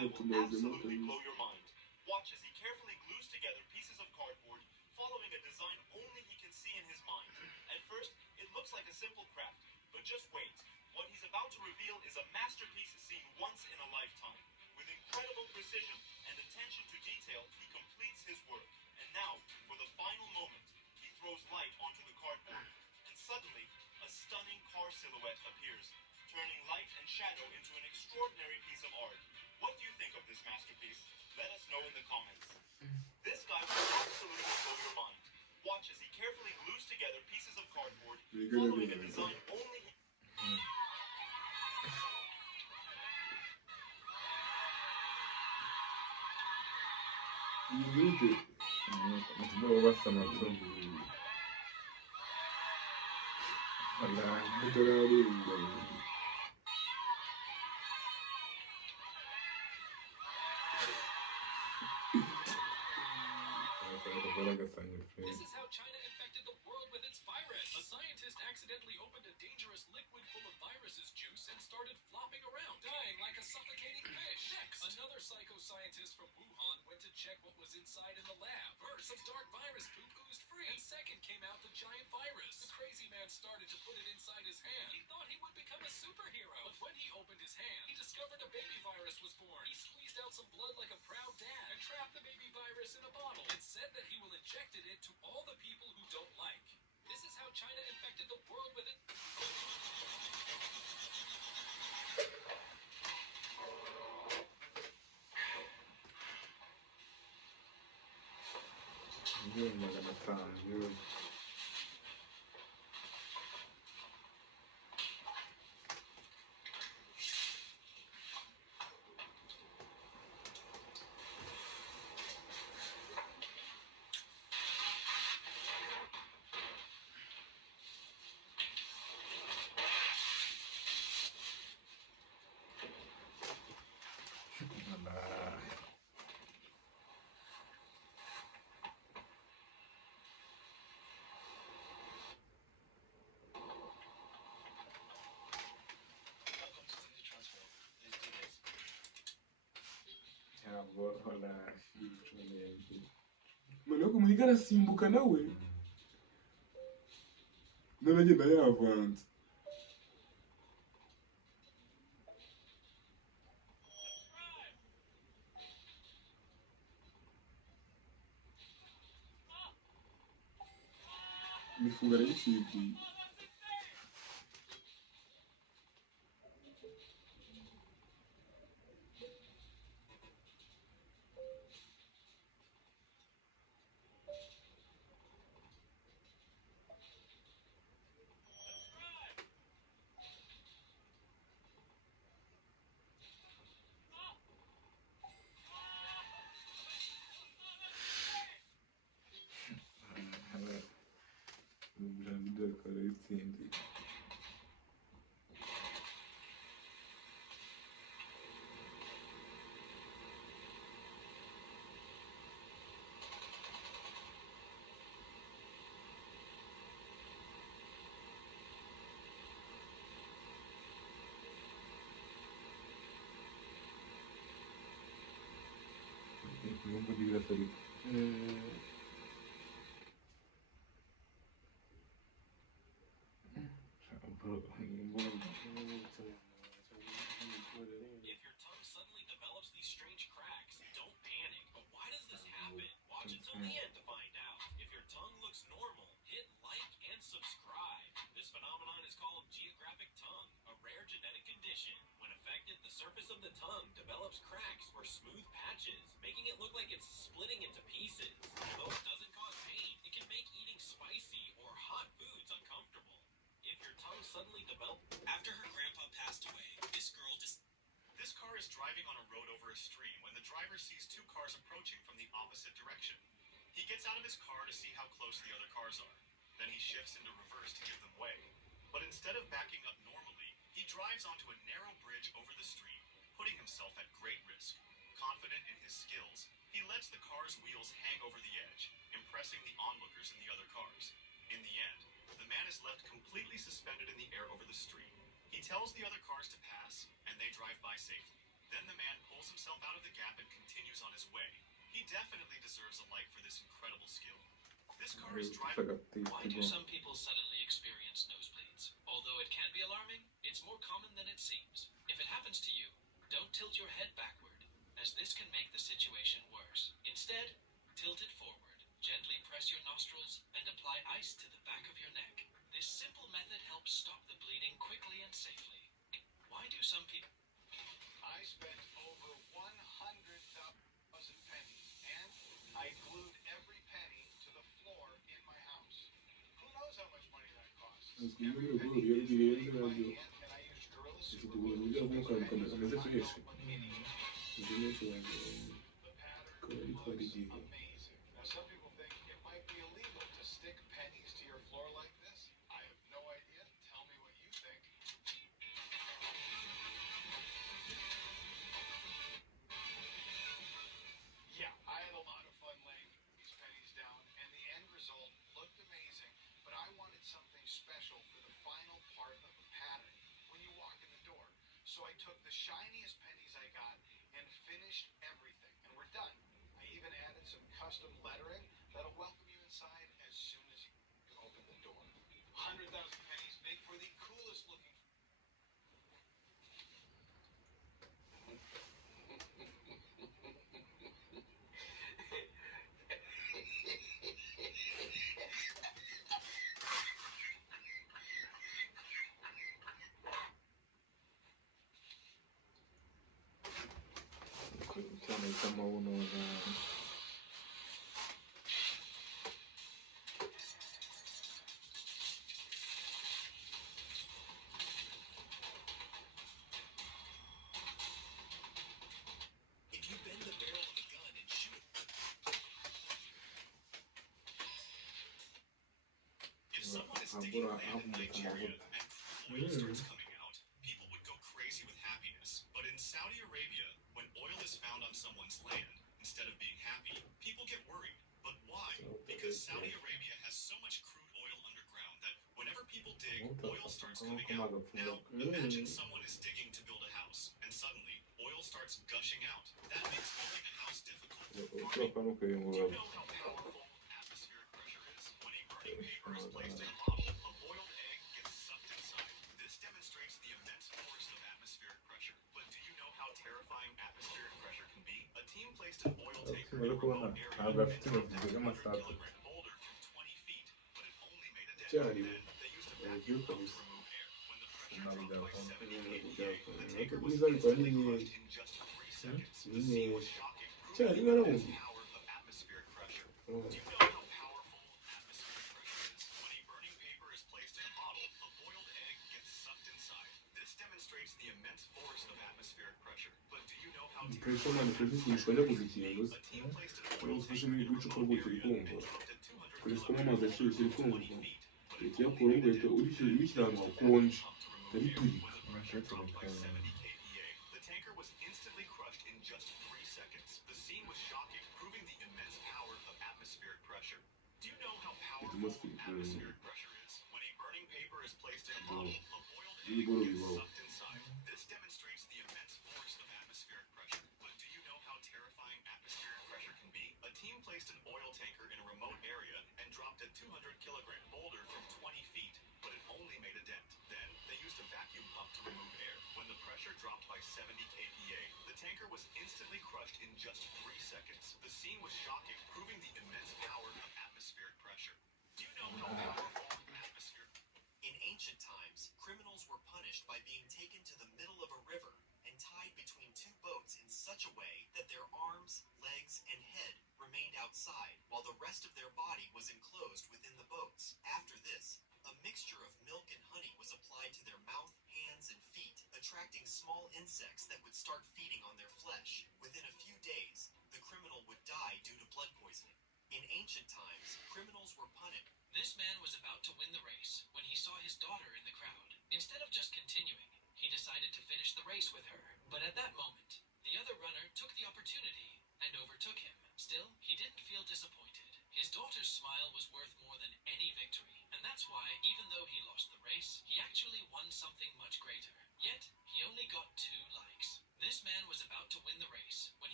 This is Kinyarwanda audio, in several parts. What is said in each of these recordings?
guy will absolutely blow your mind. Watch as he carefully glues together pieces of cardboard, following a design only he can see in his mind. At first, it looks like a simple craft, but just wait. What he's about to reveal is a masterpiece seen once in a lifetime. With incredible precision and attention to detail, he completes his work. And now, for the final moment, he throws light onto the cardboard, and suddenly, a stunning car silhouette appears, turning light and shadow into an extraordinary piece of art. What do you think of this masterpiece? Let us know in the comments. This guy will absolutely blow your mind. Watch as he carefully glues together pieces of cardboard, following a design only he... Bo basa amatungo. This is how China infected the world with its virus. A scientist accidentally opened a dangerous liquid full of viruses juice and started flopping around, dying like a suffocating fish. Next, another psycho-scientist from Wuhan went to check what was inside in the lab. First, some dark virus poop oozed free, and second came out the giant virus. The crazy man started to put it inside his hand. He thought he would become a superhero, but when he opened his hand, he discovered a baby virus was born. He squeezed out some blood like a proud dad and trapped the baby virus in a bottle and said that he will inject it into all the people who don't like. This is how China infected the world with it. Noneho umuhiga arasimbuka nawe none agenda yavanze. Imifungo arayisigiye. Video akaba arayitsindiye. Ngomba digrasa ariko. If your tongue suddenly develops these strange cracks, don't panic. But why does this happen? Watch until the end to find out. If your tongue looks normal, hit like and subscribe. This phenomenon is called geographic tongue, a rare genetic condition. When affected, the surface of the tongue develops cracks or smooth patches, making it look like it's splitting into pieces. Although it doesn't cause pain, it can make eating spicy or hot foods uncomfortable. If your tongue suddenly develops... After her grandpa passed away, this girl This car is driving on a road over a stream when the driver sees two cars approaching from the opposite direction. He gets out of his car to see how close the other cars are. Then he shifts into reverse to give them way. But instead of backing up normally, he drives onto a narrow bridge over the stream, putting himself at great risk. Confident in his skills, he lets the car's wheels hang over the edge, impressing the onlookers in the other cars. In the end, the man is left completely suspended in the air over the stream. He tells the other cars to pass, and they drive by safely. Then the man pulls himself out of the gap and continues on his way. He definitely deserves a like for this incredible skill. This car is driving. Why do some people suddenly experience nosebleeds? Although it can be alarming, it's more common than it seems. If it happens to you, don't tilt your head backward, as this can make the situation worse. Instead, tilt it forward. Gently press your nostrils and apply ice to the back of your neck. This simple method helps stop the bleeding quickly and safely. Why do some people... I spent over 100,000 pennies, and I glued every penny to the floor in my house. Who knows how much money that costs? As Every glued penny every is day, weighed by radio. hand, and I used Gorilla Ese Super tubo Glue buryo to bw'umukara make pennies ameze line fresh. up immediately. Izi nyinshi wanjye The pattern akaba bitwara looks igihe. amazing. Now, some people think it might be illegal to stick pennies to your floor like this. I have no idea. Tell me what you think. Yeah, I had a lot of fun laying these pennies down, and the end result looked amazing, but I wanted something special for the final part of the pattern when you walk in the door. So I took the shiniest pennies I got and finished everything, and we're done. I even added some custom lettering that'll welcome you inside as soon as you open the door. 100,000 pennies make for the coolest looking. Cyane cy'amabuno na If you bend the barrel of a gun and shoot it... If someone is digging abura land in ahumuka Nigeria amavuta. and crude oil starts coming out, people would go crazy with happiness. But in Saudi Arabia, when oil is found on someone's land, instead of being happy, people get worried. But why? Because Saudi Arabia has so much crude oil underground that whenever people dig, oil starts coming out. Now, imagine someone is digging to build a house, and suddenly oil starts gushing out. That makes building a house difficult. Ushobora no Do you kuyungurura. know how powerful atmospheric pressure is? When a burning paper is placed in a bottle, a boiled egg gets sucked inside. This demonstrates the immense force of atmospheric pressure. But do you know how terrifying atmospheric pressure can be? A team placed an oil tanker in a remote area and dropped a 200-kilogram boulder from 20 feet, but it only made a dent. Cyari Then they used a vacuum pump to remove air. When the pressure ntabwo dropped by byakora 70 kPa, the tanker was bwiza bikora instantly n'inyenyeri crushed in just 3 seconds. The scene was shocking, cyari proving the immense narabuze. power of atmospheric pressure. Oh. Do you know how powerful atmospheric pressure is? When a burning paper is placed in a bottle, a boiled egg gets sucked inside. This demonstrates the immense force of atmospheric pressure. But do you know how Pressure man, pressure zishobora kuzikinga. a team placed an oil Ufashe tanker in a nk'igicupa remote gutyo area rikumva. and dropped a 200 Ukoresha kilogram amazi ashyushye boulder from rikumva. 20 feet, but it Uhita only uyakuramo made a ugahita dent. urishyira Then ahantu they used a hakonje. vacuum pump to remove air. Ndabiturika. When the pressure dropped by 70 kPa, the tanker was instantly crushed in just 3 seconds. The scene was shocking, proving the immense power of atmospheric pressure. Do you know how powerful atmospheric pressure is? When a burning paper is placed in a bottle, a boiled egg gets sucked inside. This demonstrates the immense force of atmospheric pressure. But do you know how terrifying atmospheric pressure can be? A team placed an oil tanker in a remote area and dropped a 200-kilogram boulder from 20 feet, but it only made a dent. Then they used a vacuum pump to remove air. When the pressure dropped by 70 kPa, the tanker was instantly crushed in just 3 seconds. The scene was shocking, proving the immense power of atmospheric pressure. Do you know how powerful atmosphere? In ancient times, criminals were punished by being taken to the middle of a river and tied between two boats in such a way that their arms, legs, and head remained outside, while the rest of their body was enclosed within the boats. After this, a mixture of milk and honey was applied to their mouth, hands, and feet, attracting small insects that would start feeding on their flesh. Within a few days, the criminal would die due to blood poisoning. In ancient times, criminals were punished. This man was about to win the race when he saw his daughter in the crowd. Instead of just continuing, he decided to finish the race with her. But at that moment, the other runner took the opportunity and overtook him. Still, he didn't feel disappointed. His daughter's smile was worth more than any victory, and that's why, even though he lost the race, he actually won something much greater. Yet, he only got 2 likes. This man was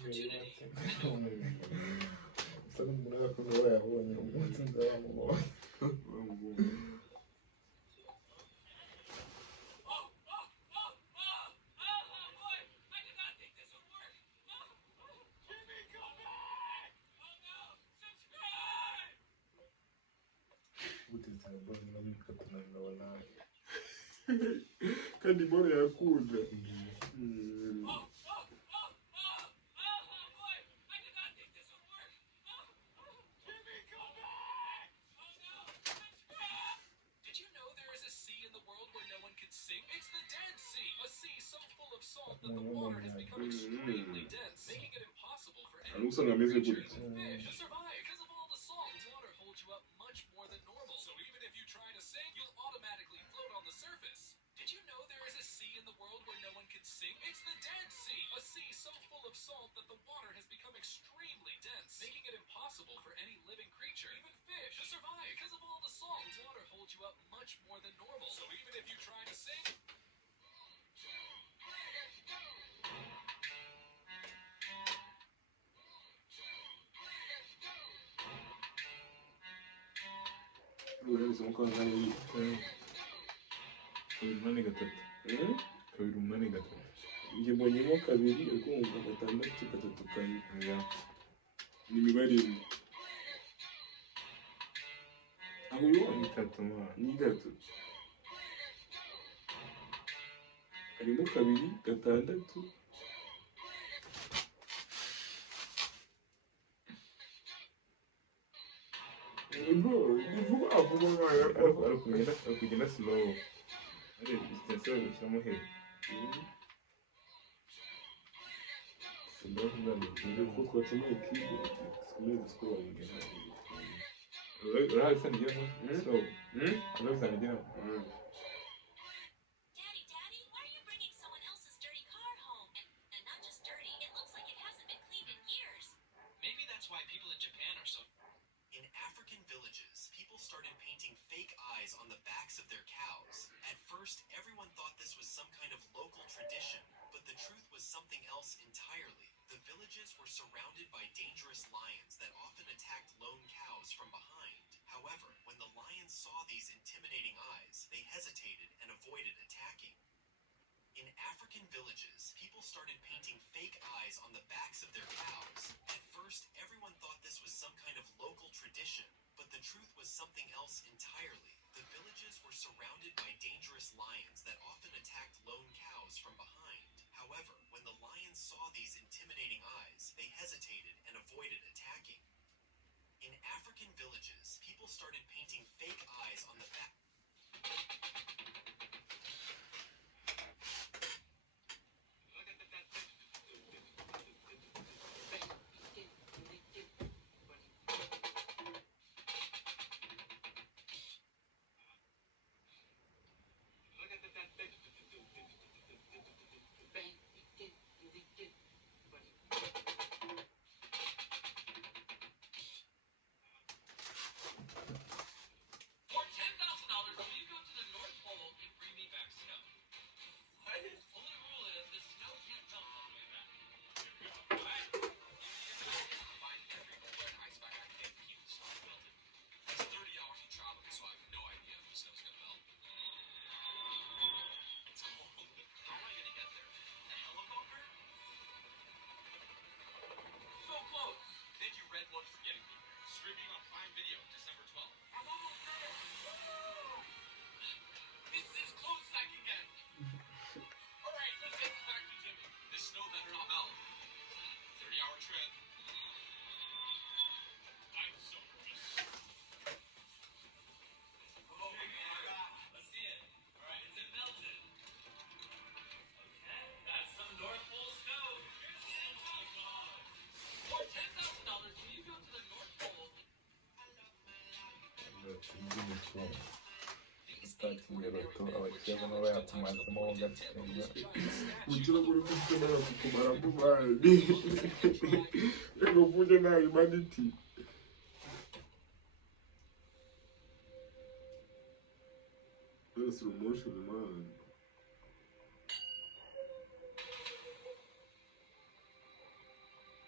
opportunity. Sana mbona yako ndio yabonye umunsi ndamubonye. Kandi bora yakunda. Did you know there is a sea in the world where no one can sing? It's the Dead Sea, a sea so full of salt that the water has become extremely dense, making it impossible for any Usanga ameze creature, gutya. even fish, to survive. Because of all the salt, water holds you up much more than normal. So even if you try to sing, you'll automatically float on the surface. Did you know there is a sea in the world where no one can sing? It's the Dead Sea, a sea so full of salt that the water has become extremely dense, making it impossible for any living creature, even fish, to survive. Because of all the salt, water holds you up much more than normal. So even if you try to sing, Uhereza umukozi ari kabiri umunani gatatu. Kabiri umunani gatatu. Njye mbonyemo kabiri ariko nkumva gatandatu gatatu kane. Ni imibare imwe. Aho ubibona itatu mwana. Ni itatu. Harimo kabiri gatandatu. Bro, ni vuba vuba mwana. Ari kugenda slow. Ari extension ushyiramo hehe. Sindavuga ko twacumuye keyboard. Sikumenya score wabigena. Uraza nigera so. Uraza nigera. Daddy, Daddy, why are you bringing someone else's dirty car home? And not just dirty, it looks like it hasn't been cleaned in years. maybe that's why people in Japan are so. In African villages, people started painting fake eyes on the backs of their cows. At first, everyone thought this was some kind of local tradition, but the truth was something else entirely. The villages were surrounded by dangerous lions that often attacked lone cows from behind. However, when the lions saw these intimidating eyes, they hesitated and avoided attacking. In African villages, people started painting fake eyes on the backs of their cows. At first, everyone thought this was some kind of local tradition, but the truth was something else entirely. The villages were surrounded by dangerous lions that often attacked lone cows from behind. However, when the lions saw these intimidating eyes, they hesitated and avoided attacking. In African villages, people started painting fake eyes on the back. For $10,000, will you go to the North Pole and bring me back snow? What? Only rule is the snow can't melt on the way back. Alright. Combine every cooler and ice pack I can to keep the snow melted. It's 30 hours of traveling, so I have no idea if the snow's gonna melt. It's cold. How am I gonna get there? A helicopter? So close. Thank you, Red One, for getting me there. Streaming on Prime Video, December 12th. I'm almost there. This is as close as I can get. All right, let's get back to Jimmy. This snow better not melt. 30-hour trip. I'm so nervous. Oh my God. Let's see it. All right, is it melted? Okay, that's some North Pole snow. Oh my God. For $10,000, will you go to the North Pole? Starting bato abakiriya bano bayakomatamo bagatsinda kugira ngo uri gukenera kukumara mu bandi rero uvuge nta humanity slow motion man.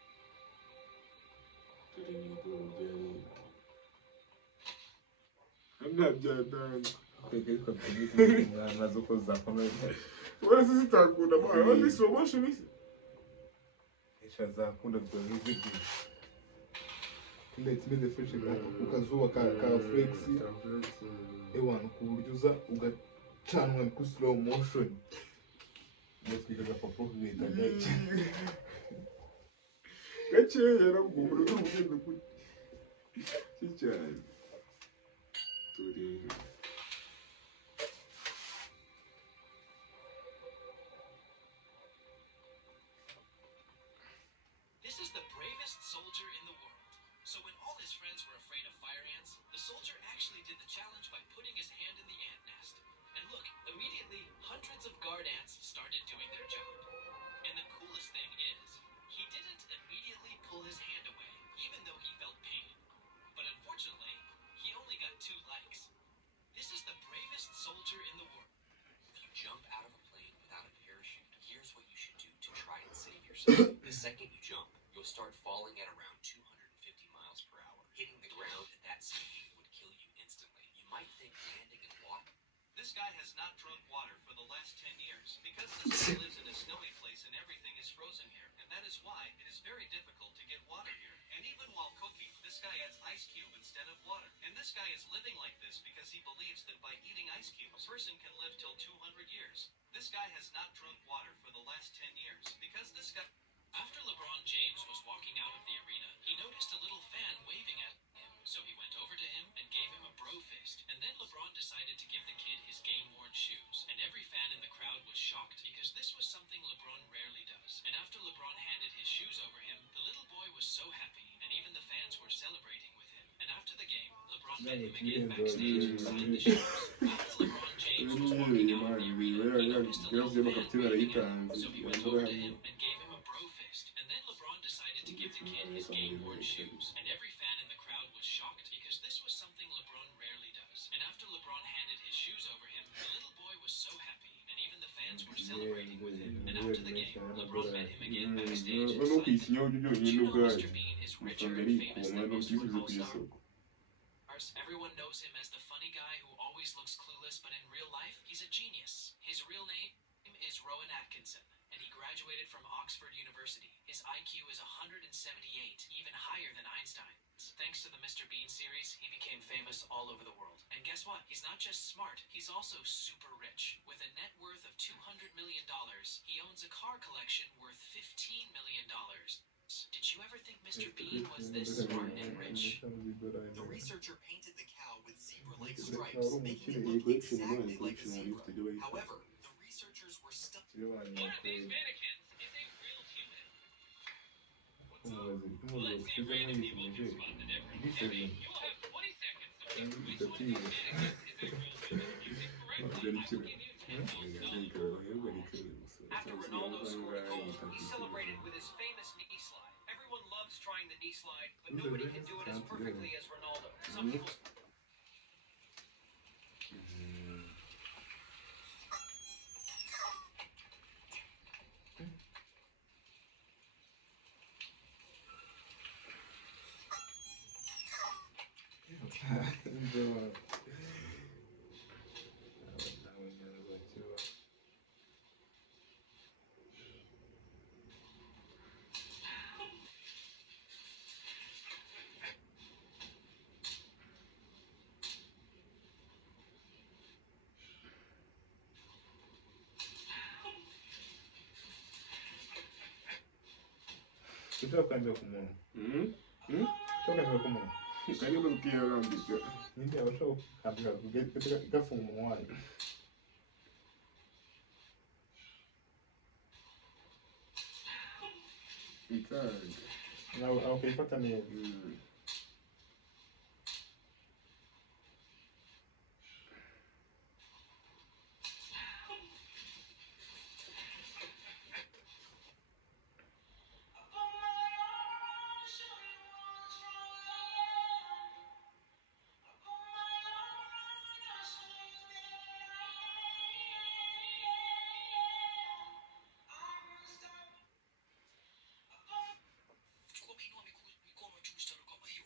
ntabyadanga ariko byinshi umwana zo ko zakomeza wese zitakunda mwana wese slow motion isi esha zakunda byavuze kile kimeze fresh ukazuba ka flex ewana ku buryo uza ugacanwa ku slow motion yatwikaga papa bita gake gakeya nabwo umuntu ugenda gute cyane turi This is the bravest soldier in the world. So when all his friends were afraid of fire ants, the soldier actually did the challenge by putting his hand in the ant nest. And look, immediately, hundreds of guard ants started doing their job. And the coolest thing is, he didn't immediately pull his hand away, even though he felt pain. But unfortunately, he only got 2 likes. This is the bravest soldier in the world. If you jump out of a plane without a parachute, here's what you should do to try and save yourself. The second you jump, you'll start falling at around 250 miles per hour. Hitting the ground at that speed would kill you instantly. You might think landing in water. This guy has not drunk water for the last 10 years because this guy lives in a snowy place and everything is frozen here. And that is why it is very difficult to get water here. And even while cooking, this guy adds ice cube instead of water. And this guy is living like this because he believes that by eating ice cube, a person can live till 200 years. This guy has not drunk water for the last 10 years because this guy... After LeBron James was walking out of the arena, he noticed a little fan waving at him, so he went over to him and gave him a bro fist. And then LeBron decided to give the kid his game-worn shoes, and every fan in the crowd was shocked because this was something LeBron rarely does. And after LeBron handed his shoes over him, the little boy was so happy, and even the fans were celebrating with him. And after the game, LeBron met him again backstage and signed the shoes. After LeBron James was walking out of the arena, he noticed a little fan waving at him, so he went over to him and gave him a bro fist. And then LeBron decided to give the kid his game-worn shoes, and every fan in the crowd was shocked because this was something LeBron rarely does. And after LeBron handed his shoes over him, the little boy was so happy, and even the fans were celebrating with him. And after the game, LeBron met him again backstage and no signed him. kwisinya uburyo Did byonyine you know n'ubwayo Mr. Bean is richer usanga and ari famous ikoma than most n'ubwisubizo football ku stars? isoko Everyone knows him as the funny guy who always looks clueless, but in real life, he's a genius. His real name is Rowan Atkinson, and he graduated from Oxford University. His IQ is 178, even higher than Einstein's. Thanks to the Mr. Bean series, he became famous all over the world. And guess what? He's not just smart, he's also super rich. With a net worth of $200 million, he owns a car collection worth $15 million. Did you ever think Mr. Bean was this smart and rich? The researcher painted the cow with zebra-like stripes, making it look exactly like a zebra. However, the researchers were stuck. One of these mannequins is a real human. Let's see if random people can spot the difference. Debbie, you will have 20 seconds to pick which one of these mannequins is a real human. If you pick correctly, I will give you $10,000. After Ronaldo scored a goal, he celebrated with his famous knee slide. Everyone loves trying the knee slide, but nobody can do it as perfectly as Ronaldo. Some people... Utakwambia kumwona. Utakwambia kumwona. karibu ukiyarambika Ninde abasho kabira kugeza gafunga umwana. ikanga Nawe akayifata neza.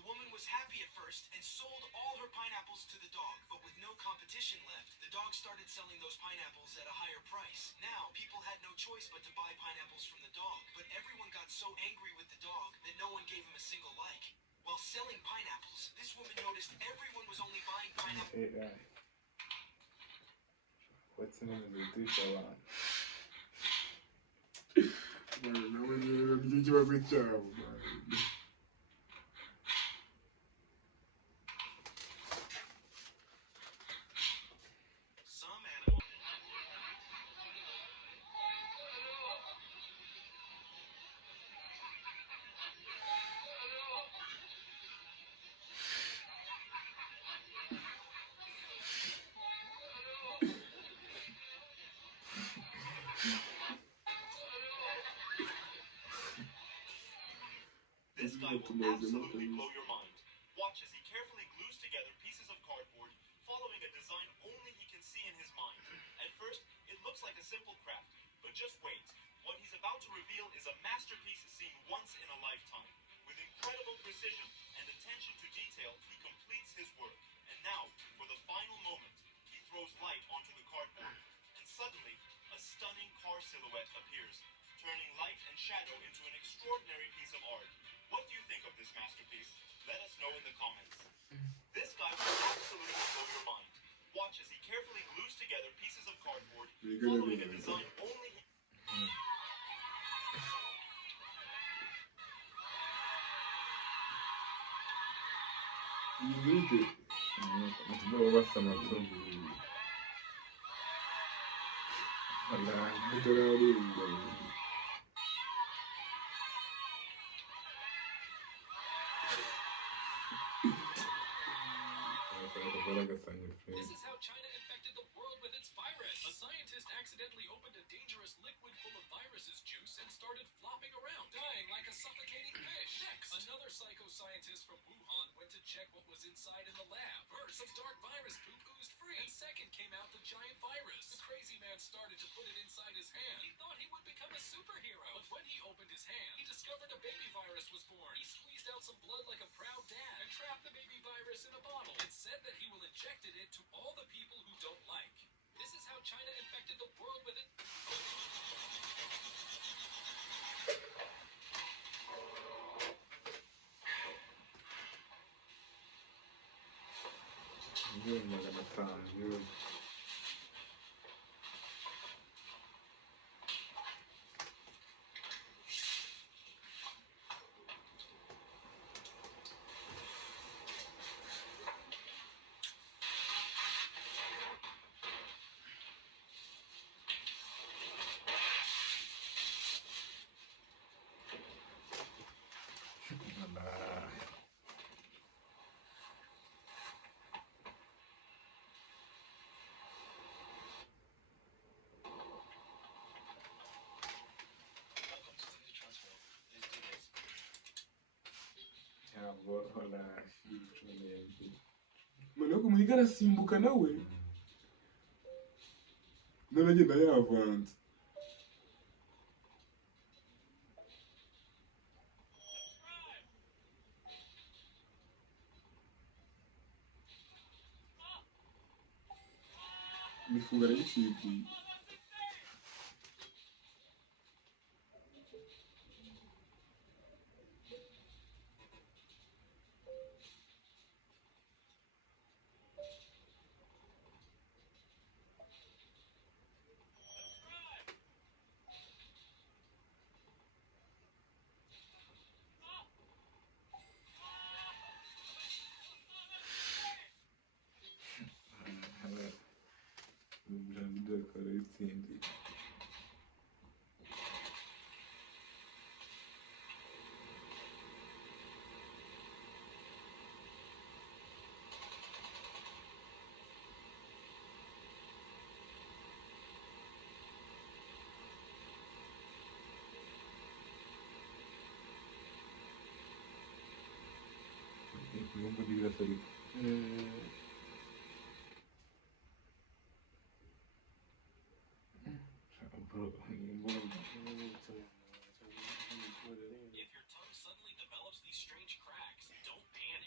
The woman was happy at first and sold all her pineapples to the dog, but with no competition left, the dog started selling those pineapples at a higher price. Now, people had no choice but to buy pineapples from the dog, but everyone got so angry with the dog that no one gave him a single like. While selling pineapples, this woman noticed everyone was only buying pineapples. AI. What's the name of the teacher one? nawe rero nicyo kibazo cyabo man. Some animals. This guy will absolutely blow your mind. Watch as he carefully glues together pieces of cardboard, following a design only he can see in his mind. At first, it looks like a simple craft, but just wait. What he's about to reveal is a masterpiece seen once in a lifetime. With incredible precision and attention to detail, he completes his work. And now, for the final moment, he throws light onto the cardboard. And suddenly, a stunning car silhouette appears, turning light and shadow into an extraordinary piece of art. What do you think of this masterpiece? Let us know in the comments. This guy will absolutely blow your mind. Watch as he carefully glues together pieces of cardboard, following a design only he... Yizike. Ndio basama tu. Wallahi. Bitararenga. This is how China infected the world with its virus. A scientist accidentally opened a dangerous liquid full of viruses juice and started flopping around, dying like a suffocating fish. Next, another psycho-scientist from Wuhan went to check what was inside in the lab. First, some dark virus poop oozed free, and second came out the giant virus. The crazy man started to put it inside his hand. He thought he would become a superhero, but when he opened his hand, he discovered a baby virus was born. He squeezed out some blood like a proud dad and trapped the baby virus in a bottle and said that he will inject it into all the people who don't like. This is how China infected the world with it. Miliyoni 500 miliyoni. Ntabwo Noneho kumuhiga arasimbuka nawe. None agenda yavanze. Imifungo arayisigiye. David arayitsindiye. Nubwo birasa ariko. If your tongue suddenly develops these strange cracks, don't panic.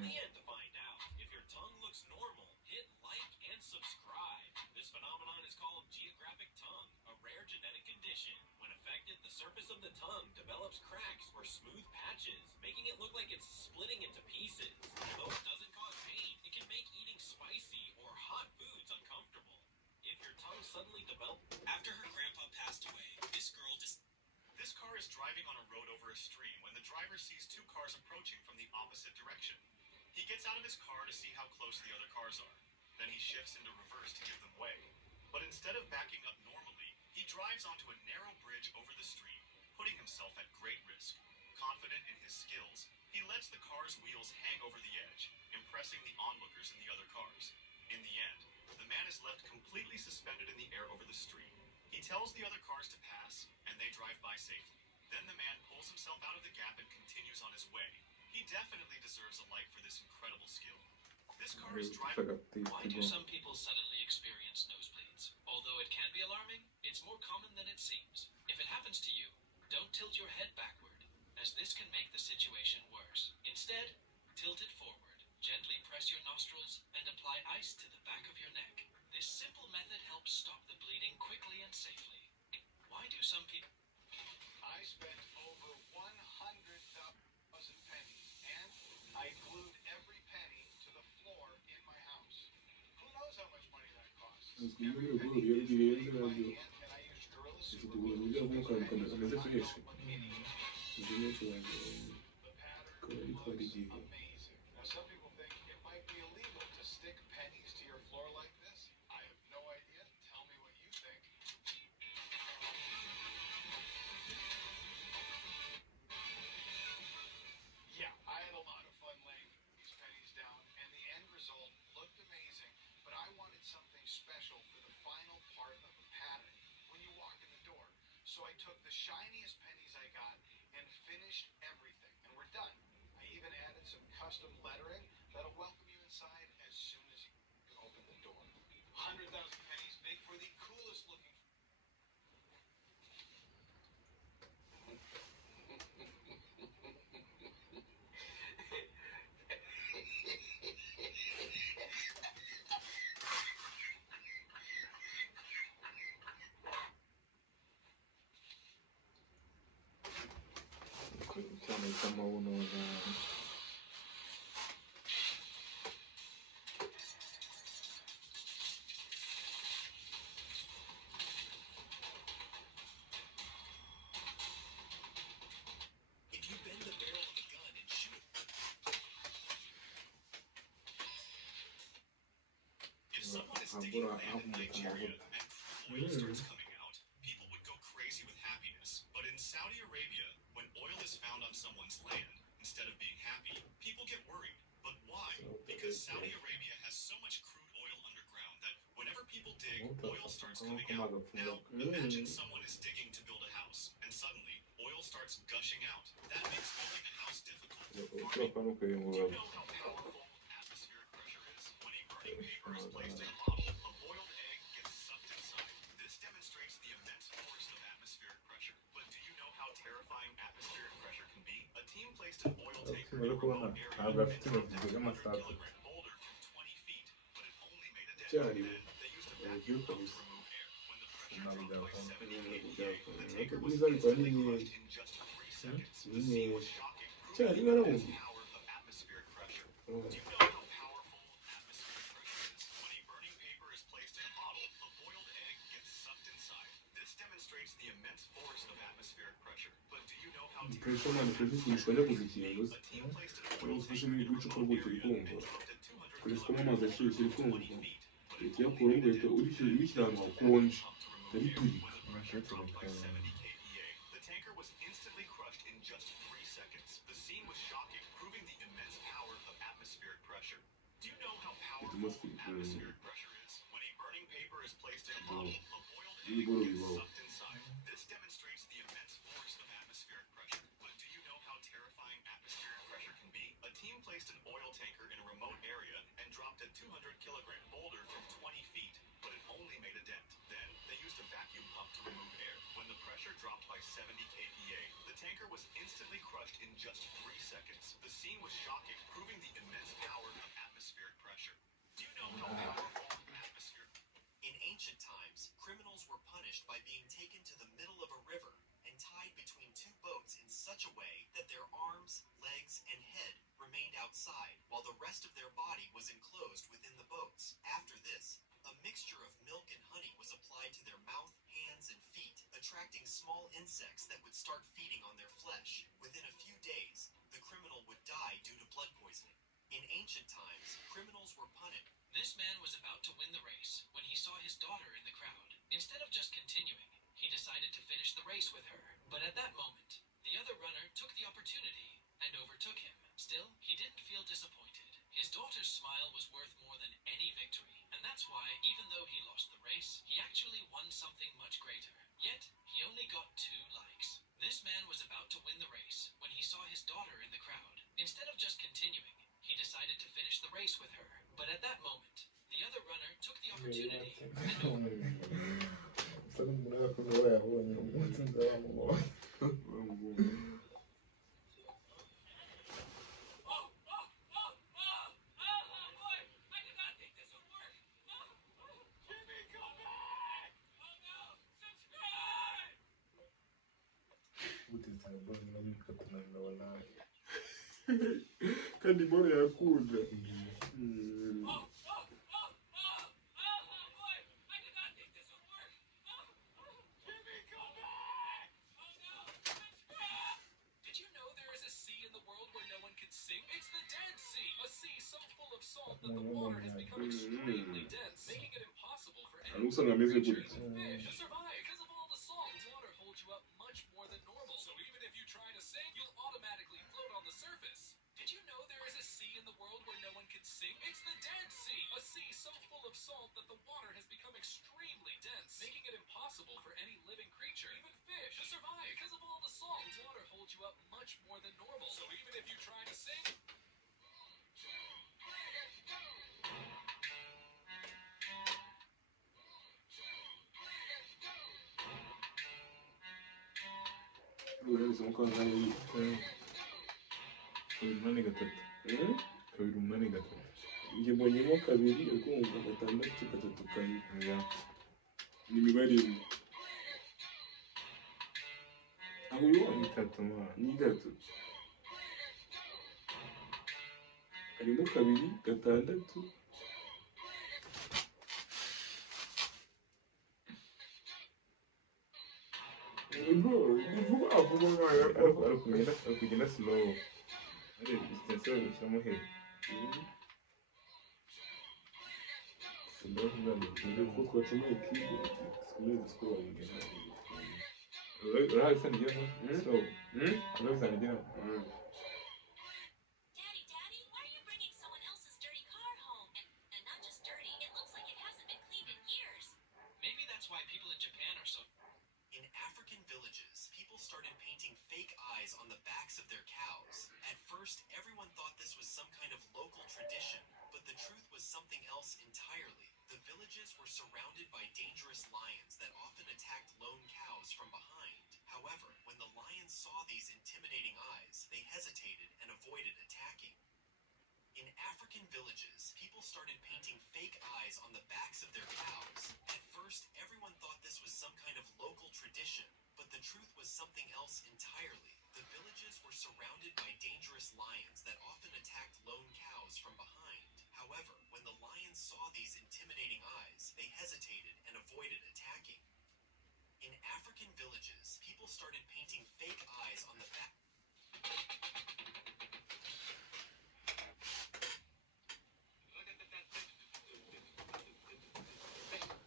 the end to find out. If your tongue looks normal, hit like and subscribe. This phenomenon is called geographic tongue, a rare genetic condition. When affected, the surface of the tongue develops cracks or smooth patches, making it look like it's splitting into pieces. Although it doesn't cause pain, it can make eating spicy or hot foods uncomfortable. If your tongue suddenly develops... After her grandpa passed away, this girl This car is driving on a road over a stream when the driver sees two cars approaching from the opposite direction. He gets out of his car to see how close the other cars are. Then he shifts into reverse to give them way. But instead of backing up normally, he drives onto a narrow bridge over the stream, putting himself at great risk. Confident in his skills, he lets the car's wheels hang over the edge, impressing the onlookers in the other cars. In the end, the man is left completely suspended in the air over the stream. He tells the other cars to pass, and they drive by safely. Then the man pulls himself out of the gap and continues on his way. He definitely deserves a like for this incredible skill. This car is driving... Why do some people suddenly experience nosebleeds? Although it can be alarming, it's more common than it seems. If it happens to you, don't tilt your head backward, as this can make the situation worse. Instead, tilt it forward. Gently press your nostrils and apply ice to the back of your neck. This simple method helps stop the bleeding quickly and safely. Why do some people... I spent over 100,000 pennies, and I glued every penny to the floor in my house. Who knows how much money that costs? Every penny is weighed by hand, and I used Gorilla Super Glue to make my home a penny. The pattern looks amazing. Now, some people think it might be illegal to stick pennies to your floor like this. I have no idea. Tell me what you think. Yeah, I had a lot of fun laying these pennies down, and the end result looked amazing, but I wanted something special for the final part of the pattern when you walk in the door. So I took the shiniest pennies I got and finished everything, and we're done. I even added some custom lettering that'll welcome you inside as soon as you open the door. 100,000 pennies make for the coolest looking... cyane cy'amabuno na If you bend the barrel of a gun and shoot it... If someone is digging abura land in Nigeria amavuta and crude oil starts coming out, people would go crazy with happiness. But in Saudi Arabia, when oil is found on someone's land, instead of being happy, people get worried. But why? Because Saudi Arabia has so much crude oil underground that whenever people dig, oil starts coming out. Now, imagine someone is digging to build a house, and suddenly, oil starts gushing out. That makes building a house difficult. ushobora no Do kuyungurura you know how powerful atmospheric pressure is? When a burning paper is placed in a bottle, a boiled egg gets sucked inside. This demonstrates the immense force of atmospheric pressure. But do you know how terrifying atmospheric pressure can be? A team placed an oil tanker in a remote area ntabwo and afite dropped a intoki 200 z'amasasu kilogram boulder from 20 feet, but it only made a dent. cyari Then they used a uburyo vacuum pump to kabisa remove air. When the pressure ntabwo dropped by byakora 70 kPa, the tanker was bwiza bikora instantly n'inyenyeri crushed in just 3 seconds. The scene was shocking, cyari proving the immense barabuze power of atmospheric pressure. Do you know how powerful atmospheric pressure is? When a burning paper is placed in a bottle, a boiled egg gets sucked inside. This demonstrates the immense force of atmospheric pressure. But do you know how pressure terrifying man pressure atmospheric ishobora pressure kuza can be? ikintu A team placed an iyo oil ufashe tanker in a nk'igicupa remote gutya uri area kumva and dropped a 200 ukoresha kilogram amazi boulder ashyushye uri from kumva 20 feet, but it uhita only uyakuramo made a ugahita dent. ubishyira Then ahantu they used a hakonje vacuum pump to remove air. urabiturika When the pressure dropped by 70 kPa, the tanker was instantly crushed in just 3 seconds. The scene was shocking, proving the immense power of atmospheric pressure. Do you know how powerful atmospheric pressure is? When a burning paper is placed in a bottle, a boiled egg gets sucked inside. This demonstrates the immense force of atmospheric pressure. But do you know how terrifying atmospheric pressure can be? A team placed an oil tanker in a remote area and dropped a 200 kilogram boulder from 20 feet, but it only made a dent. Then they used a vacuum pump to remove air. When the pressure pressure dropped by 70 kPa. The tanker was instantly crushed in just 3 seconds. The scene was shocking, proving the immense power of atmospheric pressure. Do you know how powerful atmosphere? In ancient times, criminals were punished by being taken to the middle of a river and tied between two boats in such a way that their arms, legs, and head remained outside, while the rest of their body was enclosed within the boats. After this, a mixture of milk and honey was applied to their mouth, hands, and feet, attracting small insects that would start feeding on their flesh. Within a few days, the criminal would die due to blood poisoning. In ancient times, criminals were punished. This man was about to win the race when he saw his daughter in the crowd. Instead of just continuing, he decided to finish the race with her. But at that moment, the other runner took the opportunity and overtook him. Still, he didn't feel disappointed. His daughter's smile was worth more than any victory, and that's why, even though he lost the race, he actually won something much greater. Yet, he only got 2 likes. This man was about to win the race when he saw his daughter in the crowd. Instead of just continuing, he decided to finish the race with her. But at that moment, the other runner took the opportunity and Sasa mbona yako ndio yabonye umunsi ndabamubonye. Kandi bora yakunda. Did you know there is a sea in the world where no one can sing? It's the Dead Sea, a sea so full of salt that the water has become extremely dense, making it impossible for any Usanga ameze creature, gutya. even fish, to survive. Because of all the salt, water holds you up much more than normal. So even if you try to sing, you'll automatically float on the surface. Did you know there is a sea in the world where no one can sing? It's the Dead Sea, a sea so full of salt that the water has become extremely dense, making it impossible for any living creature, even fish, to survive. Because of all the salt, water holds you up much more than normal. So even if you try to sing, Uretse mukaza yi. Kabiri umunani gatatu. Kabiri umunani gatatu. Njye mbonyemo kabiri ariko nkumva gatandatu gatatu kane. Ni imibare imwe. Aho ubibonye? Itatu mwana. Ni gatatu. Harimo kabiri gatandatu. Bro, ni vuba vuba nkaya. Ari kugenda slow. Ari extension ushyiramo head. Ndio kuko twacumuye keyboard. Sikumenya siko wabigana. Urahise nigera slow. Urahise nigera. Daddy, Daddy, why are you bringing someone else's dirty car home? And not just dirty, it looks like it hasn't been cleaned in years. Maybe that's why people in Japan are so... In African villages, people started painting fake eyes on the backs of their cows. At first, everyone thought this was some kind of local tradition, but the truth was something else entirely. The villages were surrounded by dangerous lions that often attacked lone cows from behind. However, when the lions saw these intimidating eyes, they hesitated and avoided attacking. In African villages, people started painting fake eyes on the backs of their cows. At first, everyone thought this was some kind of local tradition, but the truth was something else entirely. The villages were surrounded by dangerous lions that often attacked lone cows from behind. However, when the lions saw these intimidating eyes, they hesitated and avoided attacking. In African villages, people started painting fake eyes on the back. Look at that.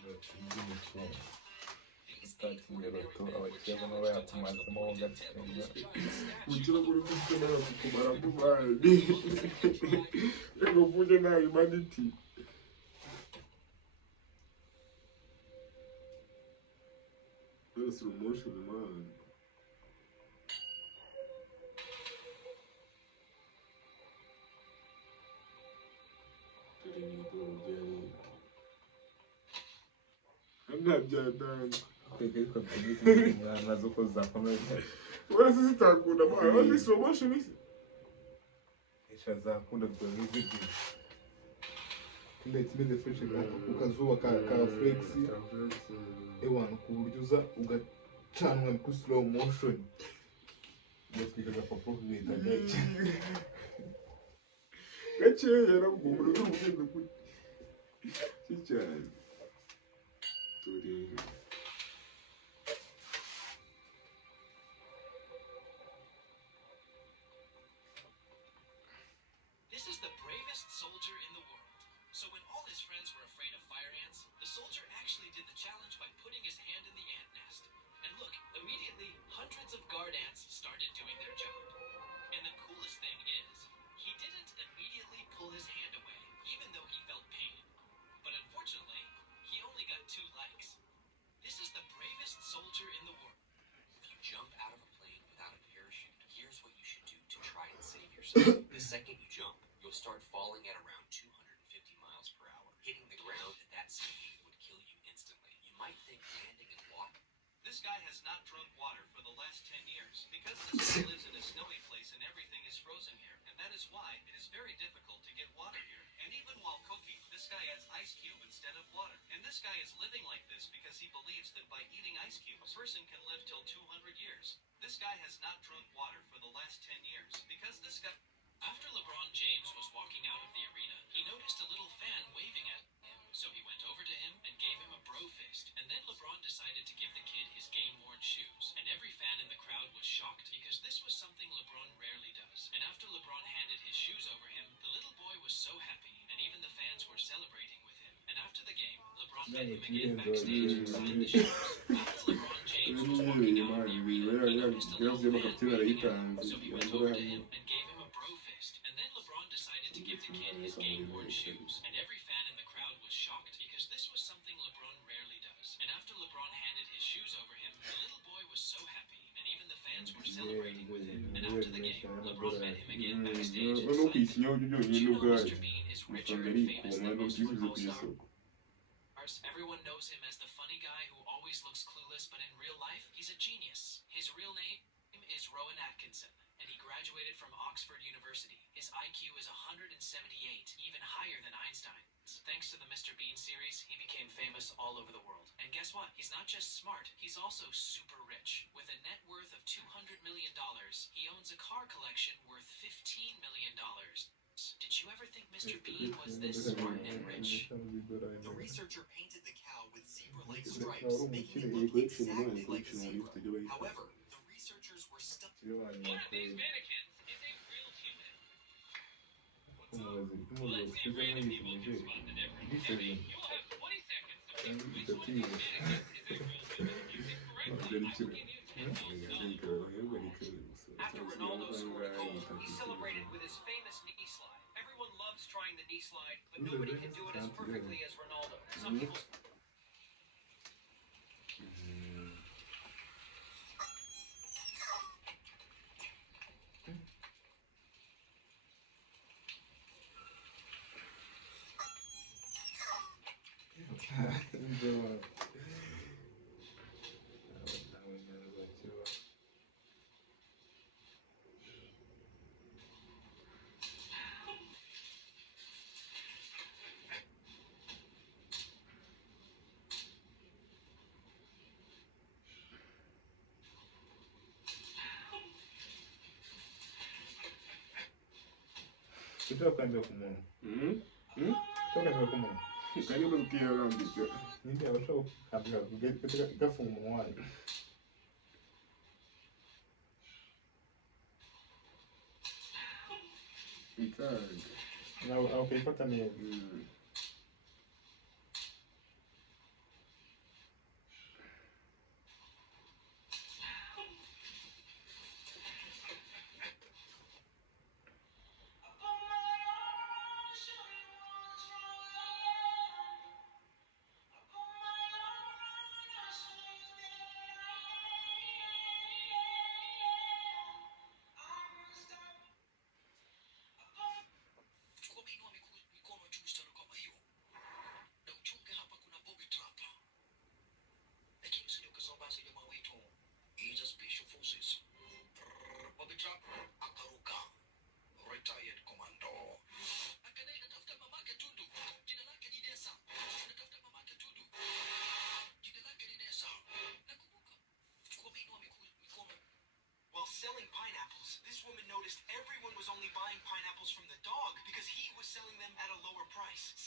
iby'imikino These utakinnye bato abakeba nabo yatumazemo gatsindwa umukino kuri mfite n'abakuko baramubaye reka mvuge nabi maniti slow motion man dore ni ibyo byari ntabyadanga twebwe ariko tuzi umwana zo ko zakomeza wese zitakunda mwana wazi slow motion isi esha zakunda tuzizi ndetse imeze fresh ku kazuba ka flex ewana ku buryo uza ugacanwa kuri slow motion twikaga papa bita gake gakeya nabwo umuntu ugenda gutya cyane turi This is the bravest soldier in the world. So when all his friends were afraid of fire ants, the soldier actually did the challenge by putting his hand in the ant nest. And look, immediately, hundreds of guard ants started doing their job. And the coolest thing is, he didn't immediately pull his hand away, even though he felt pain. But unfortunately, he only got 2 likes. This is the bravest soldier in the world. If you jump out of a plane without a parachute, here's what you should do to try and save yourself. The second you jump, you'll start falling at around 250 miles per hour. Hitting the ground at that speed would kill you instantly. You might think landing in water. This guy has not drunk water for the last 10 years because this guy lives in a snowy place and everything is frozen here. And that is why it is very difficult to get water here. And even while cooking, this guy adds ice cube instead of water. And this guy is living like this because he believes that by eating ice cube, a person can live till 200 years. This guy has not drunk water for the last 10 years because this guy... After LeBron James was walking out of the arena, he noticed a little fan waving at him, so he went over to him and gave him a bro fist. And then LeBron decided to give the kid his game-worn shoes, and every fan in the crowd was shocked because this was something LeBron rarely does. And after LeBron handed his shoes over him, the little boy was so happy, and even the fans were celebrating with him. And after the game, LeBron met him again backstage and signed the shoes. After LeBron James was walking out of the arena, he noticed a little fan waving at him, so he went over to him and gave him a bro fist. And then LeBron decided to give the kid his game-worn shoes, and every fan in the crowd was shocked because this was something LeBron rarely does. And after LeBron handed his shoes over him, the little boy was so happy, and even the fans were celebrating with him. And after the game, LeBron met him again backstage and no signed the kwisinyaho ibyo Did byonyine you know n'ubwayo Mr. Bean is richer usanga and ari famous ikoma than most n'ubwisubizo football ku stars? isoko Everyone knows him as the funny guy who always looks clueless, but in real life, he's a genius. His real name is Rowan Atkinson, and he graduated from Oxford University. His IQ is 178, even higher than Einstein's. Thanks to the Mr. Bean series, he became famous all over the world. And guess what? He's not just smart, he's also super rich. With a net worth of $200 million, he owns a car collection worth $15 million. Did you ever think Mr. Bean was this smart and rich? The researcher painted the cow with zebra-like stripes, making it look exactly like a zebra. However, the researchers were stuck. One of these mannequins is a real human. Let's see if random people can spot the difference. Debbie, you'll have 20 seconds to pick which one of these mannequins is a real human. If you pick correctly, I will give you $10. After Ronaldo scored a goal, he celebrated with his famous knee slide. Everyone loves trying the knee slide, but nobody can do it as perfectly as Ronaldo. Some people... Utakwambia kumwona. Utakwambia kumwona. kandi bazikiyarambika Nindi abasho kabla kugeta gafunga umunwa. ikanga Nawe ukayifata neza.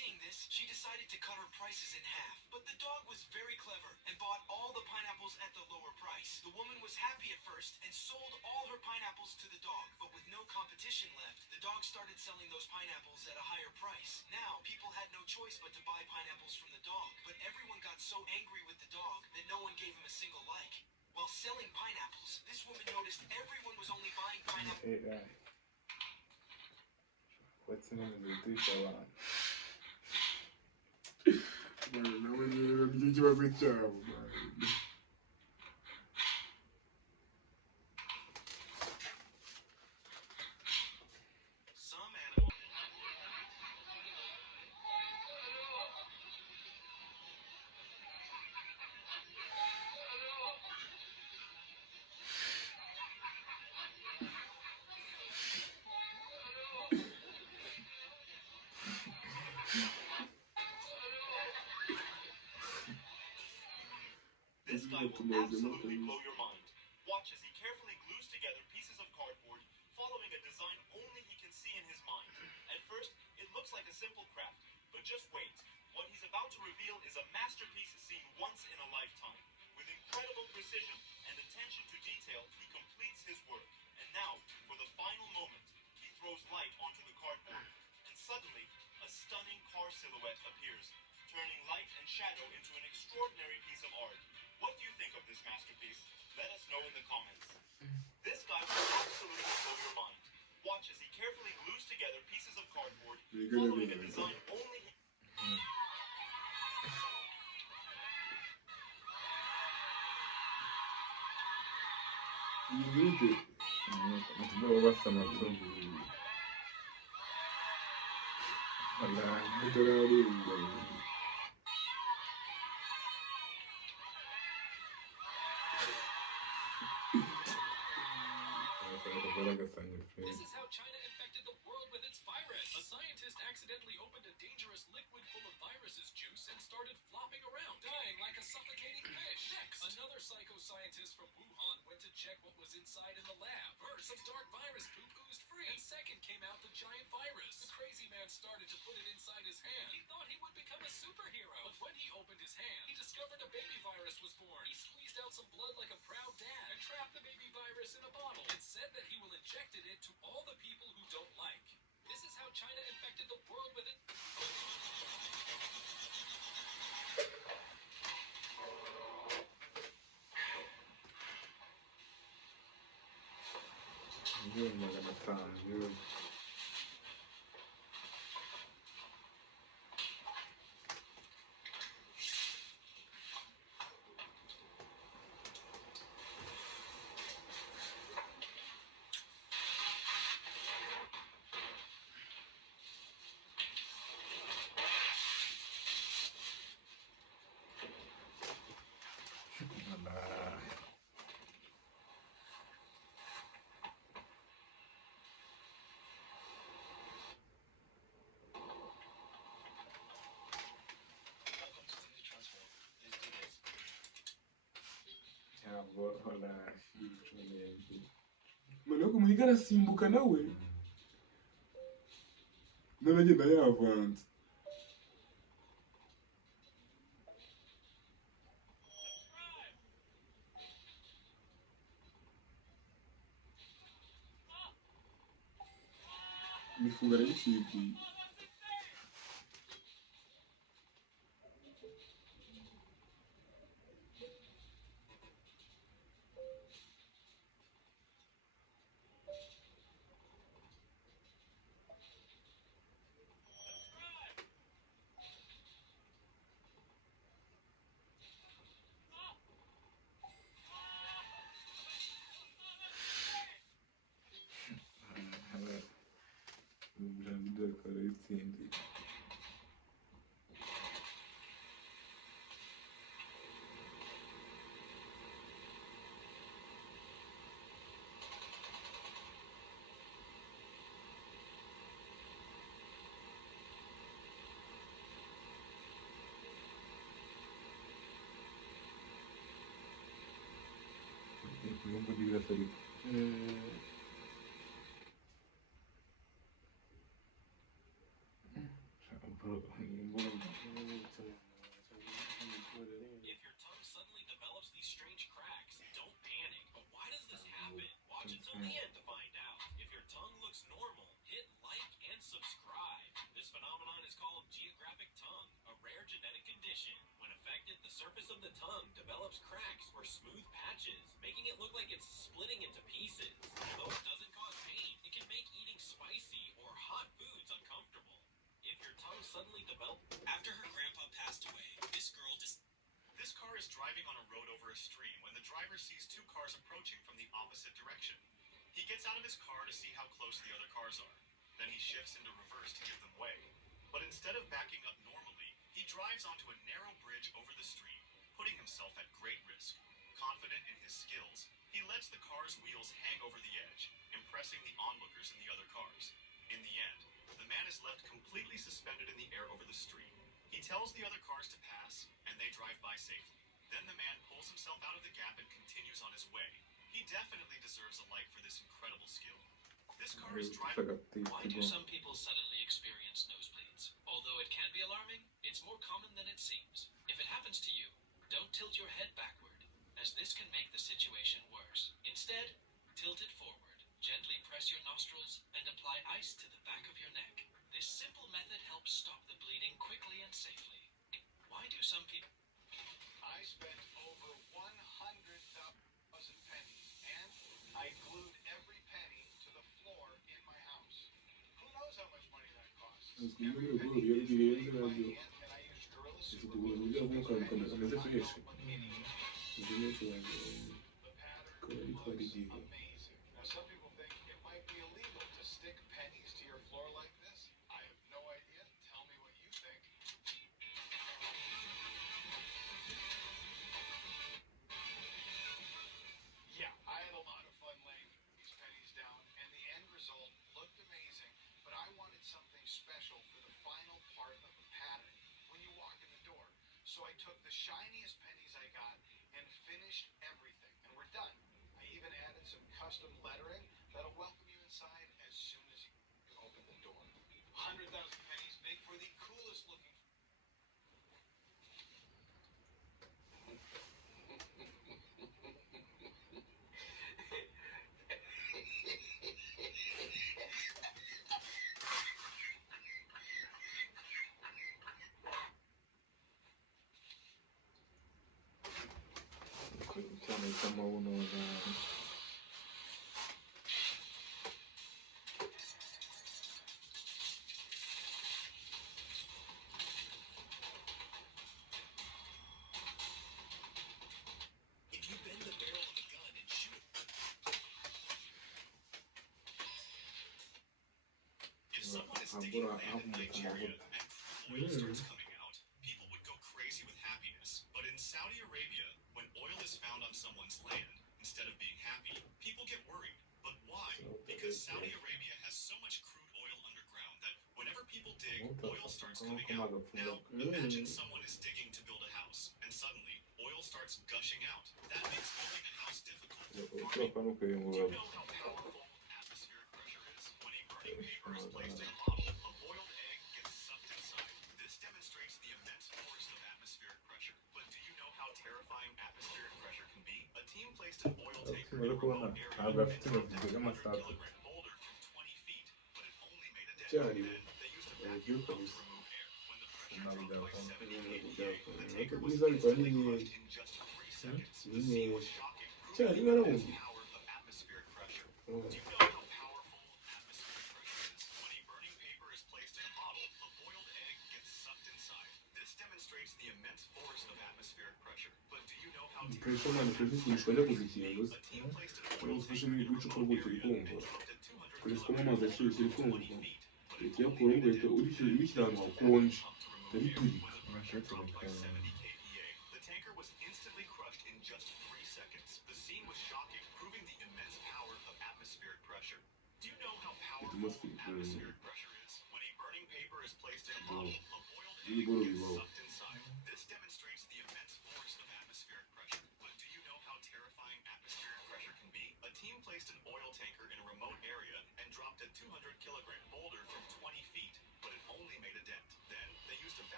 Seeing this, she decided to cut her prices in half. But the dog was very clever and bought all the pineapples at the lower price. The woman was happy at first and sold all her pineapples to the dog. But with no competition left, the dog started selling those pineapples at a higher price. Now, people had no choice but to buy pineapples from the dog. But everyone got so angry with the dog that no one gave him a single like. While selling pineapples, this woman noticed everyone was only buying pineapples. AI. What's the name of the teacher one? nawe rero nicyo kibazo cyabo man. Some animals. This guy will absolutely blow your mind. Watch as he carefully glues together pieces of cardboard, following a design only he can see in his mind. At first, it looks like a simple craft, but just wait. What he's about to reveal is a masterpiece seen once in a lifetime. With incredible precision and attention to detail, he completes his work. And now, for the final moment, he throws light onto the cardboard, and suddenly, a stunning car silhouette appears, turning light and shadow into an extraordinary piece of art. What do you think of this masterpiece? Let us know in the comments. This guy will absolutely blow your mind. Watch as he carefully glues together pieces of cardboard, following a design only he... Yizirike. Ndio basama tu. Wallahi bitararenga. This is how China infected the world with its virus. A scientist accidentally opened a dangerous liquid full of viruses juice and started flopping around, dying like a suffocating fish. Next, another psycho scientist from Wuhan went to check what was inside in the lab. First, some dark virus poop oozed free, and second came out the giant virus. The crazy man started to put it inside his hand. He thought he would become a superhero, but when he opened his hand, he discovered a baby virus was born. He squeezed out some blood like a proud dad and trapped the baby virus in a bottle and said that he will inject it into all the people who don't like. This is how China infected the world with it. Miliyoni 500 euro. Ntabwo Noneho kumuhiga arasimbuka nawe. None agenda yavanze. Imifungo arayisigiye. David arayitsindiye. Ibihumbi birasa ariko. If your tongue suddenly develops these strange cracks, don't panic. But why does this happen? Watch until the end to find out. If your tongue looks normal, hit like and subscribe. This phenomenon is called geographic tongue, a rare genetic condition. When affected, the surface of the tongue develops cracks or smooth patches, making it look like it's splitting into pieces. Although it doesn't cause pain, it can make eating spicy or hot foods uncomfortable. If your tongue suddenly develops... After her grandpa passed away, this girl This car is driving on a road over a stream when the driver sees two cars approaching from the opposite direction. He gets out of his car to see how close the other cars are. Then he shifts into reverse to give them way. But instead of backing up normally, he drives onto a narrow bridge over the stream, putting himself at great risk. Confident in his skills, he lets the car's wheels hang over the edge, impressing the onlookers in the other cars. In the end, the man is left completely suspended in the air over the stream. He tells the other cars to pass, and they drive by safely. Then the man pulls himself out of the gap and continues on his way. He definitely deserves a like for this incredible skill. This car is driving... Why do some people suddenly experience nosebleeds? Although it can be alarming, it's more common than it seems. If it happens to you, don't tilt your head backward, as this can make the situation worse. Instead, tilt it forward. Gently press your nostrils and apply ice to the back of your neck. This simple method helps stop the bleeding quickly and safely. Why do some people... I spent over 100,000 pennies, and I glued every penny to the floor in my house. Who knows how much money that costs? Every penny is weighed by hand, and I used Gorilla Super Glue to fix my house with my phone immediately. The pattern looks amazing. Now, some people think it might be illegal to stick pennies to your floor like this. I have no idea. Tell me what you think. Yeah, I had a lot of fun laying these pennies down, and the end result looked amazing, but I wanted something special for the final part of the pattern when you walk in the door. So I took the shiniest pennies I got and finished everything, and we're done. I even added some custom lettering that'll welcome you inside as soon as you open the door. 100,000 pennies make for the coolest looking. cyane cy'amabuno na If you bend the barrel of a gun and shoot it, If someone is digging abura land in amuka Nigeria amavuta and crude oil starts coming out, people would go crazy with happiness. But in Saudi Arabia, when oil is found on someone's land, instead of being happy, people get worried. But why? Because Saudi Arabia has so much crude oil underground that whenever people dig, oil starts coming out. Now, imagine someone is digging to build a house, and suddenly, oil starts gushing out. That makes building a house difficult. ushobora no Do kuyungurura you know how powerful atmospheric pressure is? When a burning paper is placed in a bottle, a boiled egg gets sucked inside. This demonstrates the immense force of atmospheric pressure. But do you know how terrifying atmospheric pressure can be? A team placed an oil tanker in a remote area ntabwo and afite dropped a intoki 200 z'amasasu kilogram boulder from 20 feet, but it only made a dent. cyari Then they used a uburyo vacuum pump kabisa to remove air. When the pressure ntabwo dropped by byakunda 70 byakunda kPa, the tanker was byiza bikora instantly n'inyenyeri crushed in just 3 seconds. The scene n'inyenyeri was shocking, cyari proving the immense narabuze power of atmospheric pressure. Do you know how powerful atmospheric pressure is? When a burning paper is placed in a bottle, a boiled egg gets sucked inside. This demonstrates the immense force of atmospheric pressure. But do you know how pressure terrifying man pressure atmospheric ishobora pressure kuzikinga is? A team placed an oil ufashe tanker in a nk'igicupa remote gutyo area uri and kumva dropped a 200 ukarisukamo kilogram amazi boulder ashyushye uri from kumva 20 feet, but it uhita only uyakuramo made a ugahita dent. ubishyira Then ahantu they used hakonje a vacuum pump to remove air. urabiturika When the pressure dropped by 70 kPa, the tanker was instantly crushed in just 3 seconds. The scene was shocking, proving the immense power of atmospheric pressure. Do you know how powerful atmospheric pressure is? When a burning paper is placed in a bottle, a boiled egg gets sucked inside. This demonstrates the immense force of atmospheric pressure. But do you know how terrifying atmospheric pressure can be? A team placed an oil tanker in a remote area and dropped a 200 kilogram boulder from 20 feet, but it only made a dent. Then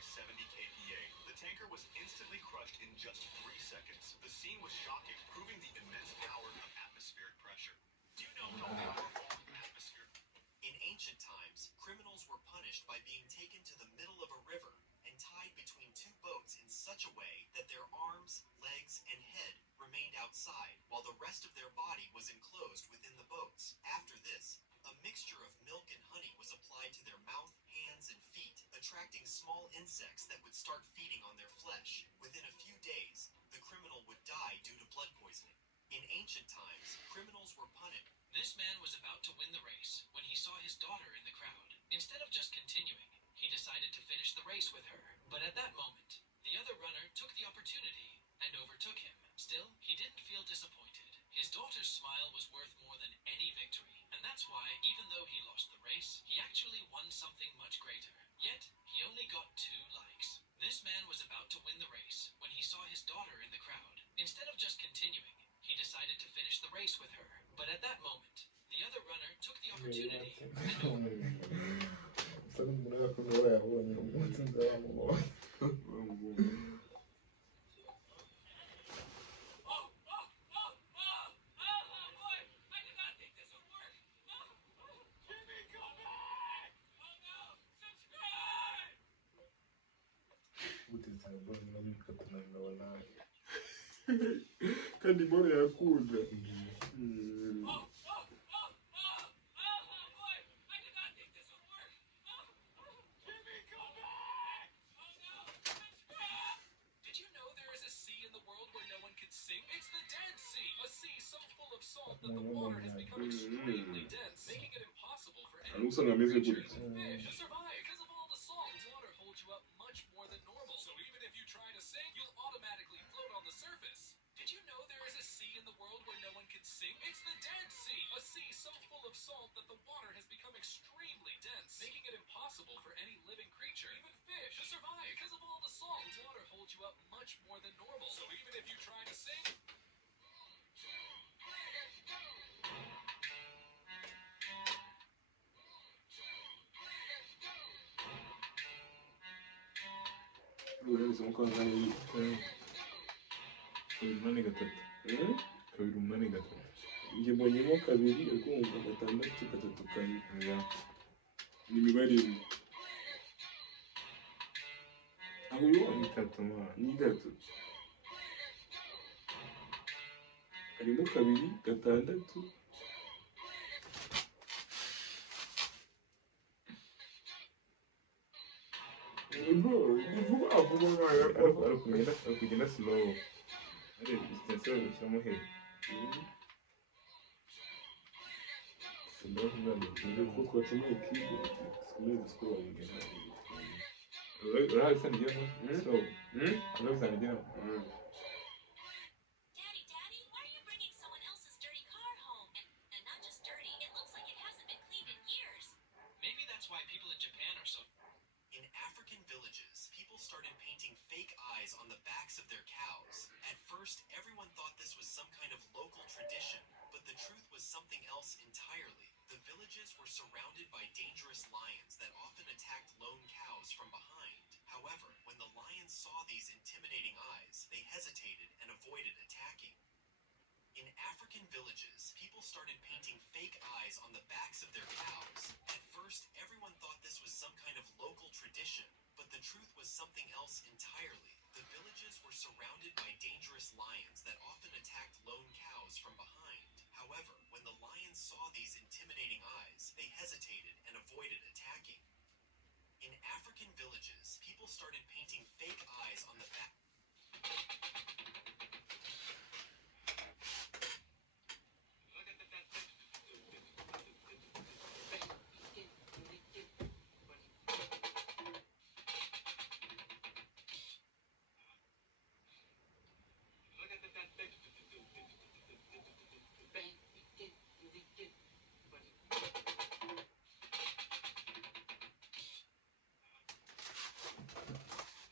70 kPa. The tanker was instantly crushed in just 3 seconds. The scene was shocking, proving the immense power of atmospheric pressure. Do you know how powerful atmosphere? In ancient times, criminals were punished by being taken to the middle of a river and tied between two boats in such a way that their arms, legs, and head remained outside, while the rest of their body was enclosed within the boats. After this, a mixture of milk and honey was applied to their mouth, hands, and feet, attracting small insects that would start feeding on their flesh. Within a few days, the criminal would die due to blood poisoning. In ancient times, criminals were punished. This man was about to win the race when he saw his daughter in the crowd. Instead of just continuing, he decided to finish the race with her. But at that moment, the other runner took the opportunity and overtook him. Still, he didn't feel disappointed. His daughter's smile was worth more than any victory, and that's why, even though he lost the race, he actually won something much greater. Yet, he only got 2 likes. This man was about to win the race when he saw his daughter in the crowd. Instead of just continuing, he decided to finish the race with her. But at that moment, the other runner took the opportunity and kandi mbona yakunda. Did you know there is a sea in the world where no one can sing? It's the Dead Sea, a sea so full of salt that the water has become extremely dense, making it impossible for any Usanga ameze creature, gutya. even fish, to survive. Because of all the salt, water holds you up much more than normal. So even if you try to sing, you'll automatically float on the surface. Did you know there is a sea in the world where no one can sing? It's the Dead Sea, a sea so full of salt that the water has become extremely dense, making it impossible for any living creature, even fish, to survive. Because of all the salt, water holds you up much more than normal. So even if you try to sing, Urabona ko angana iyi. kabiri umunani gatatu kabiri umunani gatatu Njye mbonyemo 2 ariko nkumva 6 3 4 ya ni imibare imwe. Aho ubibona itatu mwana ni 3. Harimo 2 6. Ni vuba vuba nkaya. ari kugenda slow ari distance ushyiramo hehe Ndio ko twacumuye keyboard. Sikumenya siko babigena. urabisanigiramo slow urabisanigiramo Daddy, Daddy, why are you bringing someone else's dirty car home? And not just dirty, it looks like it hasn't been cleaned in years. Maybe that's why people in Japan are so... In African villages, people started painting fake eyes on the backs of their cows. At first, everyone thought this was some kind of local tradition, but the truth was something else entirely. The villages were surrounded by dangerous lions that often attacked lone cows from behind. However, when the lions saw these intimidating eyes, they hesitated and avoided attacking. In African villages, people started painting fake eyes on the backs of their cows. At first, everyone thought this was some kind of local tradition, but the truth was something else entirely. The villages were surrounded by dangerous lions that often attacked lone cows from behind. However, when the lions saw these intimidating eyes, they hesitated and avoided attacking. In African villages, people started painting fake eyes on the back.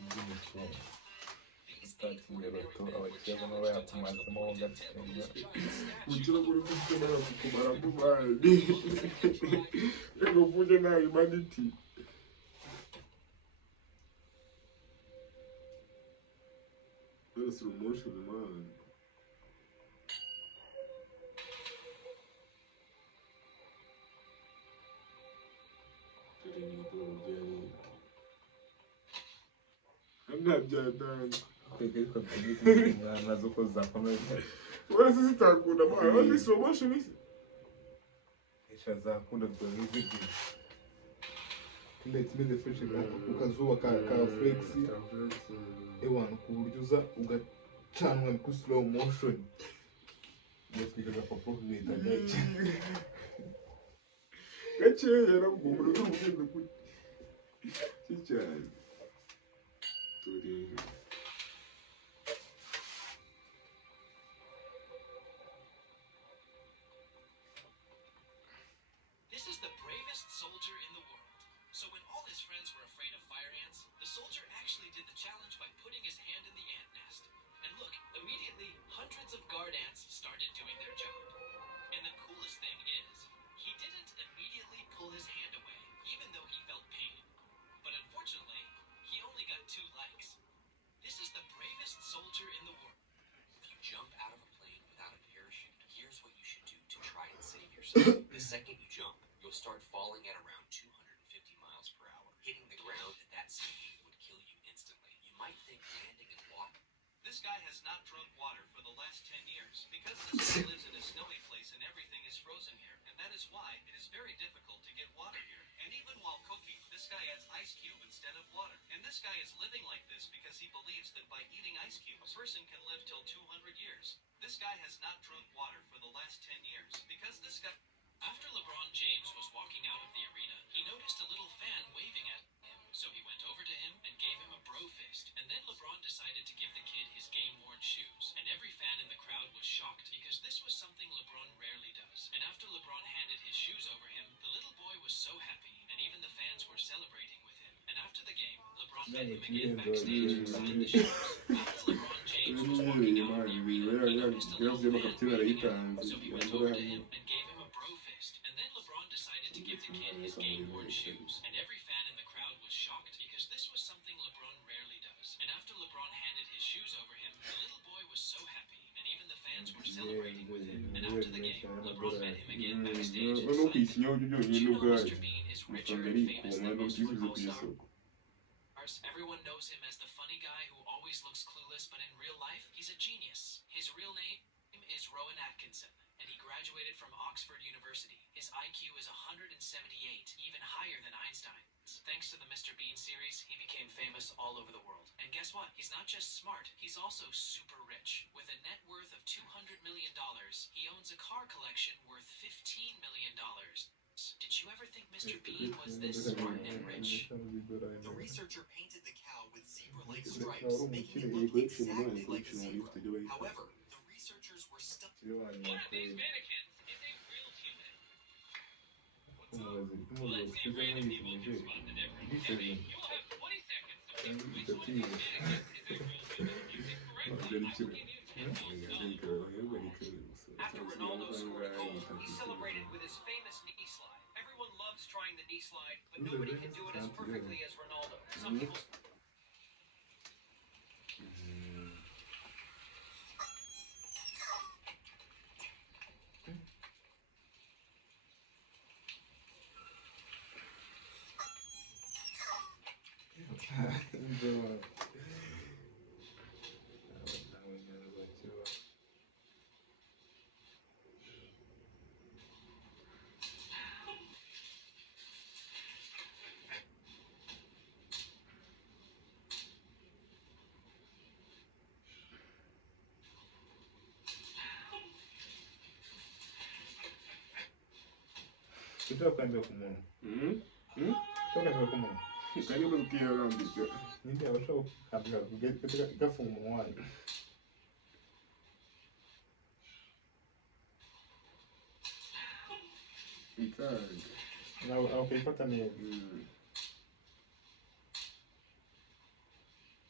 by'imisoro These utatinze bato abakiriya baba yatumazemo gatsindwa Umukino kuri mfite mara kukumara mubandi. Reka mvuge nabi maniti. Slow motion man. Ntabyadana. twebwe ariko tugize umwana zo ko zakomeza Wala sisi takunda mwana. Wala slow motion isi. esha zakunda tuzizi ndetse imeze fresh ku kazuba ka flex ewana ku buryo uza ugacanwa kuri slow motion yatwika agapapuro bita gake Gakeya nabwo umuntu ugenda gute. Cyane. Turi. This is the bravest soldier in the world. So when all his friends were afraid of fire ants, the soldier actually did the challenge by putting his hand in the ant nest. And look, immediately, hundreds of guard ants started doing their job. And the coolest thing is, he didn't immediately pull his hand away, even though he felt pain. But unfortunately, he only got 2 likes. This is the bravest soldier in the world. If you jump out of a plane without a parachute, here's what you should do to try and save yourself. The second you jump, you'll start falling at around 250 miles per hour. Hitting the ground at that speed would kill you instantly. You might think landing in water. This guy has not drunk water for the last 10 years because this guy lives in a snowy place and everything is frozen here. And that is why it is very difficult to get water here. And even while cooking, this guy adds ice cube instead of water. And this guy is living like this because he believes that by eating ice cube, a person can live till 200 years. This guy has not drunk water for the last 10 years because this guy... After LeBron James was walking out of the arena, he noticed a little fan waving at him, so he went over to him and gave him a bro fist. And then LeBron decided to give the kid his game-worn shoes, and every fan in the crowd was shocked because this was something LeBron rarely does. And after LeBron handed his shoes over him, the little boy was so happy, and even the fans were celebrating with him. And after the game, LeBron met him again backstage and signed the shoes. After LeBron James was walking out of the arena, he noticed a little fan waving at him, so he went over to him and gave him a bro fist. And then LeBron decided to give the kid his game-worn shoes, and every fan in the crowd was shocked because this was something LeBron rarely does. And after LeBron handed his shoes over him, the little boy was so happy, and even the fans were celebrating with him. And after the game, LeBron met him again backstage and No signed him. kwisinya uburyo Did byonyine you know n'ubwayo. Mr. Bean is richer Amafaranga and ari famous ikoma than most n'ubwisubizo football ku stars? isoko. Everyone knows him as the funny guy who always looks clueless, but in real life, he's a genius. His real name is Rowan Atkinson, and he graduated from Oxford University. His IQ is 178, even higher than Einstein's. Thanks to the Mr. Bean series, he became famous all over the world. And guess what? He's not just smart, he's also super rich. With a net worth of $200 million, he owns a car collection worth $15 million. Did you ever think Mr. Bean was this smart and rich? The researcher painted the cow with zebra-like Reka stripes, wari making umukire it look yego ikintu exactly imana like a ikintu wari zebra. ufite ibyo bayita. However, the researchers were stuck. Iyo One of these banyateye mannequins is a real human. umubazi Well, let's see if usize random people nk'ibishinje can spot the difference. giseje You'll have 20 seconds to pick kandi which one of bidatiye these mannequins is a real human. If you pick correctly, I will give you 10 points. After Ronaldo scored a goal, he celebrated with his famous knee slide. Everyone loves trying the knee slide, but nobody can do it as perfectly as Ronaldo. Some people Utakwambia kumuona. Utakwambia kumuona. kandi umaze ukiyarambika Ninde abashaka kugenda gafunga umunwa wayo. ikanga Nawe ukayifata neza.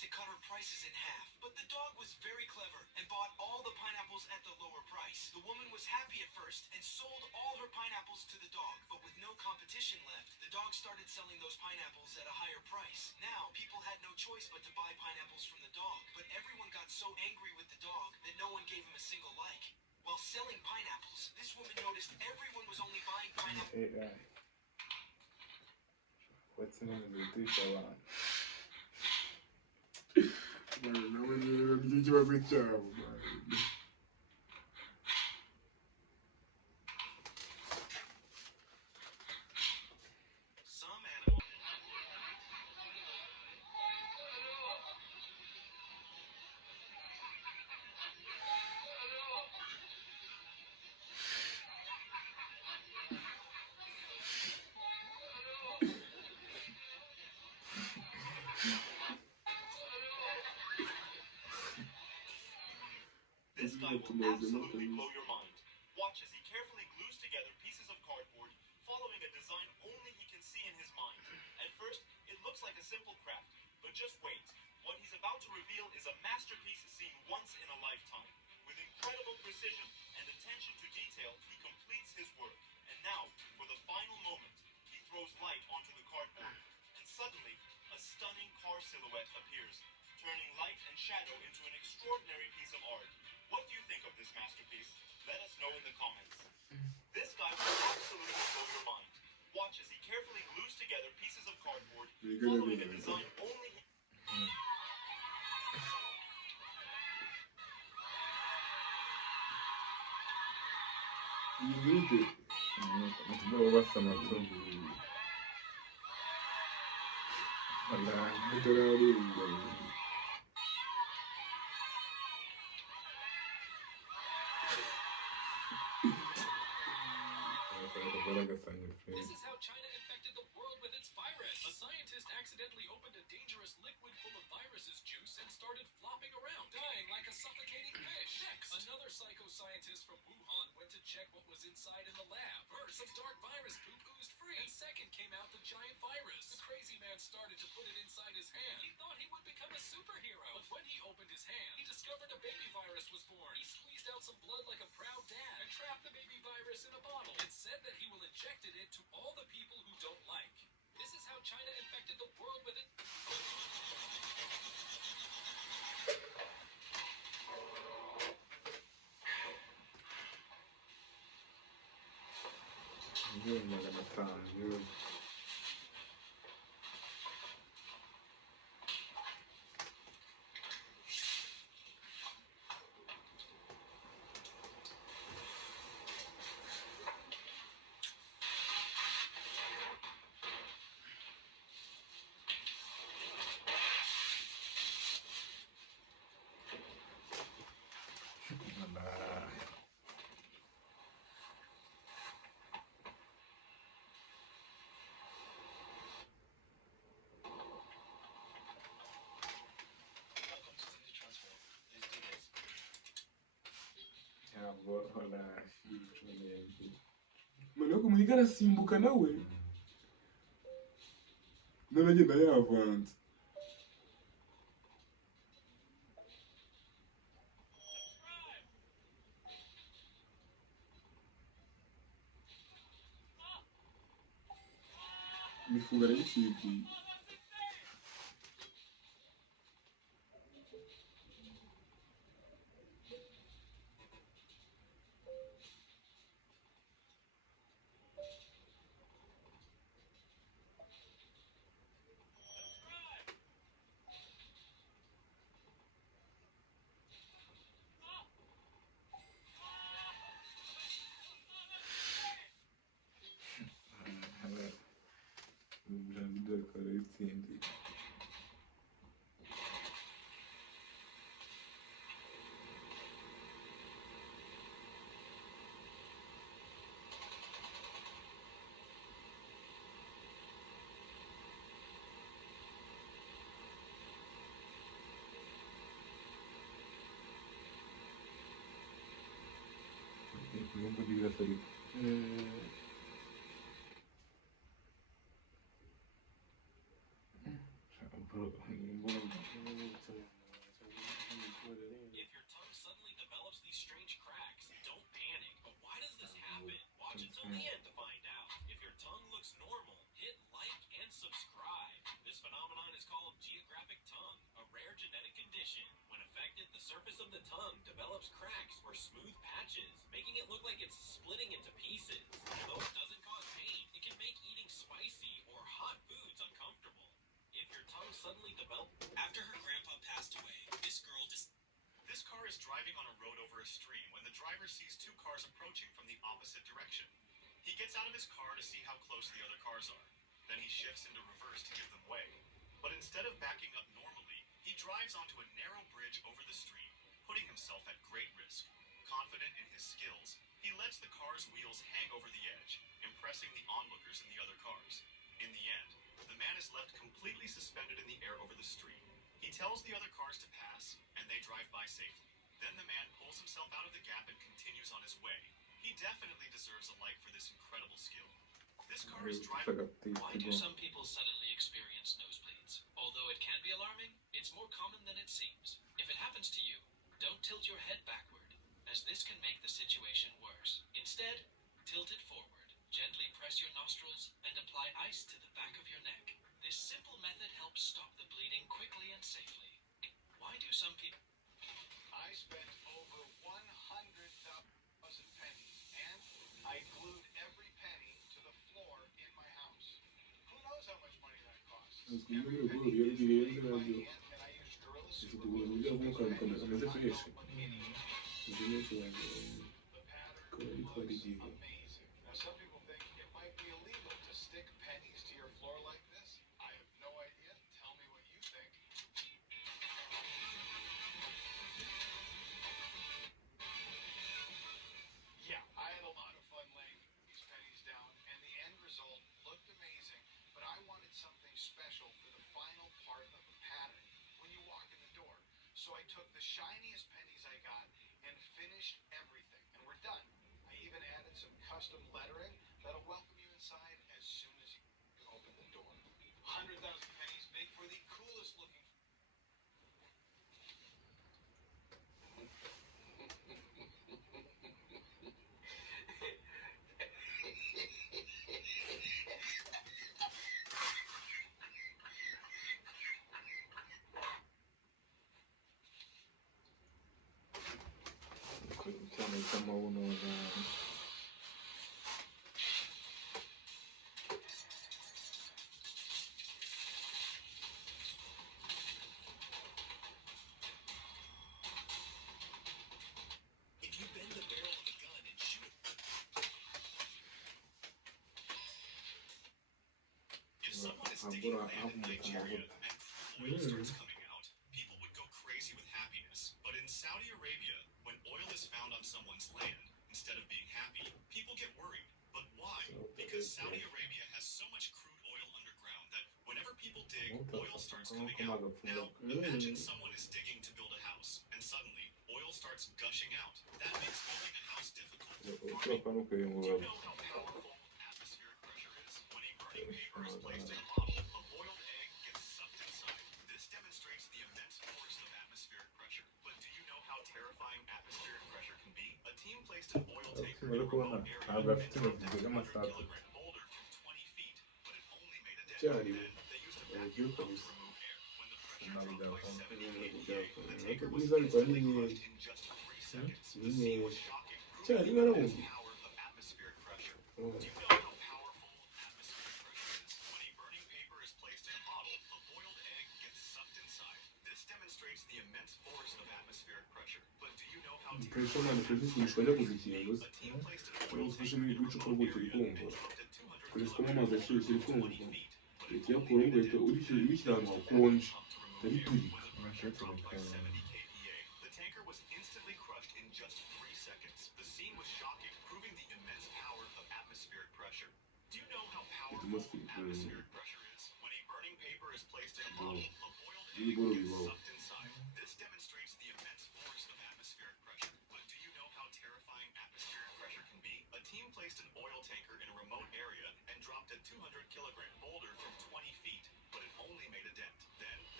to cut her prices in half. But the dog was very clever and bought all the pineapples at the lower price. The woman was happy at first and sold all her pineapples to the dog. But with no competition left, the dog started selling those pineapples at a higher price. Now, people had no choice but to buy pineapples from the dog. But everyone got so angry with the dog that no one gave him a single like. While selling pineapples, this woman noticed everyone was only buying pineapples. AI. What's the name of the teacher one? nawe rero nicyo kibazo cyabo mani. Some animals. This guy will absolutely blow your mind. Watch as he carefully glues together pieces of cardboard, following a design only he can see in his mind. At first, it looks like a simple craft, but just wait. What he's about to reveal is a masterpiece seen once in a lifetime. With incredible precision and attention to detail, he completes his work. And now, for the final moment, he throws light onto the cardboard. And suddenly, a stunning car silhouette appears, turning light and shadow into an extraordinary piece of art. What do you think of this masterpiece? Let us know in the comments. This guy will absolutely blow your mind. Watch as he carefully glues together pieces of cardboard, following a design only he... Yizike. Ndio basama tu. Wallahi. Bitararenga. This is how China infected the world with its virus. A scientist accidentally opened a dangerous liquid full of viruses juice and started flopping around, dying like a suffocating fish. Next, another psycho scientist from Wuhan went to check what was inside in the lab. First, some dark virus poop oozed free, and second came out the giant virus. The crazy man started to put it inside his hand. He thought he would become a superhero, but when he opened his hand, he discovered a baby virus was born. He squeezed out some blood like a proud dad and trapped the baby virus in a bottle and said that he will inject it into all the people who don't like. This is how China infected the world with it. Miliyoni 500 euro. Noneho kumwiga arasimbuka nawe none agenda yavanze. Imifungo arayisigiye. David arayitsindiye. Nubwo birasa ariko. If your tongue suddenly develops these strange cracks, don't panic. But why does this happen? Watch until the end to find out. If your tongue looks normal, hit like and subscribe. This phenomenon is called geographic tongue, a rare genetic condition. When affected, the surface of the tongue develops cracks or smooth patches, making it look like it's splitting into pieces. Although it doesn't cause pain, it can make eating spicy or hot foods uncomfortable. If your tongue suddenly develops... After her grandpa passed away, this girl This car is driving on a road over a stream when the driver sees two cars approaching from the opposite direction. He gets out of his car to see how close the other cars are. Then he shifts into reverse to give them way. But instead of backing up normally, he drives onto a narrow bridge over the stream, putting himself at great risk. Confident in his skills, he lets the car's wheels hang over the edge, impressing the onlookers in the other cars. In the end, the man is left completely suspended in the air over the stream. He tells the other cars to pass, and they drive by safely. Then the man pulls himself out of the gap and continues on his way. He definitely deserves a like for this incredible skill. This car is driving... Why do some people suddenly experience nosebleeds? Although it can be alarming, it's more common than it seems. If it happens to you, don't tilt your head backward, as this can make the situation worse. Instead, tilt it forward. Gently press your nostrils and apply ice to the back of your neck. This simple method helps stop the bleeding quickly and safely. Why do some people... I spent over 100,000 pennies, and I glued every penny to the floor in my house. Who knows how much money that costs? Every penny is weighed by hand, and I used Gorilla Super Glue to make my felt when hitting each. The pattern looks amazing. Now, some people think it might be illegal to stick pennies to your floor like this. I have no idea. Tell me what you think. Yeah, I had a lot of fun laying these pennies down, and the end result looked amazing, but I wanted something special for the final part of the pattern when you walk in the door. So I took the shiniest pennies I got and finished everything, and we're done. I even added some custom lettering that'll welcome you inside as soon as you open the door. 100,000 pennies make for the coolest looking. cyane cy'amabuno na If you bend the barrel of a gun and shoot it, If someone is digging abura land in ahumuka Nigeria amavuta and crude oil starts coming out, people would go crazy with happiness. But in Saudi Arabia, when oil is found on someone's land, instead of being happy, people get worried. But why? Because Saudi Arabia has so much crude oil underground that whenever people dig, oil starts coming out. Now, imagine someone is digging to build a house, and suddenly, oil starts gushing out. That makes building a house difficult. ushobora no Do you kuyungurura know how powerful atmospheric pressure is? When a burning paper is placed in a bottle, a boiled egg gets sucked inside. This demonstrates the immense force of atmospheric pressure. But do you know how terrifying atmospheric pressure can be? A team placed an oil tanker in a remote area ntabwo and afite dropped a intoki 200 z'amasasu kilogram boulder from 20 feet, but it only made a dent. cyari Then they used a uburyo vacuum pump to kabisa remove air. When the pressure ntabwo dropped by byakunda 70 ntabwo kPa, the byakunda tanker was niba bikora instantly n'inyenyeri crushed in just 3 seconds. The scene was shocking, cyari proving the immense barabumva power of atmospheric pressure. Oh. Do you know how powerful atmospheric pressure is? When a burning paper is placed in a bottle, a boiled egg gets sucked inside. This demonstrates the immense force of atmospheric pressure. But do you know how pressure terrifying ntabwo pressure atmospheric zishobora pressure is? kuzikinguza A team placed an iyo oil ufashe tanker in a nk'igicupa remote gutya uri area and kumva dropped a 200 ukwezi kilogram kw'amazi boulder ashyushye uri from kumva 20 feet, but it uhita only uyakuramo made a ugahita dent. ubishyira Then ahantu they used a hakonje vacuum pump to remove air. urabiturika When the pressure dropped by 70 kPa, the tanker was instantly crushed in just 3 seconds. The scene was shocking, proving the immense power of atmospheric pressure. Do you know how powerful atmospheric pressure is? When a burning paper is placed in a bottle, a boiled egg gets sucked inside. This demonstrates the immense force of atmospheric pressure. But do you know how terrifying atmospheric pressure can be? A team placed an oil tanker in a remote area and dropped a 200 kilogram boulder from 20 feet, but it only made a dent. Then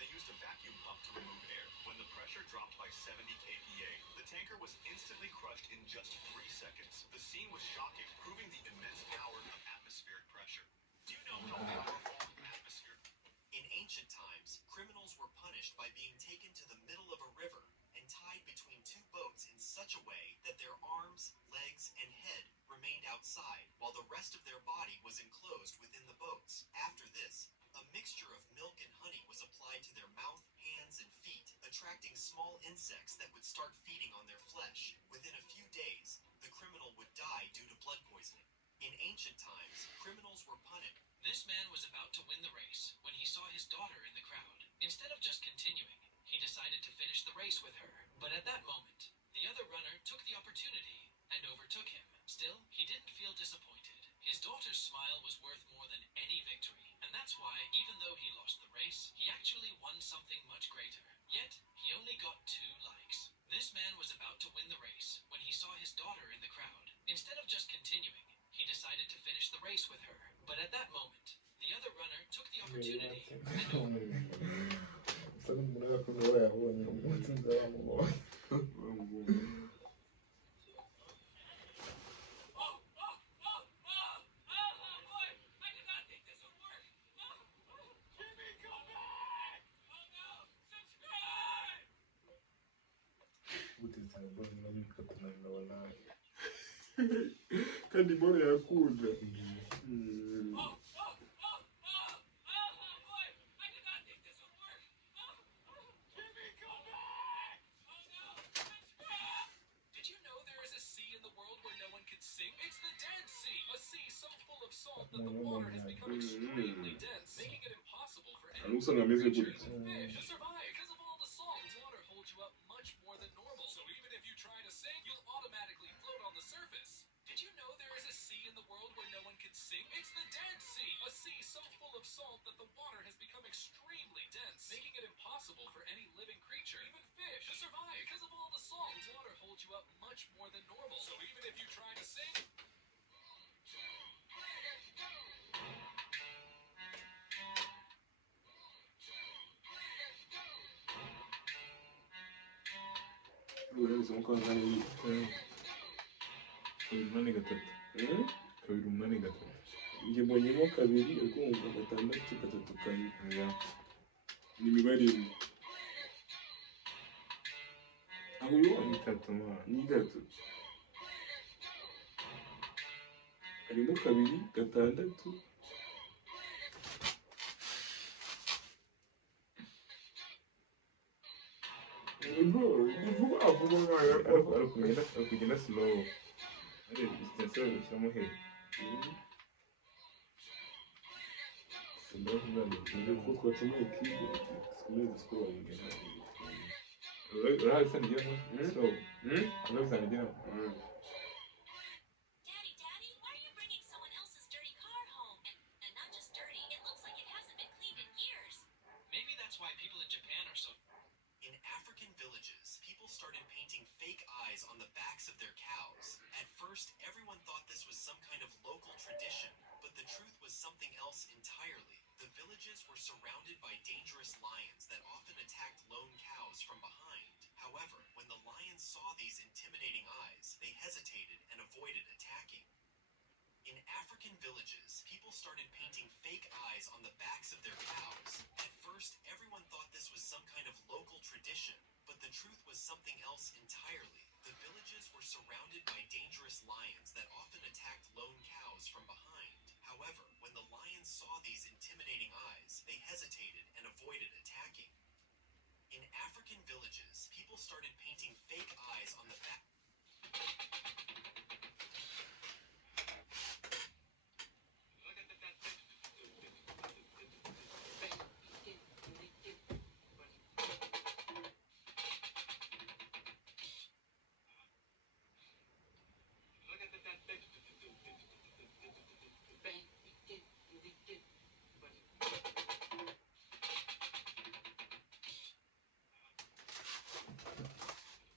70 kPa. The tanker was instantly crushed in just 3 seconds. The scene was shocking, proving the immense power of atmospheric pressure. Do you know how powerful atmosphere? In ancient times, criminals were punished by being taken to the middle of a river and tied between two boats in such a way that their arms, legs, and head remained outside, while the rest of their body was enclosed within the boats. After this, a mixture of milk and honey was applied to their mouth, hands, and feet, attracting small insects that would start feeding on their flesh. Within a few days, the criminal would die due to blood poisoning. In ancient times, criminals were punished. This man was about to win the race when he saw his daughter in the crowd. Instead of just continuing, he decided to finish the race with her. But at that moment, the other runner took the opportunity and overtook him. Still, he didn't feel disappointed. His daughter's smile was worth more than any victory, and that's why, even though he lost the race, he actually won something much greater. Yet, he only got 2 likes. This man was about to win the race when he saw his daughter in the crowd. Instead of just continuing, he decided to finish the race with her. But at that moment, the other runner took the opportunity and Sakın buna yakın oraya koyuyorum. Bütün devamı var. Kandi mbona yakunda. Did you know there is a sea in the world where no one can sing? It's the Dead Sea, a sea so full of salt that the water has become extremely dense, making it impossible for any Usanga ameze creature, gutya. even fish, to survive. Because of all the salt, water holds you up much more than normal. So even if you try to sing, you'll automatically float on the surface. Did you know there is a sea in the world where no one can sing? It's the Dead Sea, a sea so full of salt that the water has become extremely dense, making it impossible for any living creature, even fish, to survive. Because of all the salt, water holds you up much more than normal. So even if you try to sing, Uburenze umukozi ari kabiri umunani gatatu. Kabiri umunani gatatu. njye mbonyemo kabiri urwumva gatandatu gatatu kane. Ni imibare imwe. Aho ubibona Itatu mwana. ni gatatu. Harimo kabiri gatandatu. Ni vuba vuba nk'ayo. Ari kugenda slow. Ari distance ushyiramo hehe. Nibyo ko twacumuye keyboard. Sikomeze scrolling. Urahise nigiramo slow. Urahise nigiramo. Daddy, Daddy, why are you bringing someone else's dirty car home? And not just dirty, it looks like it hasn't been cleaned in years. Maybe that's why people in Japan are so... In African villages, people started painting fake eyes on the backs of their cows. At first, everyone thought this was some kind of local tradition, but the truth was something else entirely. The villages were surrounded by dangerous lions that often attacked lone cows from behind. However, when the lions saw these intimidating eyes, they hesitated and avoided attacking. In African villages, people started painting fake eyes on the backs of their cows. At first, everyone thought this was some kind of local tradition, but the truth was something else entirely. The villages were surrounded by dangerous lions that often attacked lone cows from behind. However, when the lions saw these intimidating eyes, they hesitated and avoided attacking. In African villages, people started painting fake eyes on the back.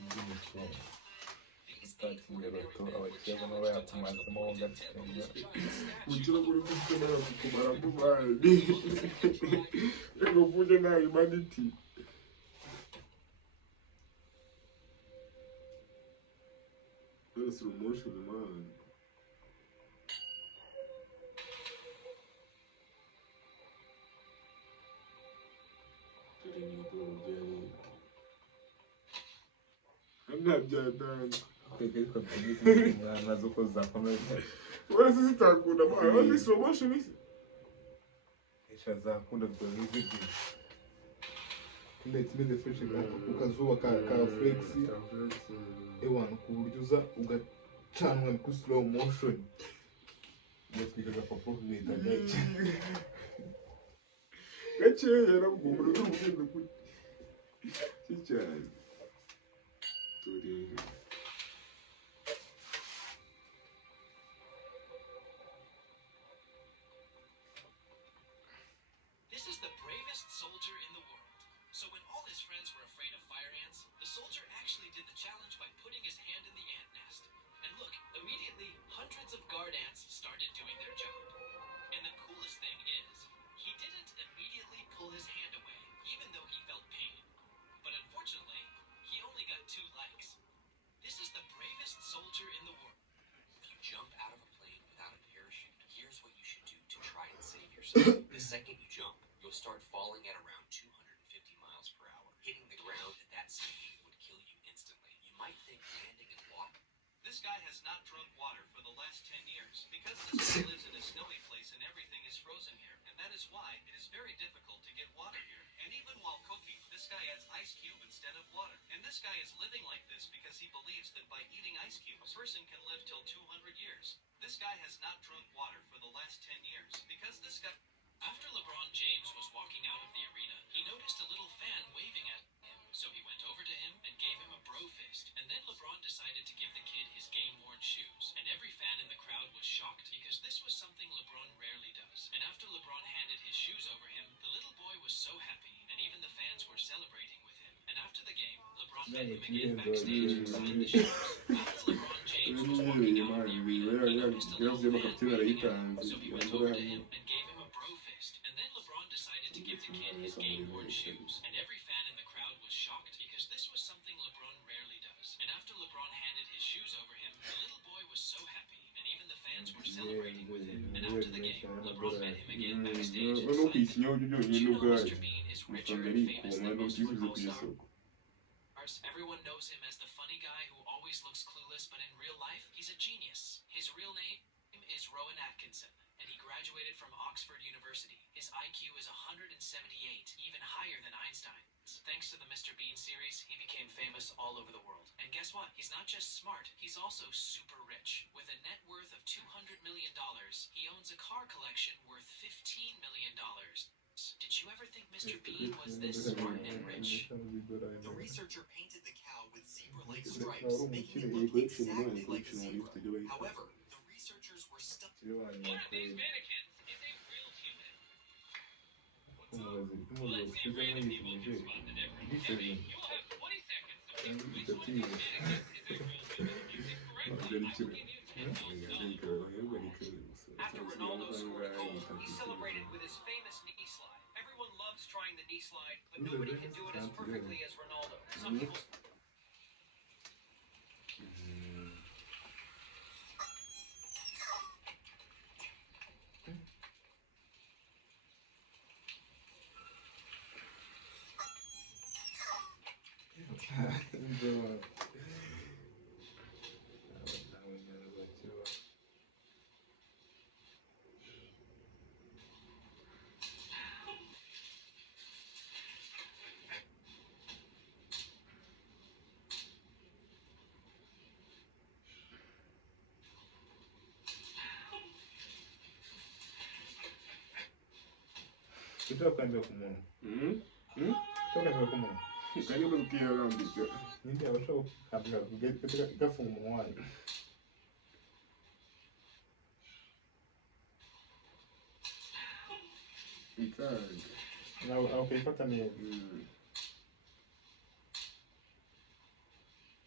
by'imisoro These utakiye bato abakeba nabo yatumazemo gatsindwa Umukino kuri mfite nawe kukumara mubandi. Reka mvuge na humanity. Slow motion man. Ntabyadana. twebwe ariko tugize umwana zo ko zakomeza Wala sisi takunda man. Wala slow motion isi. esha zakunda tuzizi ndetse imeze fresh ku kazuba ka flex ewana ku buryo uza ugacanwa kuri slow motion yatwikaga papa bita gake Gakeya nabwo umuntu n'ugenda kuri. Cyane. Turi. This is the bravest soldier in the world. So when all his friends were afraid of fire ants, the soldier actually did the challenge by putting his hand in the ant nest. And look, immediately, hundreds of guard ants started doing their job. And the coolest thing is, he didn't immediately pull his hand away, even though he felt pain. But unfortunately, he only got 2 likes. This is the bravest soldier in the world. If you jump out of a plane without a parachute, here's what you should do to try and save yourself. The second you jump, you'll start falling at around 250 miles per hour. Hitting the ground at that speed would kill you instantly. You might think landing in water. This guy has not drunk water for the last 10 years because this guy lives in a snowy place and everything is frozen here. And that is why it is very difficult to get water here. And even while cooking, this guy adds ice cube instead of water. And this guy is living like this because he believes that by eating ice cube, a person can live till 200 years. This guy has not drunk water for the last 10 years because this guy... After LeBron James was walking out of the arena, he noticed a little fan waving at him, so he went over to him and gave him a bro fist. And then LeBron decided to give the kid his game-worn shoes, and every fan in the crowd was shocked because this was something LeBron rarely does. And after LeBron handed his shoes over him, the little boy was so happy, and even the fans were celebrating with him. And after the game, LeBron met him again backstage and signed the shoes. After LeBron James was walking out of the arena, he noticed a little fan waving at him, so he went over to him and gave him a bro fist. And then LeBron decided to give the kid his game-worn shoes, and every fan in the crowd was shocked because this was something LeBron rarely does. And after LeBron handed his shoes over him, the little boy was so happy, and even the fans were celebrating with him. And after the game, LeBron met him again backstage and No signed the kwisinya uburyo Did byonyine you know n'ubwayo. Mr. Bean is richer Usanga and ari famous ikoma than most n'ubyifuzo football ku stars? isoko. Everyone knows him as the funny guy who always looks clueless, but in real life, he's a genius. His real name is Rowan Atkinson, and he graduated from Oxford University. His IQ is 178, even higher than Einstein's. Thanks to the Mr. Bean series, he became famous all over the world. And guess what? He's not just smart, he's also super rich. With a net worth of $200 million, he owns a car collection worth $15 million. Did you ever think Mr. Bean was this smart and rich? The researcher painted the cow with zebra-like stripes, making it look exactly like a zebra. However, the researchers were stuck. One of these mannequins is a real human. Let's see if random people can spot the difference. Debbie, you will have 20 seconds to pick which one of these mannequins is a real human. If you pick correctly, I will give you $10,000. After Ronaldo scored a goal, he celebrated with his famous knee slide. Everyone loves trying the knee slide, but nobody can do it as perfectly as Ronaldo. Some people... Utakwambia kumuona. Utakwambia kumuona. Karibu tukiyarambika. Nindi abasho kabla kugeta gafunga umwana. Ikanga. Na ukayifata neza.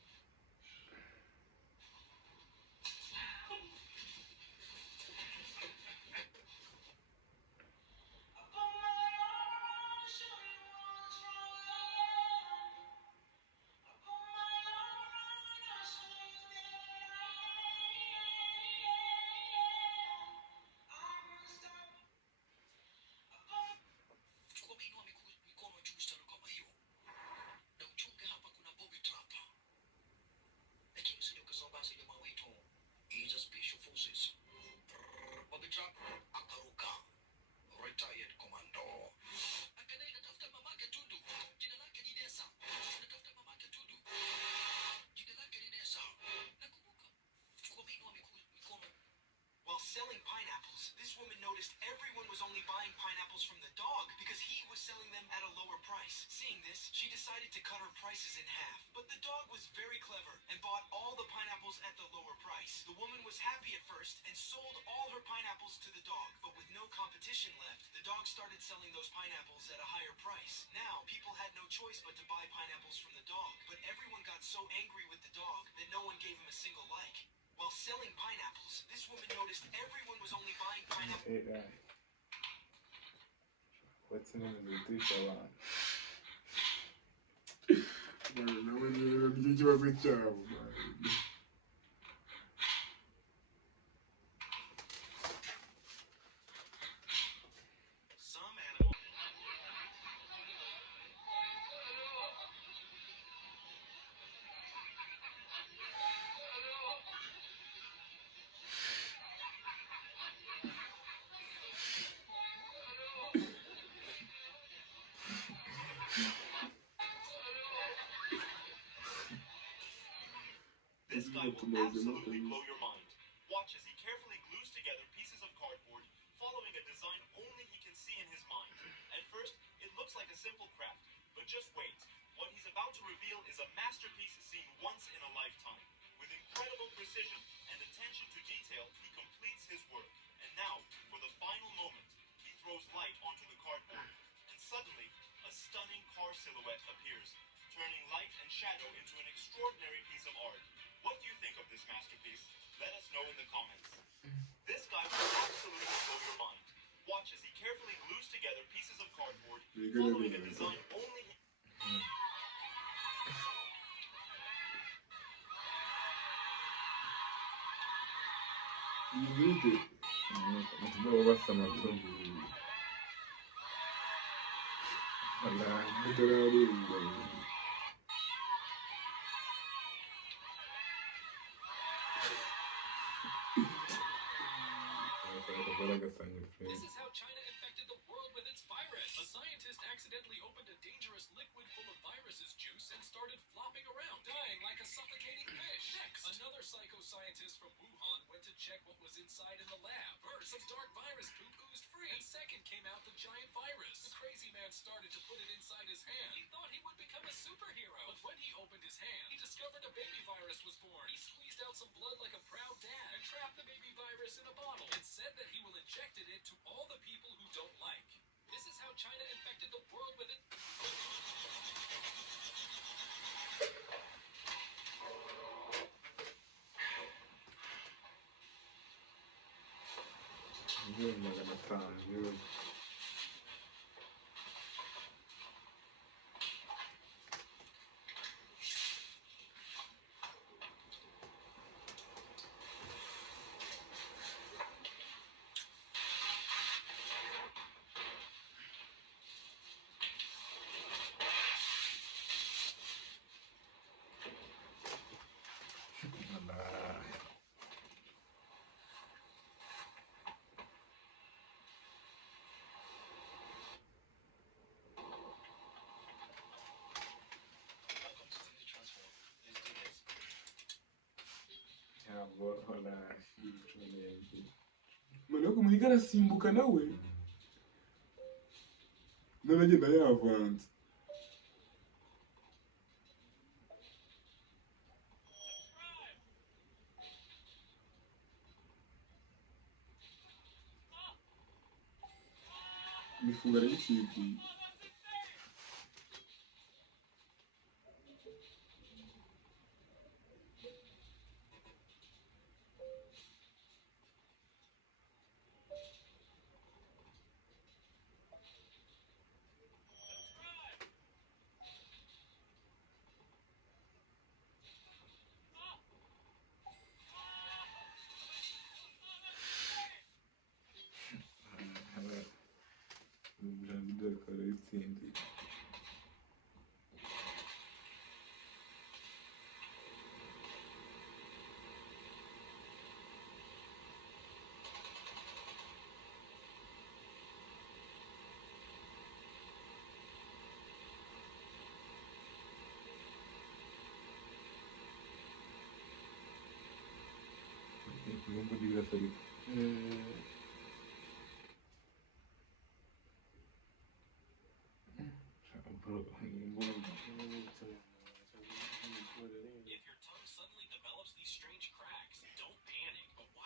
happy at first and sold all her pineapples to the dog. But with no competition left, the dog started selling those pineapples at a higher price. Now, people had no choice but to buy pineapples from the dog. But everyone got so angry with the dog that no one gave him a single like. While selling pineapples, this woman noticed everyone was only buying pineapples. AI. What's in the teacher one? Nawe rero nicyo kibazo cyabo. Some animals. This guy will absolutely blow your mind. Watch as he carefully glues together pieces of cardboard, following a design only he can see in his mind. At first, it looks like a simple craft, but just wait. What he's about to reveal is a masterpiece seen once in a lifetime. With incredible precision and attention to detail, he completes his work. And now, for the final moment, he throws light onto the cardboard, and suddenly, a stunning car silhouette appears, turning light and shadow into an extraordinary piece of art. What do you think of this masterpiece? Let us know in the comments. This guy will absolutely blow your mind. Watch as he carefully glues together pieces of cardboard, following a design only he... Izike. Ndio basa matungu. Allah, ndarari. This is how China infected the world with its virus. A scientist accidentally opened a dangerous liquid full of viruses juice and started flopping around, dying like a suffocating fish. Next, another psycho-scientist from Wuhan went to check what was inside in the lab. First, some dark virus poop oozed free, and second came out the giant virus. The crazy man started to put it inside his hand. He thought he would become a superhero, but when he opened his hand, he discovered a baby virus was born. He squeezed out some blood like a proud dad and trapped the baby virus in a bottle and said that he will inject it into all the people who don't like. This is how China infected the world with it. Miliyoni 500 euro. Allah. Ntabwo hora noneho kumurika arasimbuka nawe none agenda yavanze. Imifungo arayisigiye. David akaba arayitsindiye. Nubwo birasa ariko. If your tongue suddenly develops these strange cracks, don't panic, but watch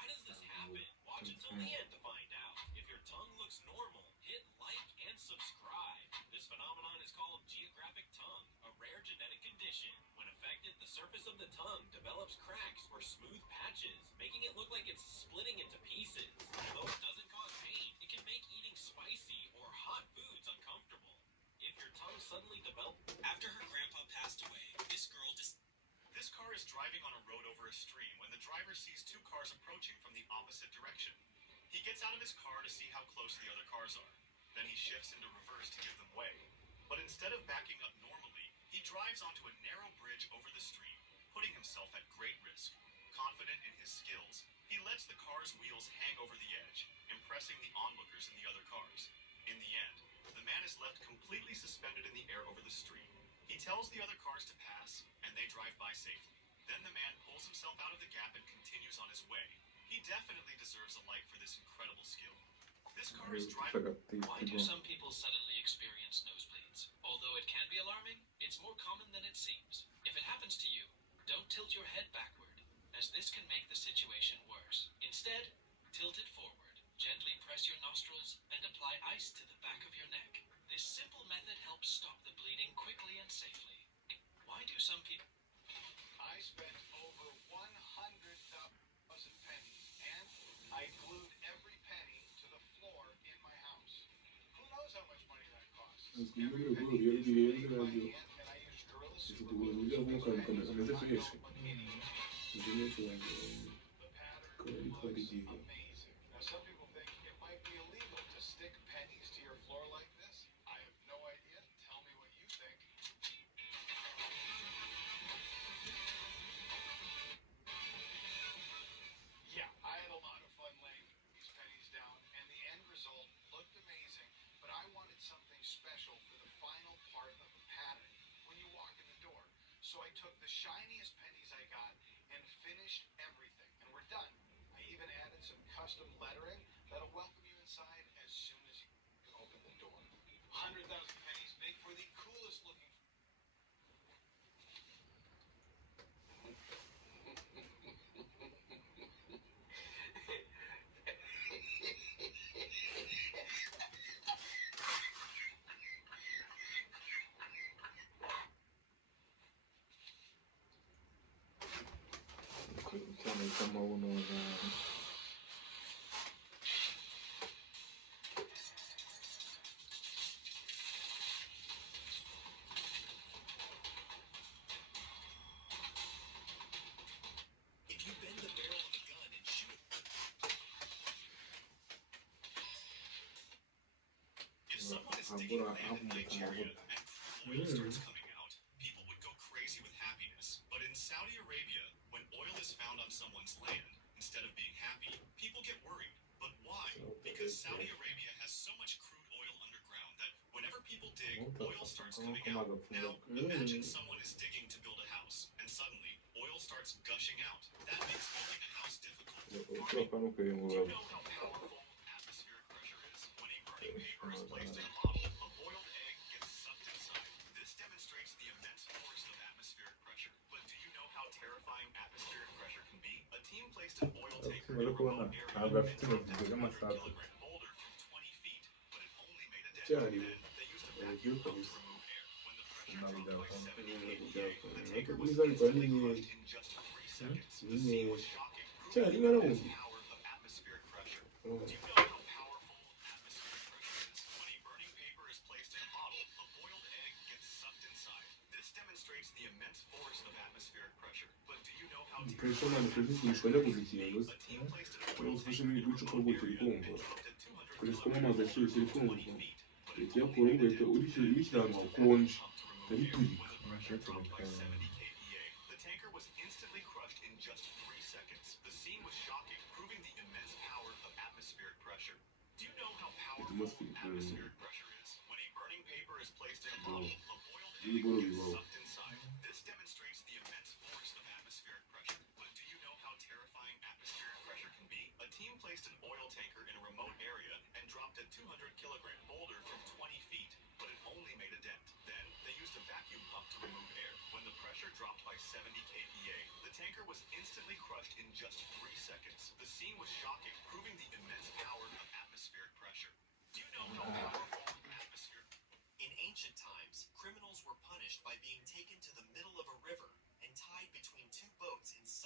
surface of the tongue develops cracks or smooth patches, making it look like it's splitting into pieces. Though it doesn't cause pain, it can make eating spicy or hot foods uncomfortable. If your tongue suddenly develops... After her grandpa passed away, this girl This car is driving on a road over a stream when the driver sees two cars approaching from the opposite direction. He gets out of his car to see how close the other cars are. Then he shifts into reverse to give them way. But instead of backing up normally, he drives onto a narrow bridge over the stream, putting himself at great risk. Confident in his skills, he lets the car's wheels hang over the edge, impressing the onlookers in the other cars. In the end, the man is left completely suspended in the air over the stream. He tells the other cars to pass, and they drive by safely. Then the man pulls himself out of the gap and continues on his way. He definitely deserves a like for this incredible skill. This car is driving... Why do some people suddenly experience nosebleeds? Although it can be alarming, it's more common than it seems. If it happens to you, don't tilt your head backward, as this can make the situation worse. Instead, tilt it forward. Gently press your nostrils and apply ice to the back of your neck. This simple method helps stop the bleeding quickly and safely. Why do some people... I spent over 100,000 pennies, and I glued every penny to the floor in my house. Who knows how much money that costs? Every penny is made by hand, and I used Gorilla Super Glue to make my home a kitty. The pattern looks amazing. Now, some people think it might be illegal to stick pennies to your floor like this. I have no idea. Tell me what you think. Yeah, I had a lot of fun laying these pennies down, and the end result looked amazing, but I wanted something special for the final part of the pattern when you walk in the door. So I took the shiniest pennies I got and finished everything, and we're done. I even added some custom lettering that'll welcome you inside as soon as you open the door. 100,000 pennies make for the coolest looking... cyane cy'amabuno na If you bend the barrel of a gun and shoot it... If someone is digging land in Nigeria and oil starts coming out, people would go crazy with happiness. But in Saudi Arabia, when oil is found on someone's land, instead of being happy, people get worried. But why? Because Saudi Arabia has so much crude oil underground that whenever people dig, oil starts coming out. Now, imagine someone is digging to build a house, and suddenly, oil starts gushing out. That makes building a house difficult. ushobora no Do you kuyungurura know how powerful atmospheric pressure is? When a burning paper is placed in a bottle, a boiled egg gets sucked inside. This demonstrates the immense force of atmospheric pressure. But do you know how terrifying atmospheric pressure can be? A team placed an oil tanker in a remote area and dropped a 200-kilogram boulder from 20 feet, but it only made a dent. Then they used a vacuum pump to remove air. When the pressure dropped by 70 kPa, the tanker was instantly crushed in just 3 seconds. The scene was shocking, proving the immense power of atmospheric pressure. Do you know how powerful atmospheric pressure is? When a burning paper is placed in a bottle, a boiled egg gets sucked inside. This demonstrates the immense force of atmospheric pressure. But do you know how pressure man kwifashishwa no kuzikinga a team placed an oil ufashe tanker in a nk'igicupa remote gutyo area and rikumva dropped a 200 ukoresha kilogram amazi boulder ashyushye from 20 rikumva feet, but it uhita only uyakuraho made a ugahita dent. urishyira ahantu Used a hakonje vacuum pump to remove uhita air. biturika When the pressure dropped by 70 kPa, the tanker was instantly crushed in just 3 seconds. The scene was shocking, proving the immense power of atmospheric pressure. Do you know how powerful atmospheric pressure is? When a burning paper is placed in a bottle, a boiled egg gets sucked inside. This demonstrates the immense force of atmospheric pressure. But do you know how terrifying atmospheric pressure can be? A team placed an oil tanker in a remote area and dropped a 200-kilogram boulder from 20 feet, but it only made a dent. Then they used a vacuum pump to remove air. When the pressure dropped by 70 kPa, the tanker was instantly crushed in just 3 seconds. The scene was shocking, proving the immense power of atmospheric pressure. Do you know how powerful atmospheric... In ancient times, criminals were punished by being taken to the middle of a river and tied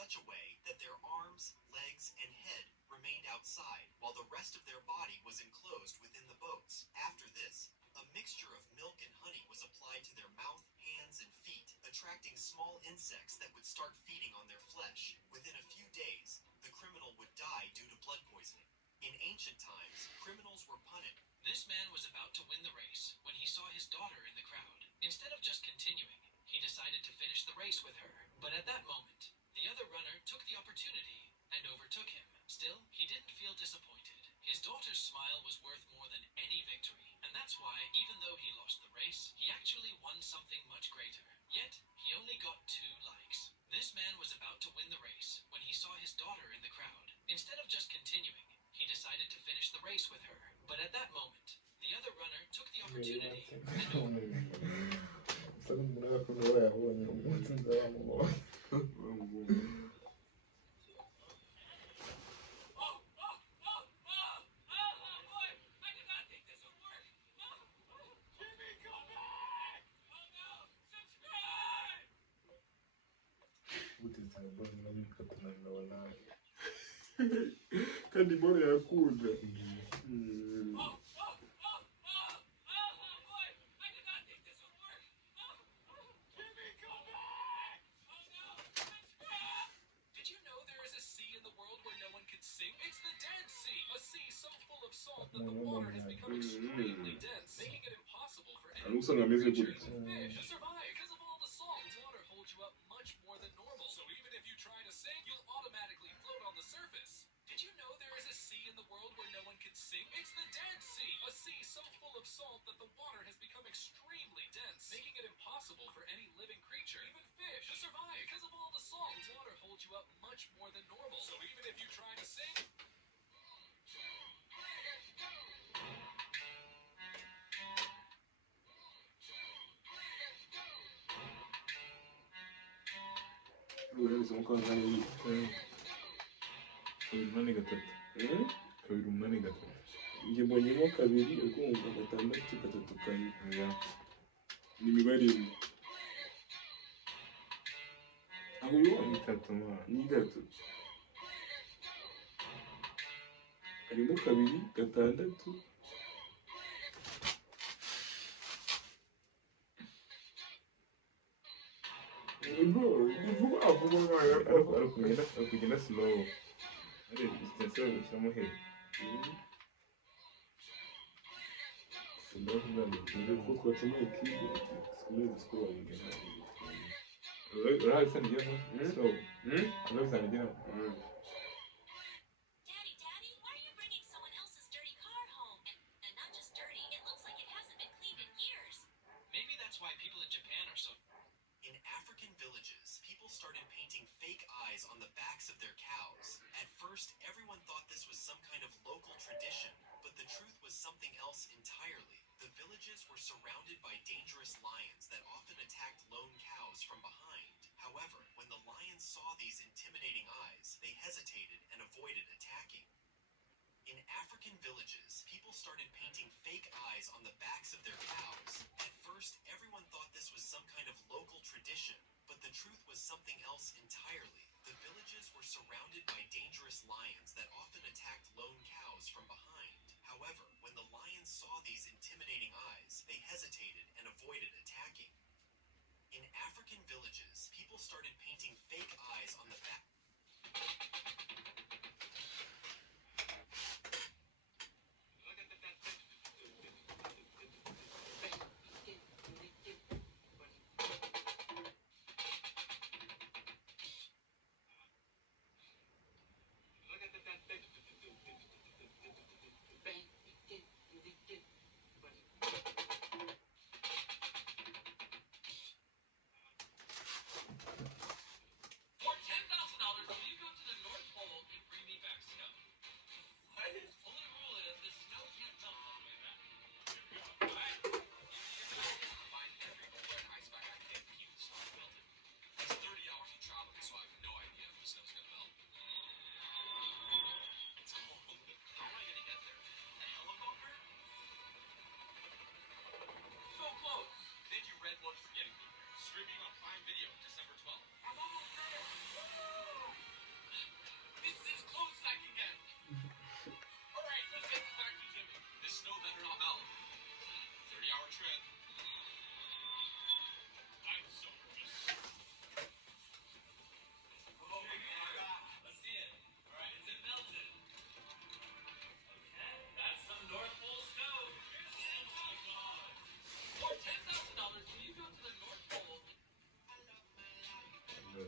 such a way that their arms, legs, and head remained outside, while the rest of their body was enclosed within the boats. After this, a mixture of milk and honey was applied to their mouth, hands, and feet, attracting small insects that would start feeding on their flesh. Within a few days, the criminal would die due to blood poisoning. In ancient times, criminals were punished. This man was about to win the race when he saw his daughter in the crowd. Instead of just continuing, he decided to finish the race with her. But at that moment, the other runner took the opportunity and overtook him. Still, he didn't feel disappointed. His daughter's smile was worth more than any victory. And that's why, even though he lost the race, he actually won something much greater. Yet, he only got 2 likes. This man was about to win the race when he saw his daughter in the crowd. Instead of just continuing, he decided to finish the race with her. But at that moment, the other runner took the opportunity and kandi bora yakunda. Did you know there is a sea in the world where no one can sing? It's the Dead Sea, a sea so full of salt that the water has become extremely dense, making it impossible for any Usanga ameze creature, gutya. even fish, to survive. Because of all the salt, water holds you up much more than normal. So even if you try to sing, you'll automatically float on the surface. Did you know there is a sea in the world where no one can sing? It's the Dead Sea, a sea so full of salt that the water has become extremely dense, making it impossible for any living creature, even fish, to survive. Because of all the salt, water holds you up much more than normal. So even if you try to sing, Urabona ko nk'aho kabiri umunani gatatu kabiri umunani gatatu njye mbonyemo 2 urumva 6 3 4 ya ni imibare imwe. Aho ubibona itatu mwana ni 3 harimo 2 6 ni vuba vuba nk'aya ari kugenda slow ari distance ushyiramo head Ndio ko twatumye keyboard sikumwe sikuwa ngena. urahise nigera slow urahise nigera Daddy, Daddy, why are you bringing someone else's dirty car home? And not just dirty, it looks like it hasn't been cleaned in years. maybe that's why people in Japan are so... In African villages, people started painting fake eyes on the backs of their cows. At first, everyone thought this was some kind of local tradition, but the truth was something else entirely. The villages were surrounded by dangerous lions that often attacked lone cows from behind. However, when the lions saw these intimidating eyes, they hesitated and avoided attacking. In African villages, people started painting fake eyes on the backs of their cows. At first, everyone thought this was some kind of local tradition, but the truth was something else entirely. The villages were surrounded by dangerous lions that often attacked lone cows from behind. However, when the lions saw these intimidating eyes, they hesitated and avoided attacking. In African villages, people started painting fake eyes on the back. For $10,000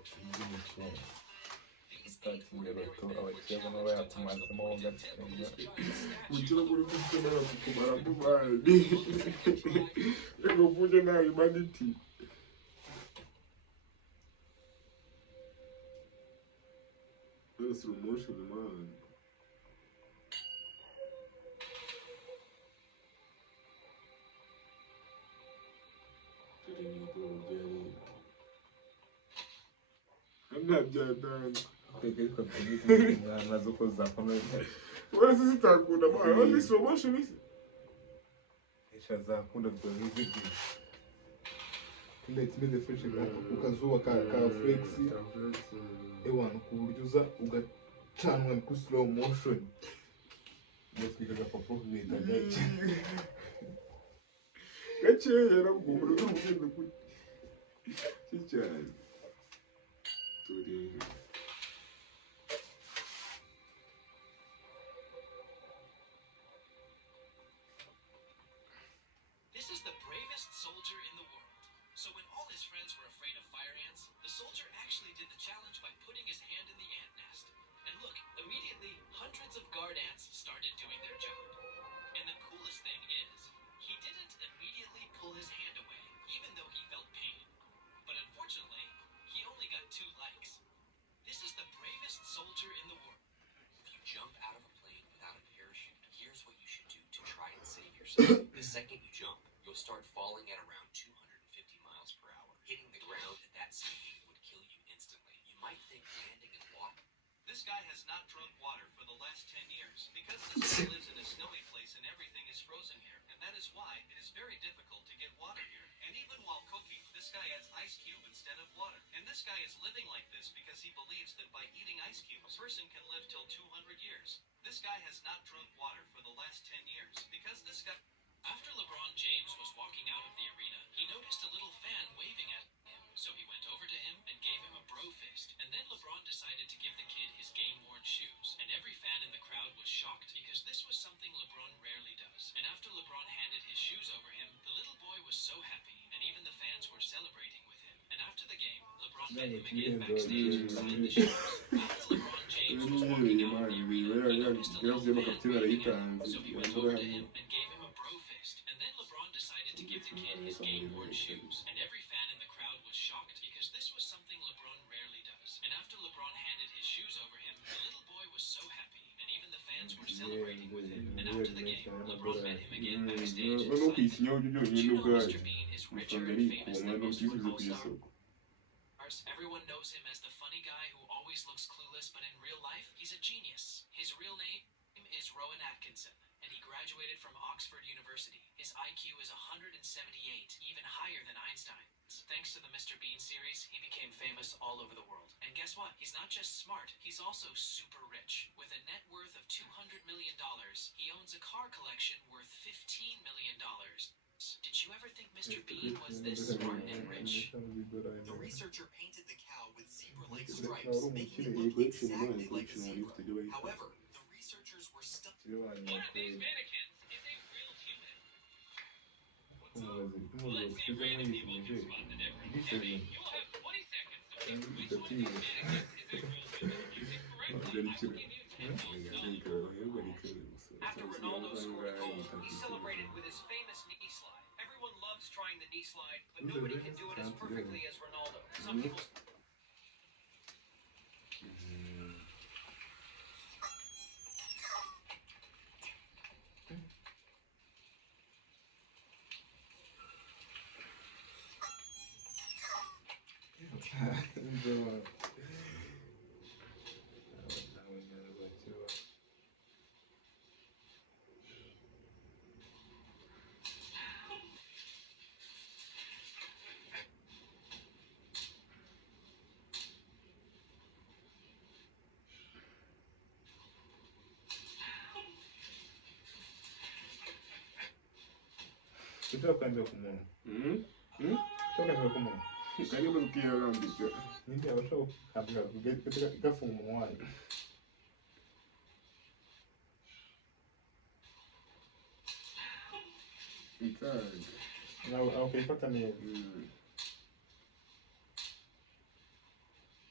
by'imikino utakinnye bato abakeba n'abayatumatsemo ugatsinda umukino uri gufite n'abakukumara mu bandi reka uvuge nabi maniti slow motion man ntabyadanga twebwe ariko tuzi umwana zo ko zakomeza wese zitakunda mwana wese slow motion isi esha zakunda tuzizi kile kimeze fresh ukazuba ka flex ewana ku buryo uza ugacanwa kuri slow motion yatwikaga papa bita gake gakeya nabwo umuntu n'umugendo gute cyane turi This is the bravest soldier in the world. So when all his friends were afraid of fire ants, the soldier actually did the challenge by putting his hand in the ant nest. And look, immediately, hundreds of guard ants started doing their job. And the coolest thing is, he didn't immediately pull his hand away, even though he felt pain. But unfortunately, he only got 2 likes. This is the bravest soldier in the world. If you jump out of a plane without a parachute, here's what you should do to try and save yourself. The second you jump, you'll start falling at around 250 miles per hour. Hitting the ground at that speed would kill you instantly. You might think landing in water. This guy has not drunk water for the last 10 years because this guy lives in a snowy place and everything is frozen here. And that is why it is very difficult to get water here. And even while cooking, this guy adds ice cube instead of water. And this guy is living like this because he believes that by eating ice cube, a person can live till 200 years. This guy has not drunk water for the last 10 years because this guy... After LeBron James was walking out of the arena, he noticed a little fan waving at him. So he went over to him and gave him a bro fist. And then LeBron decided to give the kid his game-worn shoes. And every fan in the crowd was shocked because this was something LeBron rarely does. And after LeBron handed his shoes over him, the little boy was so happy, and even the fans were celebrating with him. And after the game, LeBron met him again backstage and signed the shoes. After LeBron James was walking out of the arena, he noticed a little fan waving at him. So he went over to him and gave him a bro fist. And then LeBron decided to give the kid his game-worn shoes. And every fan in the crowd was shocked because this was something LeBron rarely does. And after LeBron handed his shoes over him, the little boy was so happy, and even the fans were celebrating with him. And after the game, LeBron met him again backstage and no signed the kwisinyaho ibyo Did byonyine you know n'ubwayo Mr. Bean is richer usanga and ari famous ikoma than most n'ubwisubizo football ku stars? isoko Everyone knows him as the funny guy who always looks clueless, but in real life, he's a genius. His real name is Rowan Atkinson, and he graduated from Oxford University. His IQ is 178, even higher than Einstein's. Thanks to the Mr. Bean series, he became famous all over the world. And guess what? He's not just smart, he's also super rich. With a net worth of $200 million, he owns a car collection worth $15 million. Did you ever think Mr. Bean was this smart and rich? The researcher painted the cow with zebra-like stripes, making it look exactly like a zebra. However, the researchers were stuck. One of these mannequins is a real human. Let's see if random people can spot the difference. Debbie, you will have 20 seconds to pick which one of these mannequins is a real human. If you pick correctly, I will give you $10. After Ronaldo scored a goal, he celebrated with his famous knee slide. Everyone loves trying the knee slide, but nobody can do it as perfectly as Ronaldo. Some people... Utakwambia kumwona. Utakwambia kumwona. karibu tukiyarambika Nindi abasho kabla kugira gafunga umwana. ikanga Nawe okay fata neza.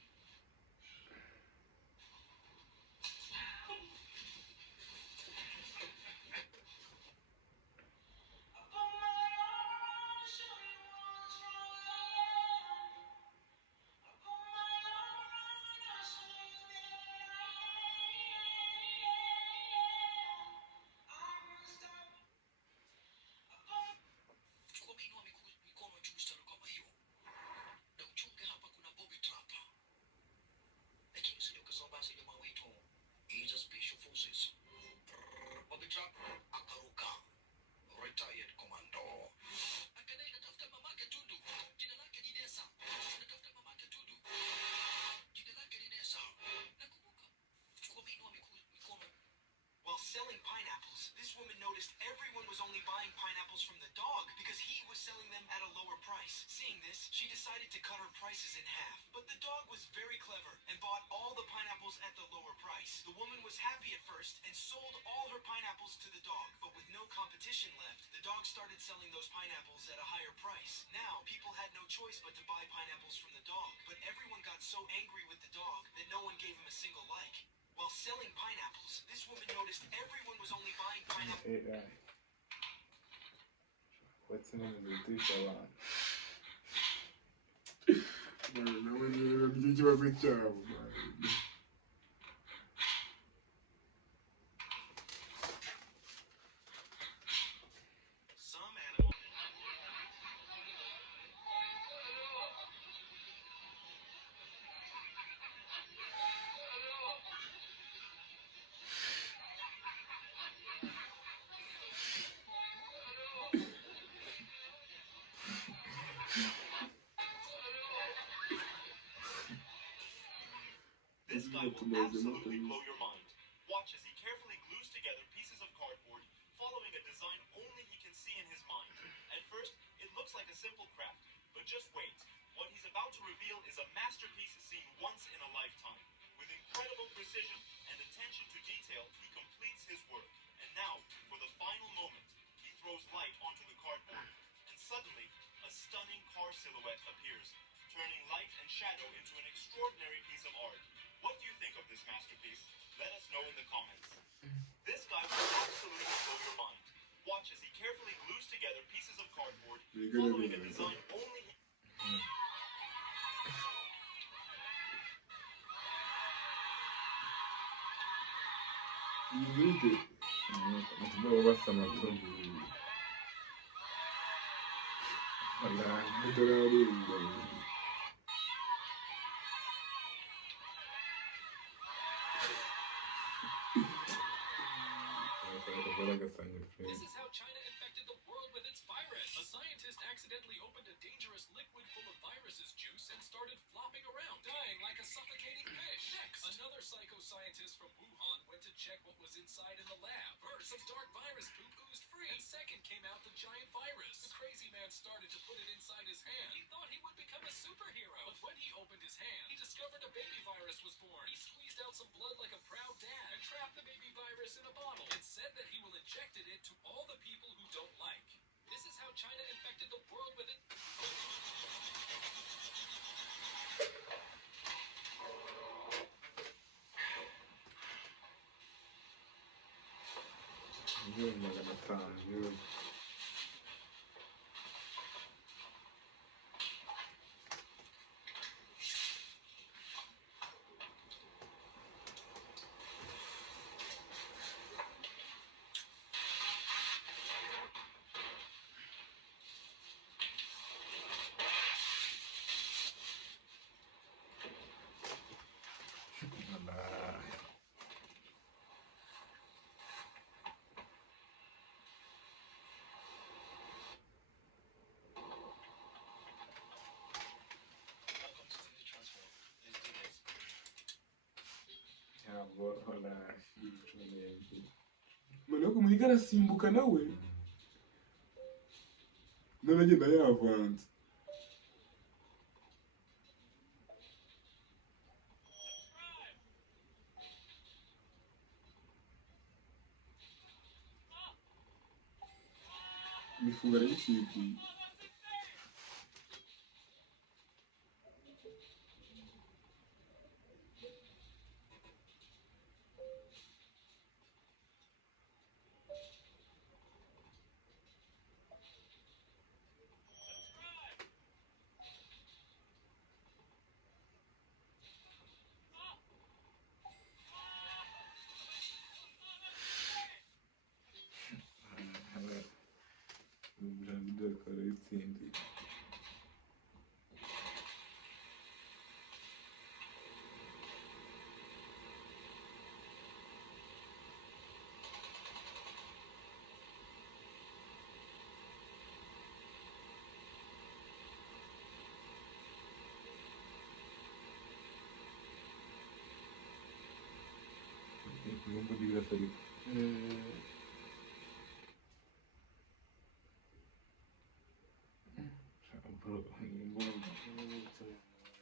prices in half. But the dog was very clever and bought all the pineapples at the lower price. The woman was happy at first and sold all her pineapples to the dog. But with no competition left, the dog started selling those pineapples at a higher price. Now, people had no choice but to buy pineapples from the dog. But everyone got so angry with the dog that no one gave him a single like. While selling pineapples, this woman noticed everyone was only buying pineapples. AI. What's in the dish nawe rero nicyo kibazo cyabo man. Some animals. This guy will absolutely blow your mind. Watch as he carefully glues together pieces of cardboard, following a design only he can see in his mind. At first, it looks like a simple craft, but just wait. What he's about to reveal is a masterpiece seen once in a lifetime. With incredible precision and attention to detail, he completes his work. And now, for the final moment, he throws light onto the cardboard, and suddenly, a stunning car silhouette appears, turning light and shadow into an extraordinary piece of art. What do you think of this masterpiece? Let us know in the comments. This guy will absolutely blow your mind. Watch as he carefully glues together pieces of cardboard, following a design only he... Yizike. Ndio basama tu. Wallahi. Bitararenga. This is how China infected the world with its virus. A scientist accidentally opened a dangerous liquid full of viruses juice and started flopping around, dying like a suffocating fish. Next, another psycho scientist from Wuhan went to check what was inside in the lab. First, some dark virus poop oozed free, and second came out the giant virus. The crazy man started to put it inside his hand. He thought he would become a superhero, but when he opened his hand, he discovered a baby virus was born. He squeezed out some blood like a proud dad and trapped the baby virus in a bottle and said that he will inject it into all the people who don't like. This is how China infected the world with it. Miliyoni 500 euro. Noneho kumwiga arasimbuka nawe none agenda yavanze. Imifungo arayisigiye. David arayitsindiye. Nubwo birasa ariko. Bro,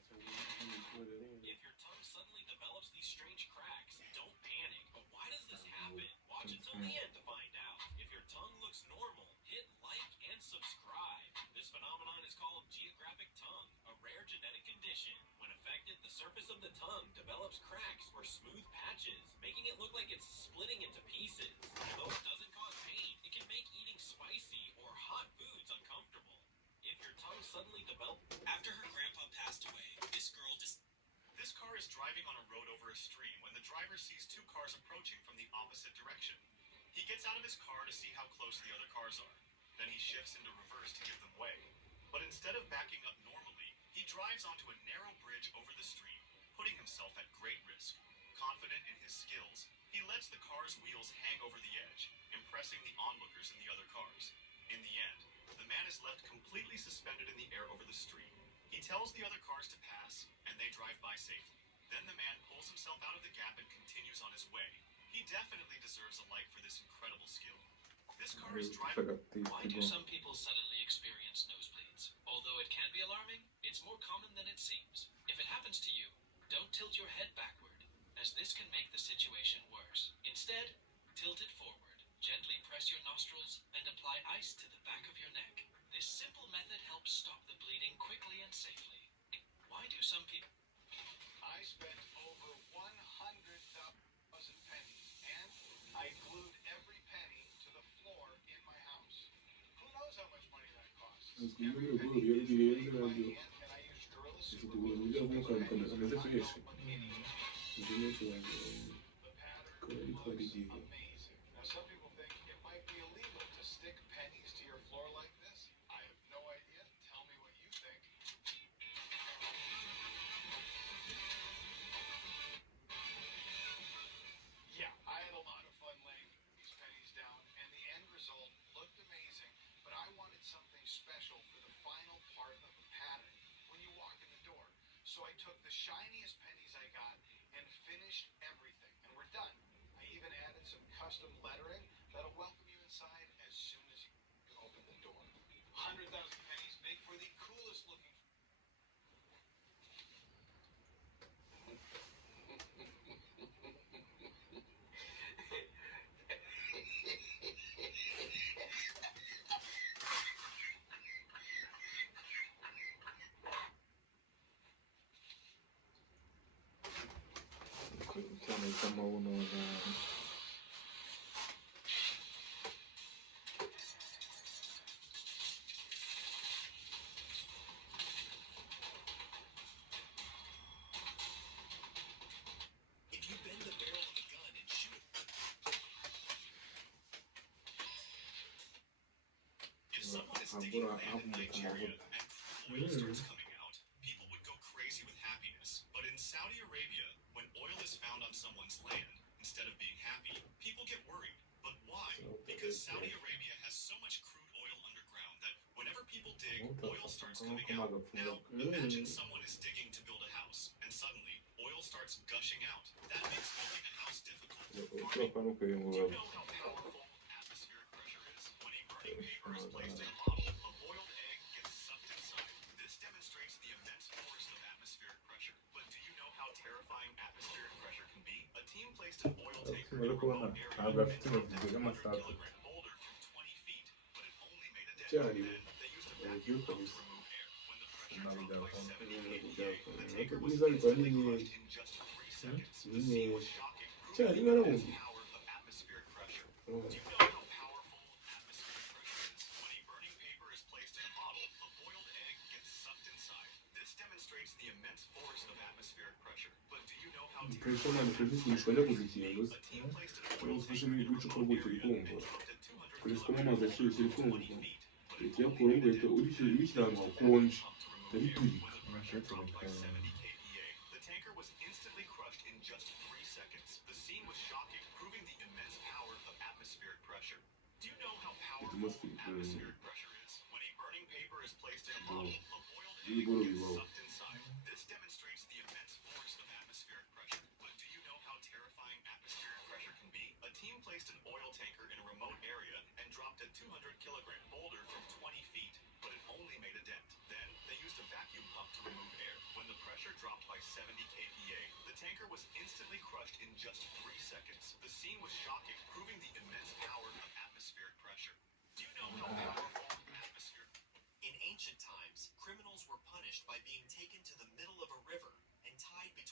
surface of the tongue develops cracks or smooth patches, making it look like it's splitting into pieces. Although it doesn't cause pain, it can make eating spicy or hot foods uncomfortable. If your tongue suddenly develops... After her grandpa passed away, this girl This car is driving on a road over a stream when the driver sees two cars approaching from the opposite direction. He gets out of his car to see how close the other cars are. Then he shifts into reverse to give them way. But instead of backing up normally, he drives onto a narrow bridge over the stream, putting himself at great risk. Confident in his skills, he lets the car's wheels hang over the edge, impressing the onlookers in the other cars. In the end, the man is left completely suspended in the air over the stream. He tells the other cars to pass, and they drive by safely. Then the man pulls himself out of the gap and continues on his way. He definitely deserves a like for this incredible skill. This car is driving... Why do some people suddenly experience nosebleeds? Although it can be alarming, it's more common than it seems. If it happens to you, don't tilt your head backward, as this can make the situation worse. Instead, tilt it forward. Gently press your nostrils and apply ice to the back of your neck. This simple method helps stop the bleeding quickly and safely. Why do some people... I spent over 100,000 pennies, and I glued every penny to the floor in my house. Who knows how much money that costs? Every penny is made by hand, and I used Gorilla Super Glue to stick the pennies where I don't want any issues. The pattern looks amazing. Now, some people think it might be illegal to stick pennies to your floor like this. I have no idea. Tell me what you think. Yeah, I had a lot of fun laying these pennies down, and the end result looked amazing, but I wanted something special for the final part of the pattern when you walk in the door. So I took the shiniest pennies I got and finished everything, and we're done. I even added some custom lettering that'll welcome you inside as soon as you open the door. 100,000 pennies make for the coolest looking... Cyane cy'amabuno na If you bend the barrel of a gun and shoot it... If someone is digging habura land in habumuka Nigeria amavuta. and crude oil starts coming out, people would go crazy with happiness. But in Saudi Arabia, when oil is found on someone's land, instead of being happy, people get worried. But why? Because Saudi Arabia has so much crude oil underground that whenever people dig, oil starts coming out. Now, imagine someone is digging to build a house, and suddenly, oil starts gushing out. That makes building a house difficult. Ushobora no Do you kuyungurura know how powerful atmospheric pressure is? When a burning paper is placed in a bottle, a boiled egg gets sucked inside. This demonstrates the immense force of atmospheric pressure. But do you know how terrifying atmospheric pressure can be? A team placed an oil tanker in a remote area and dropped a 200-kilogram boulder from 20 feet, but it only made a dent. Then they used a vacuum pump to remove air. When the pressure dropped by 70 kPa, the tanker was instantly crushed in just 3 seconds. The scene was shocking, proving the immense power of atmospheric pressure. Do you know how powerful atmospheric pressure is? When a burning paper is placed in a bottle, a boiled egg gets sucked inside. This demonstrates the immense force of atmospheric pressure. But do you know how Pressure ntabwo twifashishwa no kuzikinga a team placed an oil ufashe tanker in a nk'igicupa remote gutyo area and rikumva dropped a 200 ukarisukamo kilogram amazi ashyushye boulder from rikumva 20 feet, but it uhita only uyakuramo made a ugahita dent. urishyira Then ahantu used a hakonje vacuum pump to remove air. urabiturika. When the pressure dropped by 70 kPa, the tanker was instantly crushed in just 3 seconds. The scene was shocking, proving the immense power of atmospheric pressure. Do you know how powerful atmospheric pressure is? When a burning paper is placed in a bottle, a boiled egg gets sucked inside. This demonstrates the immense force of atmospheric pressure. But do you know how terrifying atmospheric pressure can be? A team placed an oil tanker in a remote area and dropped a 200-kilogram boulder from 20 feet, but it only made a dent. Then they used a vacuum pump to remove air. When the pressure dropped by 70 kPa, the tanker was instantly crushed in just 3 seconds. The scene was shocking, proving the immense power of atmospheric pressure. Do you know how powerful atmospheric... In ancient times, criminals were punished by being taken to the middle of a river and tied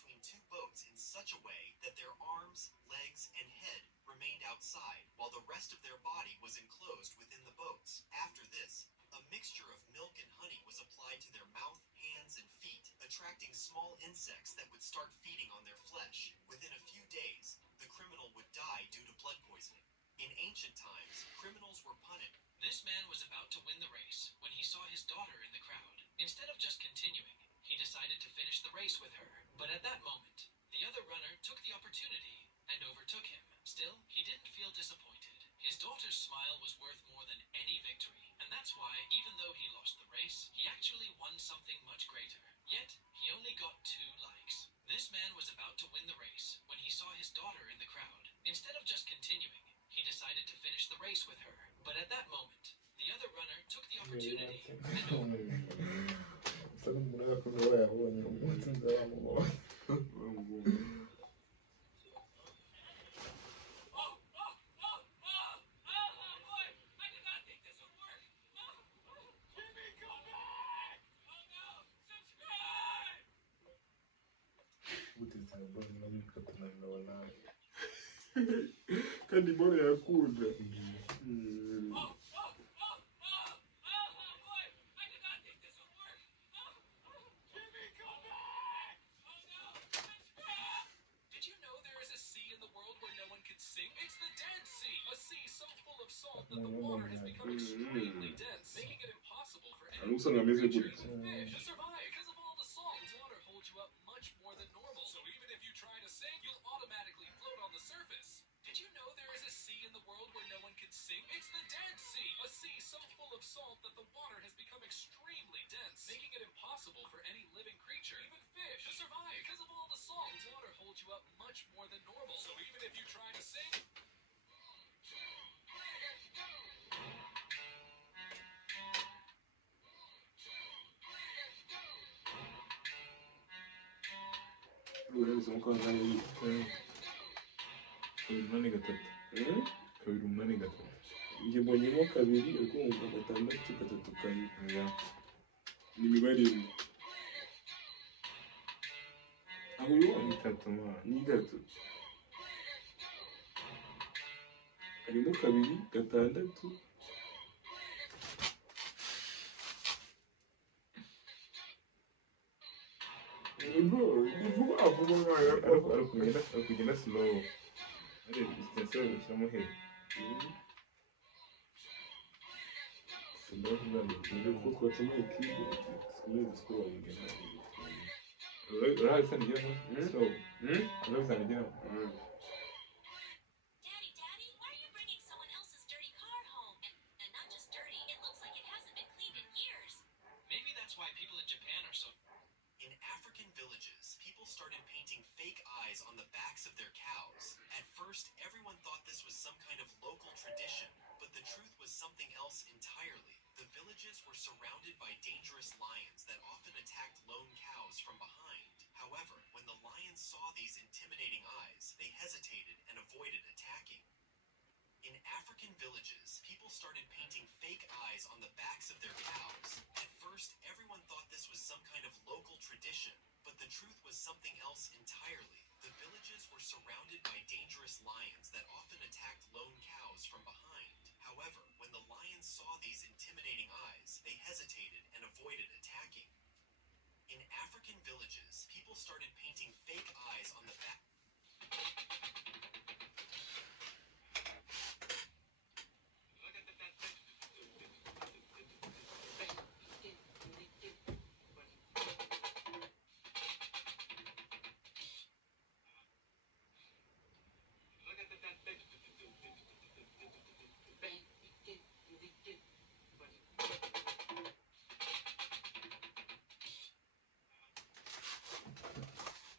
rest of their body was enclosed within the boats. After this, a mixture of milk and honey was applied to their mouth, hands, and feet, attracting small insects that would start feeding on their flesh. Within a few days, the criminal would die due to blood poisoning. In ancient times, criminals were punished. This man was about to win the race when he saw his daughter in the crowd. Instead of just continuing, he decided to finish the race with her. But at that moment, the other runner took the opportunity and overtook him. Still, he didn't feel disappointed. His daughter's smile was worth more than any victory, and that's why, even though he lost the race, he actually won something much greater. Yet, he only got 2 likes. This man was about to win the race when he saw his daughter in the crowd. Instead of just continuing, he decided to finish the race with her. But at that moment, the other runner took the opportunity and Sakın buna yakın oraya yapamıyorum. Mutsuz devam ama. Guteza mbona n'imikatana nawe. Kandi mbona yakunda. Did you know there is a sea in the world where no one can sing? It's the Dead Sea, a sea so full of salt that the water has become extremely dense, making it impossible for any Usanga ameze creature, gutya. even fish, to survive. Because of all the salt, water holds you up much more than normal. So even if you try to sing, you'll automatically float on the surface. Did you know there is a sea in the world where no one can sing? It's the Dead Sea, a sea so full of salt that the water has become extremely dense, making it impossible for any living creature, even fish, to survive. Because of all the salt, water holds you up much more than normal. So even if you try to sing, Uretse mukaza ni kabiri umunani gatatu. Kabiri umunani gatatu. Njye mbonyemo kabiri ariko nkumva gatandatu gatatu kane. Ni imibare imwe. Aho ubibona itatu mwana. Ni gatatu. Harimo kabiri gatandatu. Bro, ni vuba vuba nkaya. Ari kugenda slow. Ari sitasiyo ushyiramo hehe. Simba ntabwo ko twacumuye keyboard. Sikumwe guskora wigena. Uraza nigera so. Uraza nigera. Daddy, Daddy, why are you bringing someone else's dirty car home? And not just dirty, it looks like it hasn't been cleaned in years. Maybe that's why people in Japan are so... In African villages, people started painting fake eyes on the backs of their cows. At first, everyone thought this was some kind of local tradition, but the truth was something else entirely. The villages were surrounded by dangerous lions that often attacked lone cows from behind. However, when the lions saw these intimidating eyes, they hesitated and avoided attacking. In African villages, people started painting fake eyes on the backs of their cows. At first, everyone thought this was some kind of local tradition, but the truth was something else entirely. The villages were surrounded by dangerous lions that often attacked lone cows from behind. However, when the lions saw these intimidating eyes, they hesitated and avoided attacking. In African villages, people started painting fake eyes on the back.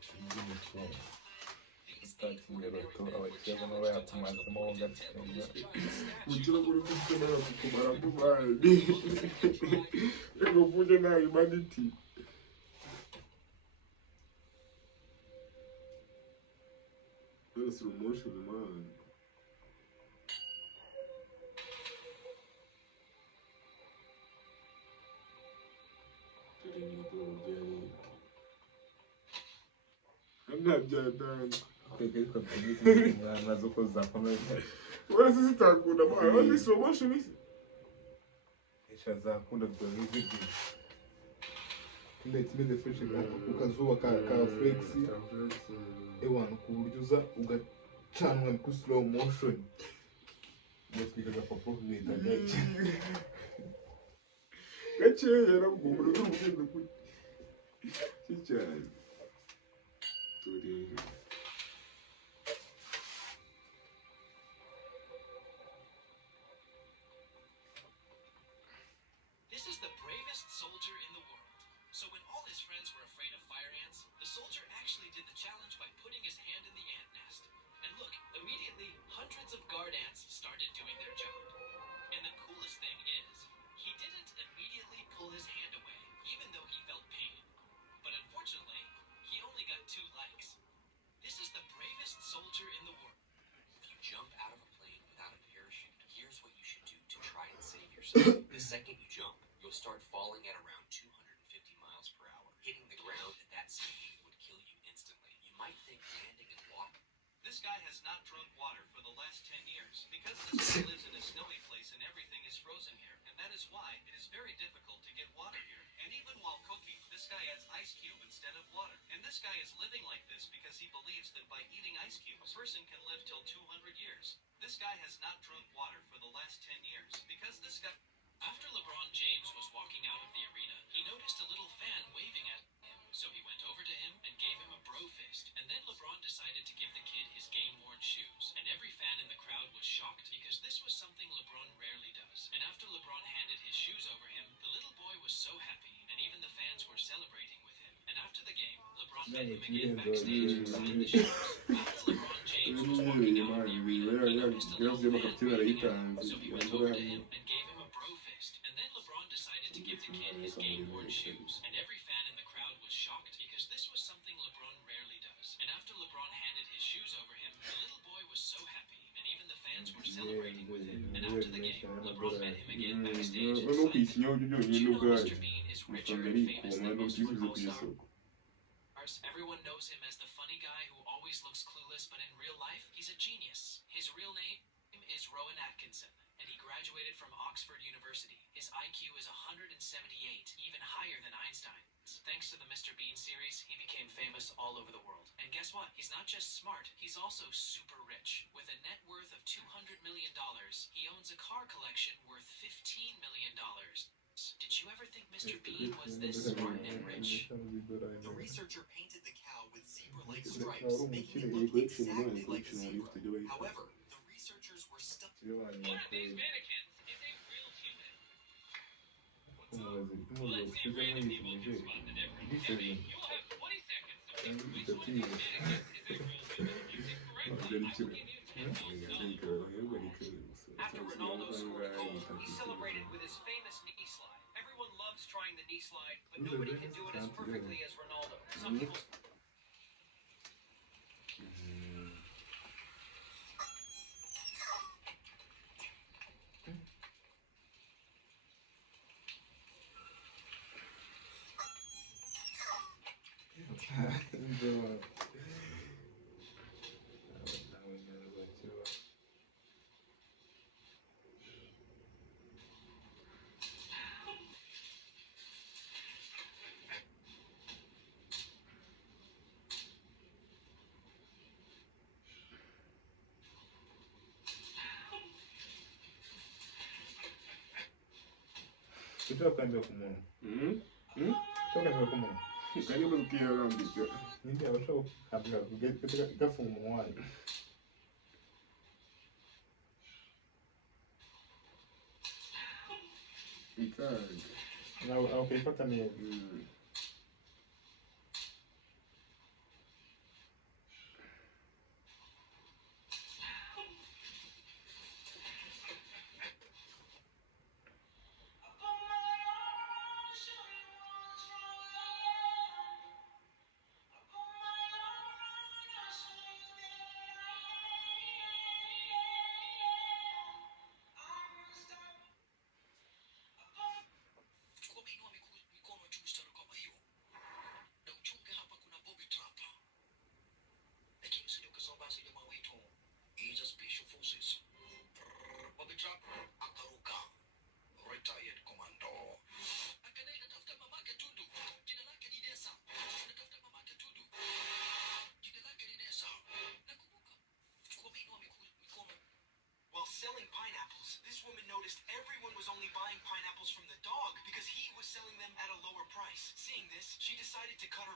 by'imikino utakinye roto abakeba n'abayatumazemo gatsinda umukino uri gukenera kukumara mubandi reka uvuge nabi maniti slow motion man ntabyadana kwega ariko byinshi umwana zo ko zakomeye wese zitakunda mwana wese slow motion isi esha zakunda byo n'izindi ndetse imeze fresh ku kazuba ka flex ewana ku buryo uza ugacanwa kuri slow motion yatwikaga papa bita gake gakeya nabwo umuntu n'urugendo gute cyane turi This is the bravest soldier in the world. So when all his friends were afraid of fire ants, the soldier actually did the challenge by putting his hand in the ant nest. And look, immediately, hundreds of guard ants started doing their job. And the coolest thing is, he didn't immediately pull his hand away, even though he felt pain. But unfortunately, he only got 2 likes. This is the bravest soldier in the world. If you jump out of a plane without a parachute, here's what you should do to try and save yourself. The second you jump, you'll start falling at around 250 miles per hour. Hitting the ground at that speed would kill you instantly. You might think landing in water. This guy has not drunk water for the last 10 years because this guy lives in a snowy place and everything is frozen here. And that is why it is very difficult to get water here. And even while cooking, this guy adds ice cube instead of water. And this guy is living like this because he believes that by eating ice cube, a person can live till 200 years. This guy has not drunk water for the last 10 years because this guy... After LeBron James was walking out of the arena, he noticed a little fan waving at him. So he went over to him and gave him a bro fist. And then LeBron decided to give the kid his game-worn shoes. And every fan in the crowd was shocked because this was something LeBron rarely does. And after LeBron handed his shoes over him, the little boy was so happy, and even the fans were celebrating with him. And after the game, LeBron met him again backstage and signed the shoes. After LeBron James was walking out of the arena, he noticed a little fan waving at him. So he went over to him and gave him a bro fist. And then LeBron decided to give the kid his game-worn shoes. And every fan in the crowd was shocked because this was something LeBron rarely does. And after LeBron handed his shoes over him, the little boy was so happy, and even the fans were celebrating with him. And after the game, LeBron met him again backstage and no signed the kwisinyaho ibyo Did byonyine you know n'ubwayo Mr. Bean is richer usanga and ari famous ikoma than most n'ubwisubizo football ku stars? isoko Everyone knows him as the funny guy who always looks clueless, but in real life, he's a genius. His real name is Rowan Atkinson, and he graduated from Oxford University. His IQ is 178, even higher than Einstein's. Thanks to the Mr. Bean series, he became famous all over the world. And guess what? He's not just smart, he's also super rich. With a net worth of $200 million, he owns a car collection worth $15 million. Did you ever think Mr. Bean was this smart and rich? The researcher painted the cow with zebra-like Reka stripes, wari making umukire it look yego y'ikintu exactly yego like a y'ikintu wari zebra. ufite ibyo bayita However, the researchers were stuck. iyo One of these banyakuye mannequins is a real human. umubazi Well, let's see if ushyizemo random people y'ikintu can spot the difference. giseje Debbie, you will have 20 seconds to pick kandi which one of bidatiye these mannequins is a real human. If you pick correctly, I will give you $10,000. After Ronaldo scored a goal, he celebrated with his famous knee slide. Everyone loves trying the knee slide, but nobody can do it as perfectly as Ronaldo. Some people ushobora kwandura ku muntu ushobora kwandura ku muntu kandi umaze ukiyarambika ninde abashobora kwandura gafunga umunwa wayo ikanga nawe ukayifata neza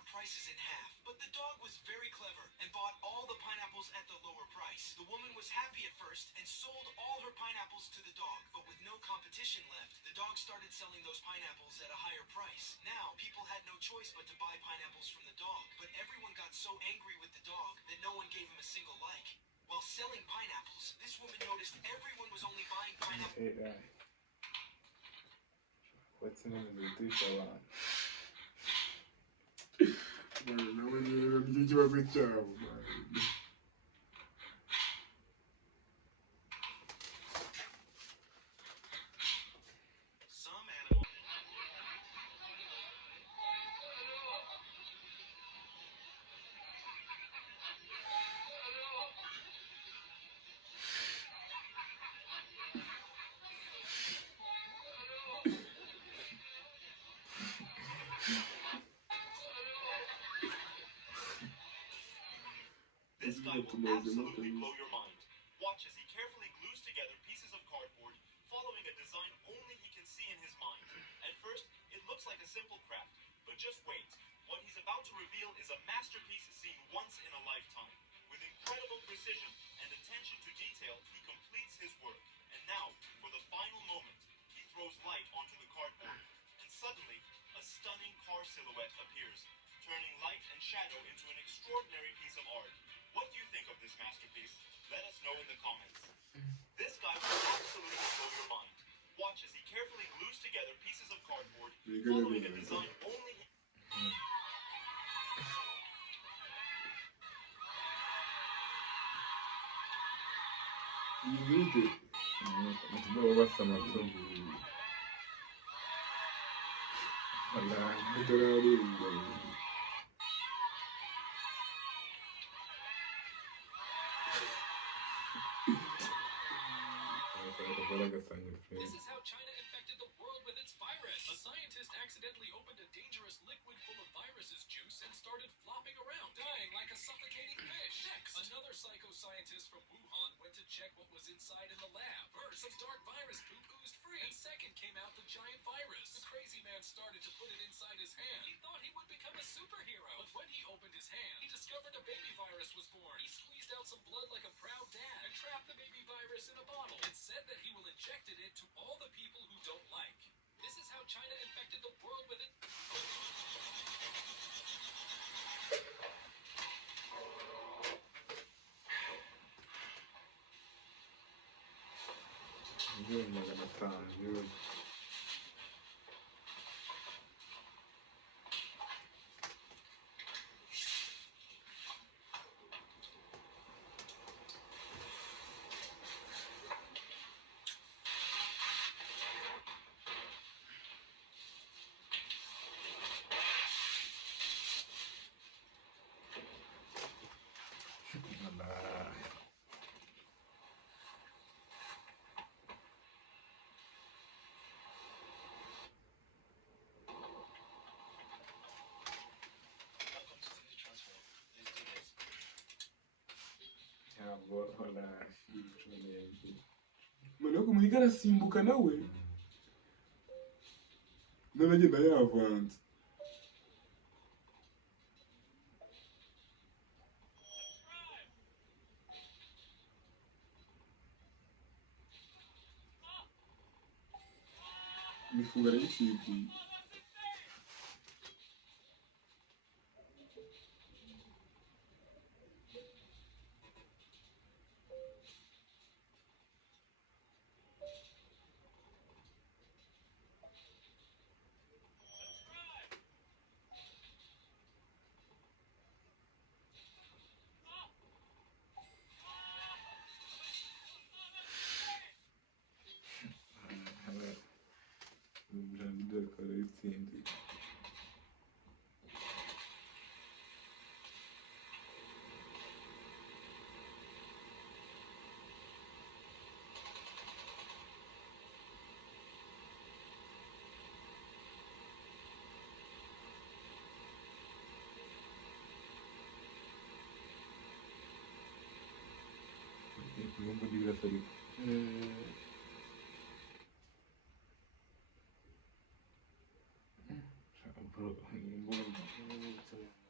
prices in half. But the dog was very clever and bought all the pineapples at the lower price. The woman was happy at first and sold all her pineapples to the dog. But with no competition left, the dog started selling those pineapples at a higher price. Now, people had no choice but to buy pineapples from the dog. But everyone got so angry with the dog that no one gave him a single like. While selling pineapples, this woman noticed everyone was only buying pineapples. AI. What's in the digital one? nawe rero nicyo kibazo cyabo man. Some animals. This guy will absolutely blow your mind. Watch as he carefully glues together pieces of cardboard, following a design only he can see in his mind. At first, it looks like a simple craft, but just wait. What he's about to reveal is a masterpiece seen once in a lifetime. With incredible precision and attention to detail, he completes his work. And now, for the final moment, he throws light onto the cardboard. And suddenly, a stunning car silhouette appears, turning light and shadow into an extraordinary piece of art. What do you think of this masterpiece? Let us know in the comments. This guy will absolutely blow your mind. Watch as he carefully glues together pieces of cardboard, following a design only he... Yizike. Ndio wasema tu. Wallahi. Atararenga. This is how China infected the world with its virus. A scientist accidentally opened a dangerous liquid full of viruses juice and started flopping around, dying like a suffocating fish. Next, another psycho scientist from Wuhan went to check what was inside in the lab. First, some dark virus poop oozed free, and second came out the giant virus. The crazy man started to put it inside his hand. He thought he would become a superhero, but when he opened his hand, he discovered a baby virus was born. He squeezed out some blood like a proud dad and trapped the baby virus in a bottle and said that he will inject it into all the people who don't like. This is how China infected the world with it. Miliyoni 500 euro. Ntabwo Noneho kumurika arasimbuka nawe. None agenda yavanze. Imifungo arayisigiye. David arayitsindiye. Numva birasa ariko. Bro,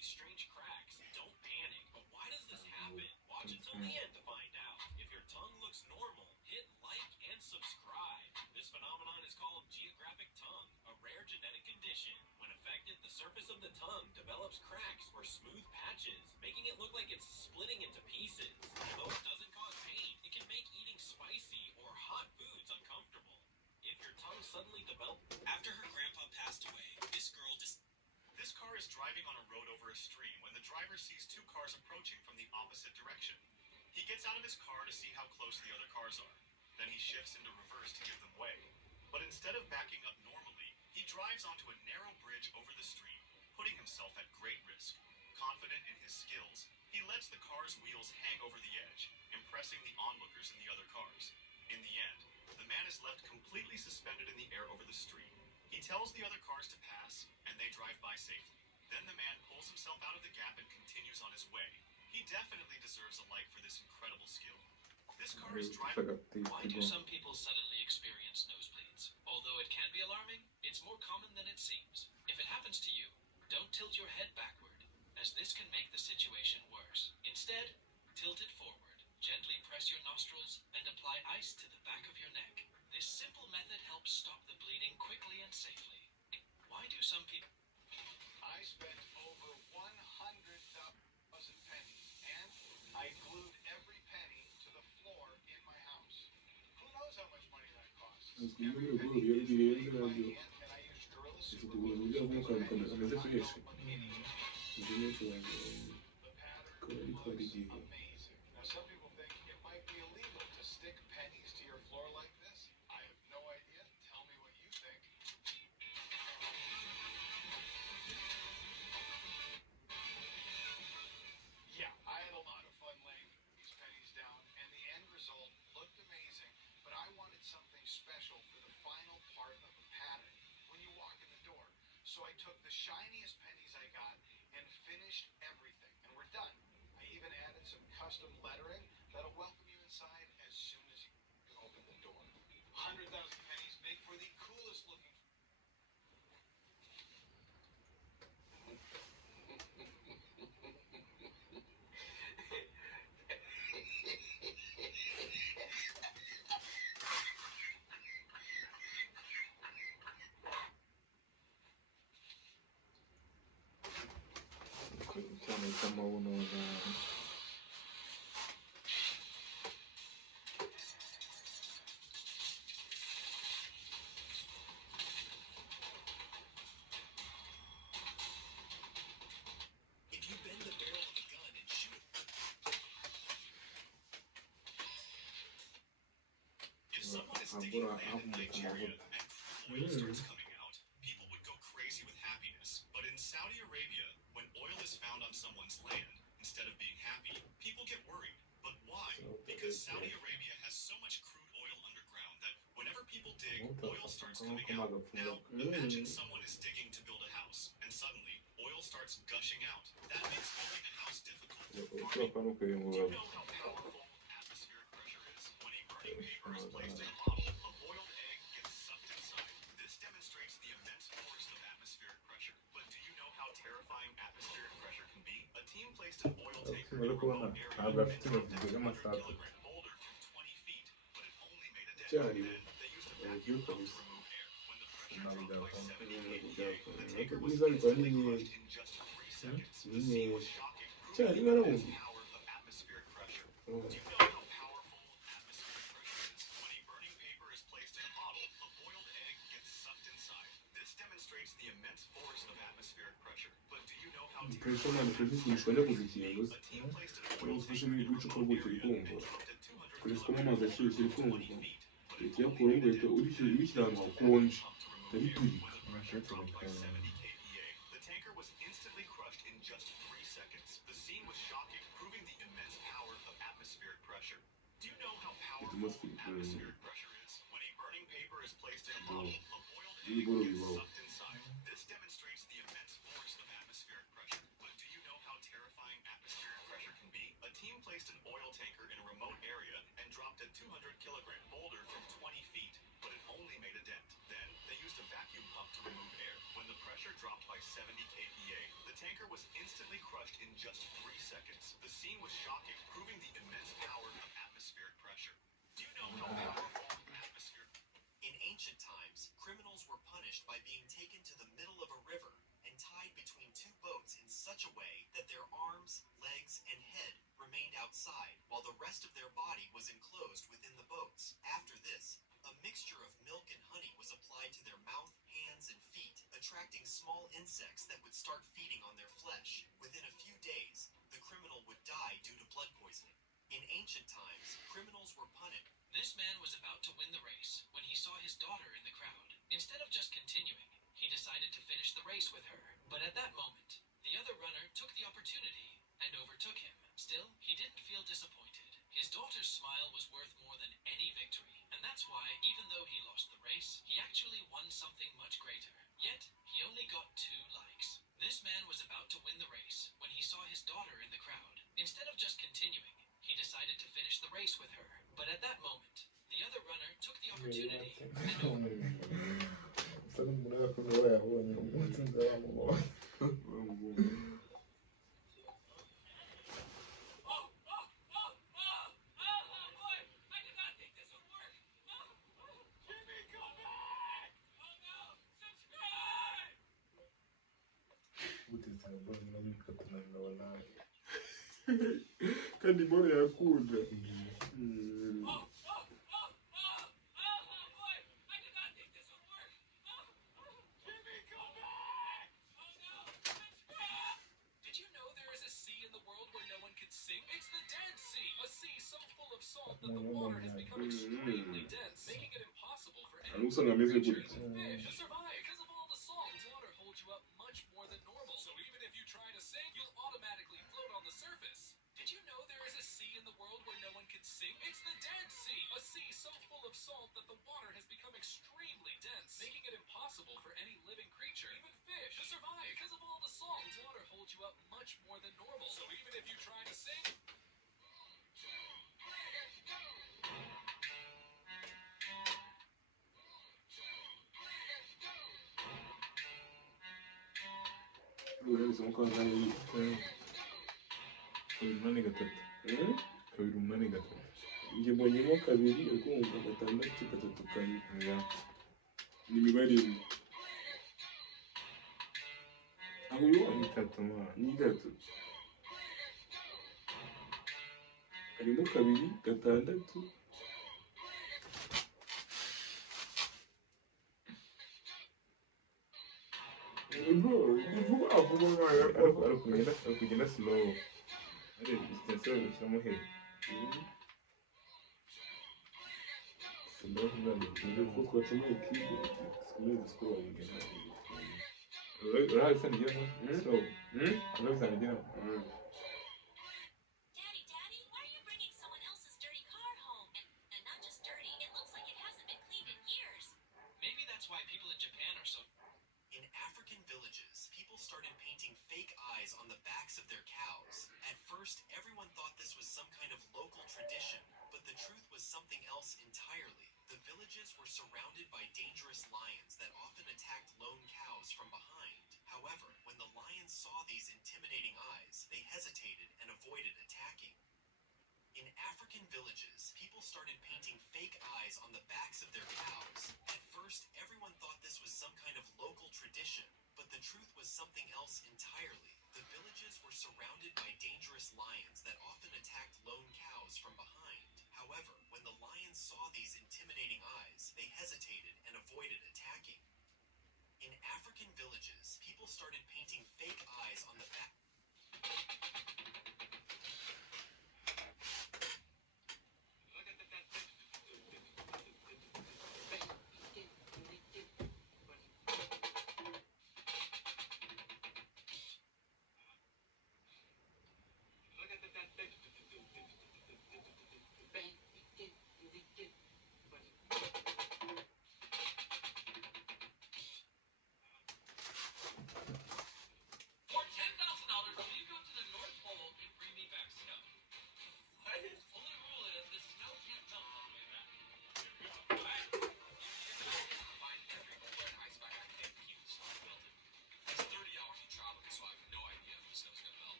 these strange cracks. Don't panic. But why does this happen? Watch until the end to find out. If your tongue looks normal, hit like and subscribe. This phenomenon is called geographic tongue, a rare genetic condition. When affected, the surface of the tongue develops cracks or smooth patches, making it look like it's splitting into pieces. Although it doesn't cause pain, it can make eating spicy or hot foods uncomfortable. If your tongue suddenly develops... After her grandpa passed away, this girl This car is driving on a road over a stream when the driver sees two cars approaching from the opposite direction. He gets out of his car to see how close the other cars are. Then he shifts into reverse to give them way. But instead of backing up normally, he drives onto a narrow bridge over the stream, putting himself at great risk. Confident in his skills, he lets the car's wheels hang over the edge, impressing the onlookers in the other cars. In the end, the man is left completely suspended in the air over the stream. He tells the other cars to pass, and they drive by safely. Then the man pulls himself out of the gap and continues on his way. He definitely deserves a like for this incredible skill. This car is driving... Why do some people suddenly experience nosebleeds? Although it can be alarming, it's more common than it seems. If it happens to you, don't tilt your head backward, as this can make the situation worse. Instead, tilt it forward. Gently press your nostrils and apply ice to the back of your neck. This simple method helps stop the bleeding quickly and safely. Why do some people... I spent over 100,000 pennies, and I glued every penny to the floor in my house. Who knows how much money that costs? Every penny is made by hand, and I used Gorilla Super Glue to make my home a mini. The pattern looks amazing. Now, some people think it might be illegal to stick pennies to your floor like this. I have no idea. Tell me what you think. Yeah, I had a lot of fun laying these pennies down, and the end result looked amazing, but I wanted something special for the final part of the pattern when you walk in the door. So I took the shiniest pennies I got and finished everything, and we're done. I even added some custom lettering that'll welcome you inside as soon as you open the door. 100,000 pennies make for the coolest looking... cyane cy'amabuno na If you bend the barrel of a gun and shoot it... If someone is digging land in Nigeria and oil starts coming out, people would go crazy with happiness. But in Saudi Arabia, when oil is found on someone's land, instead of being happy, people get worried. But why? Because Saudi Arabia has so much crude oil underground that whenever people dig, oil starts coming out. Now, imagine someone is digging to build a house, and suddenly, oil starts gushing out. That makes building a house difficult. ushobora no Do you kuyungurura know how powerful atmospheric pressure is? When a burning paper is placed in a bottle, a boiled egg gets sucked inside. This demonstrates the immense force of atmospheric pressure. But do you know how terrifying atmospheric pressure can be? A team placed an oil tanker in a remote area and dropped a 200-kilogram boulder from 20 feet, but it only made a dent. Then they used a vacuum pump to remove air. When the pressure dropped by 70 kPa, the tanker was instantly crushed in just 3 seconds. The scene was shocking, proving the immense power of atmospheric pressure. Do you know how powerful atmospheric pressure is? When a burning paper is placed in a bottle, a boiled egg gets sucked inside. This demonstrates the immense force of atmospheric pressure. But do you know how impression and kwifashishwa no kuzikingo a team placed an oil ufashe tanker in a nk'igicupa remote gutyo area and rikumva dropped a 200 ukoreswamo kilogram amazi boulder ashyushye from rikumva 20 feet, but it uhita only uyakuramo made a ugahita dent. ubishyira Then ahantu used a hakonje vacuum pump to remove uhita air. uturika When the pressure dropped by 70 kPa, the tanker was instantly crushed in just 3 seconds. The scene was shocking, proving the immense power of atmospheric pressure. Do you know how powerful atmospheric pressure is? When a burning paper is placed in a bottle, a boiled egg gets sucked inside. This demonstrates the immense force of atmospheric pressure. But do you know how terrifying atmospheric pressure can be? A team placed an oil tanker in a remote area and dropped a 200-kilogram boulder from 20 feet, but it only made a dent. Then they used a vacuum pump to remove air. When the pressure dropped by 70 kPa. The tanker was instantly crushed in just 3 seconds. The scene was shocking, proving the immense power of atmospheric pressure. Do you know how powerful atmosphere? In ancient times, criminals were punished by being taken to the middle of a river and tied between two boats in such a way that their arms, legs, and head remained outside, while the rest of their body was enclosed within the boats. After this, a mixture of milk and honey was applied to their mouth, hands, and feet, attracting small insects that would start feeding on their flesh. Within a few days, the criminal would die due to blood poisoning. In ancient times, criminals were punished. This man was about to win the race when he saw his daughter in the crowd. Instead of just continuing, he decided to finish the race with her. But at that moment, the other runner took the opportunity and overtook him. Still, he didn't feel disappointed. His daughter's smile was worth more than any victory, and that's why, even though he lost the race, he actually won something much greater. Yet, he only got 2 likes. This man was about to win the race when he saw his daughter in the crowd. Instead of just continuing, he decided to finish the race with her. But at that moment, the other runner took the opportunity and Sakın buraya yakın oraya oynayalım. Maçın devamı var. Gutesana mbona nabikatana nawe. Kandi mbona yakunda. Did you know there is a sea in the world where no one can sing? It's the Dead Sea, a sea so full of salt that the water has become extremely dense, making it impossible for any Usanga ameze creature, gutya. even fish, to survive. Because of all the salt, water holds you up much more than normal. So even if you try to sing, you'll automatically float on the surface. Did you know there is a sea in the world where no one can sing? It's the Dead Sea, a sea so full of salt that the water has become extremely dense, making it impossible for any living creature, even fish, to survive. Because of all the salt, water holds you up much more than normal. So even if you try to sing, Uhereza umukozi ari kabiri umunani gatatu. Kabiri umunani gatatu. Njye mbonyemo kabiri ariko nkumva gatandatu gatatu kane. Ni imibare imwe. Aho ubibona itatu mwana. Ni itatu. Harimo kabiri gatandatu. Bro, ni vuba vuba mwana. Ari kugenda slow. Ari extension ushyiramo head. Simba ndio kuko twacumuye keyboard. Sikumwe score wabigana. Uraza ngira so. Uraza ngira. Daddy, Daddy, why are you bringing someone else's dirty car home? And not just dirty, it looks like it hasn't been cleaned in years. Maybe that's why people in Japan are so... In African villages, people started painting fake eyes on the backs of their cows. At first, everyone thought this was some kind of local tradition, but the truth was something else entirely. The villages were surrounded by dangerous lions that often attacked lone cows from behind. However, when the lions saw these intimidating eyes, they hesitated and avoided attacking. In African villages, people started painting fake eyes on the backs of their cows. At first, everyone thought this was some kind of local tradition, but the truth was something else entirely. The villages were surrounded by dangerous lions that often attacked lone cows from behind. However, when the lions saw these intimidating eyes, they hesitated and avoided attacking. In African villages, people started painting fake eyes on the back.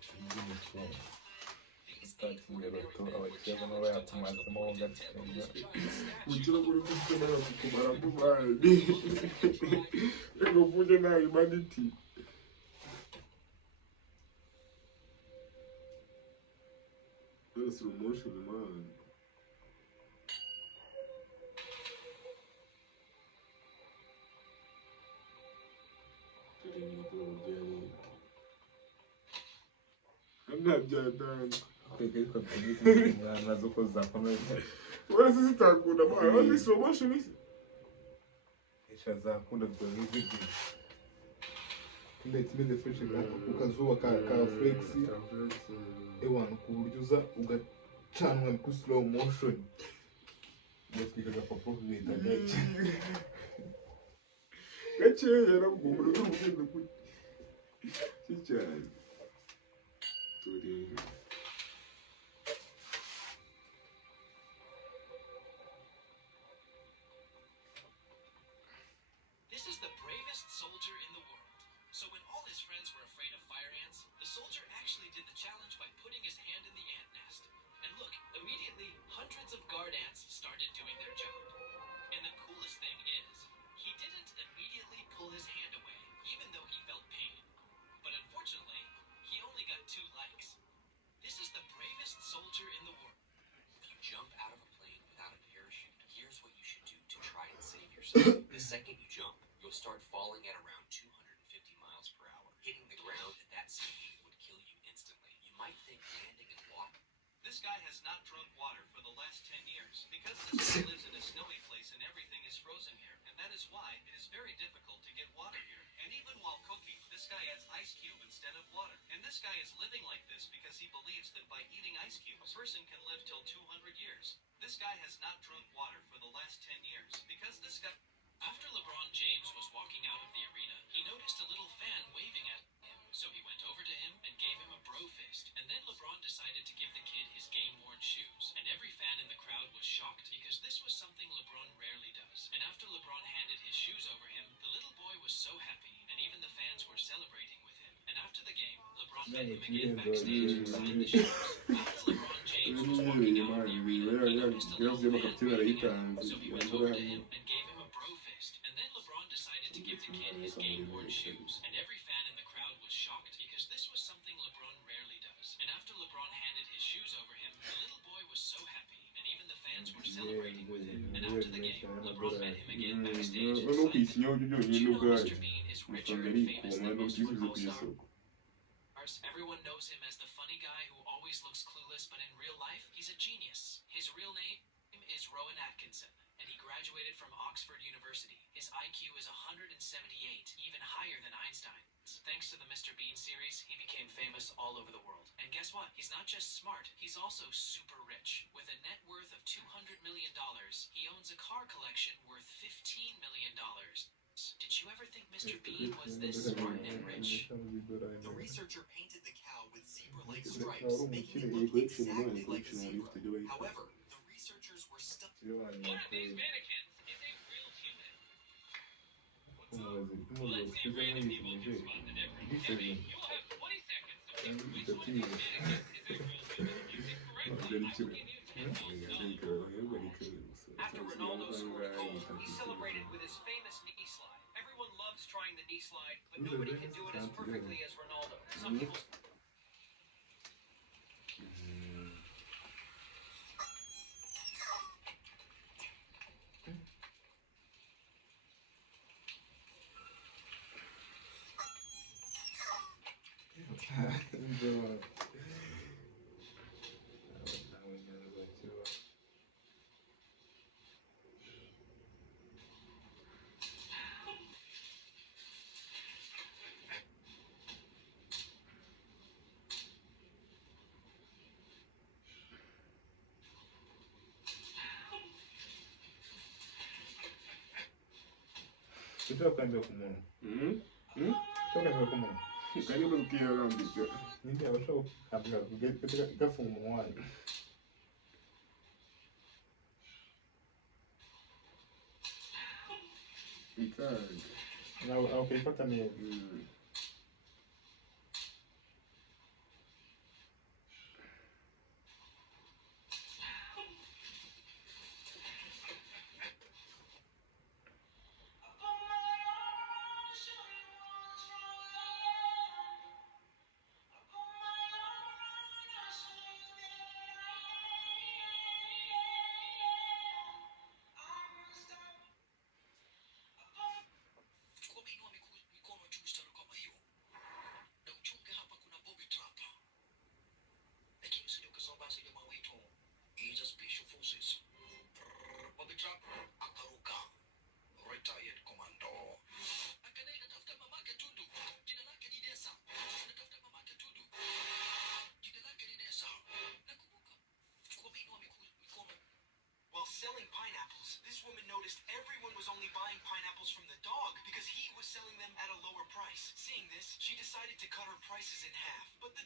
by'imisoro These utatinze bato abakeba challenged n'abayatumazemo untouchable gatsindwa giant statue. Umukino uri kutumara kukumara mubandi. Reka uvuge na humanity. Slow motion man. Ntabyadanga. twebwe ariko tuzi umwana zo ko zakomeza Wala sisi takunda mwana. Wala slow motion isi. isha zakunda byohizi ndetse imeze fresh ku kazuba ka flex ewana ku buryo uza ugacanwa kuri slow motion yatwikaga papa bita gake Gakeya yarabwumva n'ubugendo gute. Cyane. Turi. This is the bravest soldier in the world. So when all his friends were afraid of fire ants, the soldier actually did the challenge by putting his hand in the ant nest. And look, immediately, hundreds of guard ants started doing their job. And the coolest thing is, he didn't immediately pull his hand away, even though he felt pain. But unfortunately, he only got 2 likes. This is the bravest soldier in the world. If you jump out of a plane without a parachute, here's what you should do to try and save yourself. The second you jump, you'll start falling at around 250 miles per hour. Hitting the ground at that speed would kill you instantly. You might think landing in water. This guy has not drunk water for the last 10 years because this guy lives in a snowy place and everything is frozen here. And that is why it is very difficult to get water here. And even while cooking, this guy adds ice cube instead of water. And this guy is living like this because he believes that by eating ice cube, a person can live till 200 years. This guy has not drunk water for the last 10 years because this guy... After LeBron James was walking out of the arena, he noticed a little fan waving at him, so he went over to him and gave him a bro fist. And then LeBron decided to give the kid his game-worn shoes, and every fan in the crowd was shocked because this was something LeBron rarely does. And after LeBron handed his shoes over him, the little boy was so happy, and even the fans were celebrating with him. And after the game, LeBron met him again backstage and signed the shoes. After LeBron James was walking out of the arena, he noticed a little fan waving at him, so he went over to him and gave him a bro fist. And then LeBron decided to give the kid his game-worn shoes, and every fan in the crowd was shocked because this was something LeBron rarely does. And after LeBron handed his shoes over him, the little boy was so happy, and even the fans were celebrating with him. And after the game, LeBron met him again backstage and No signed the kwisinya uburyo Did byonyine you know n'ubwayo. Mr. Bean is richer Usanga and ari famous ikoma than most n'ubyifuzo football ku stars? isoko. Everyone knows him as the funny guy who always looks clueless, but in real life, he's a genius. His real name is Rowan Atkinson, and he graduated from Oxford University. His IQ is 178, even higher than Einstein's. Thanks to the Mr. Bean series, he became famous all over the world. And guess what? He's not just smart, he's also super rich. With a net worth of $200 million, he owns a car collection worth $15 million. Did you ever think Mr. Bean was this smart and rich? The researcher painted the cow with zebra-like Cow stripes, ari making umukire it look yego yipfira exactly imana like a yipfira zebra. ifite ibyo bayita. However, the researchers were stuck. Imana One of these yipfira. mannequins is a real human. umuyobozi Let's see if ushize random muri people iki can gihe spot the difference. gisoje Debbie, you will have 20 seconds to pick kandi which one of bidatiye these mannequins is a real human. If you pick correctly, I will give you $10,000. After Ronaldo scored a goal, he celebrated with his famous knee slide. Everyone loves trying the knee slide, but nobody can do it as perfectly as Ronaldo. Some people... ushobora kwandika ku muntu ushobora kwandika ku muntu Kandi no kwiyarambika. ninde abashobora kwandika gafunga umunwa wayo Ikanga. nawe ukayifata neza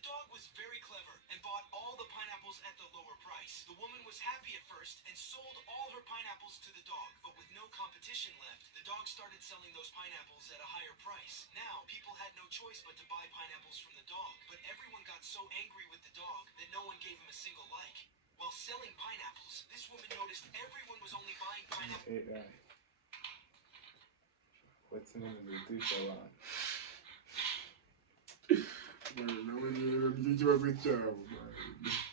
dog was very clever and bought all the pineapples at the lower price. The woman was happy at first and sold all her pineapples to the dog, but with no competition left, the dog started selling those pineapples at a higher price. Now, people had no choice but to buy pineapples from the dog, but everyone got so angry with the dog that no one gave him a single like. While selling pineapples, this woman noticed everyone was only buying pineapples. AI. What's the name of the teacher one? Bwana, nawe rero nicyo kibazo cyabo.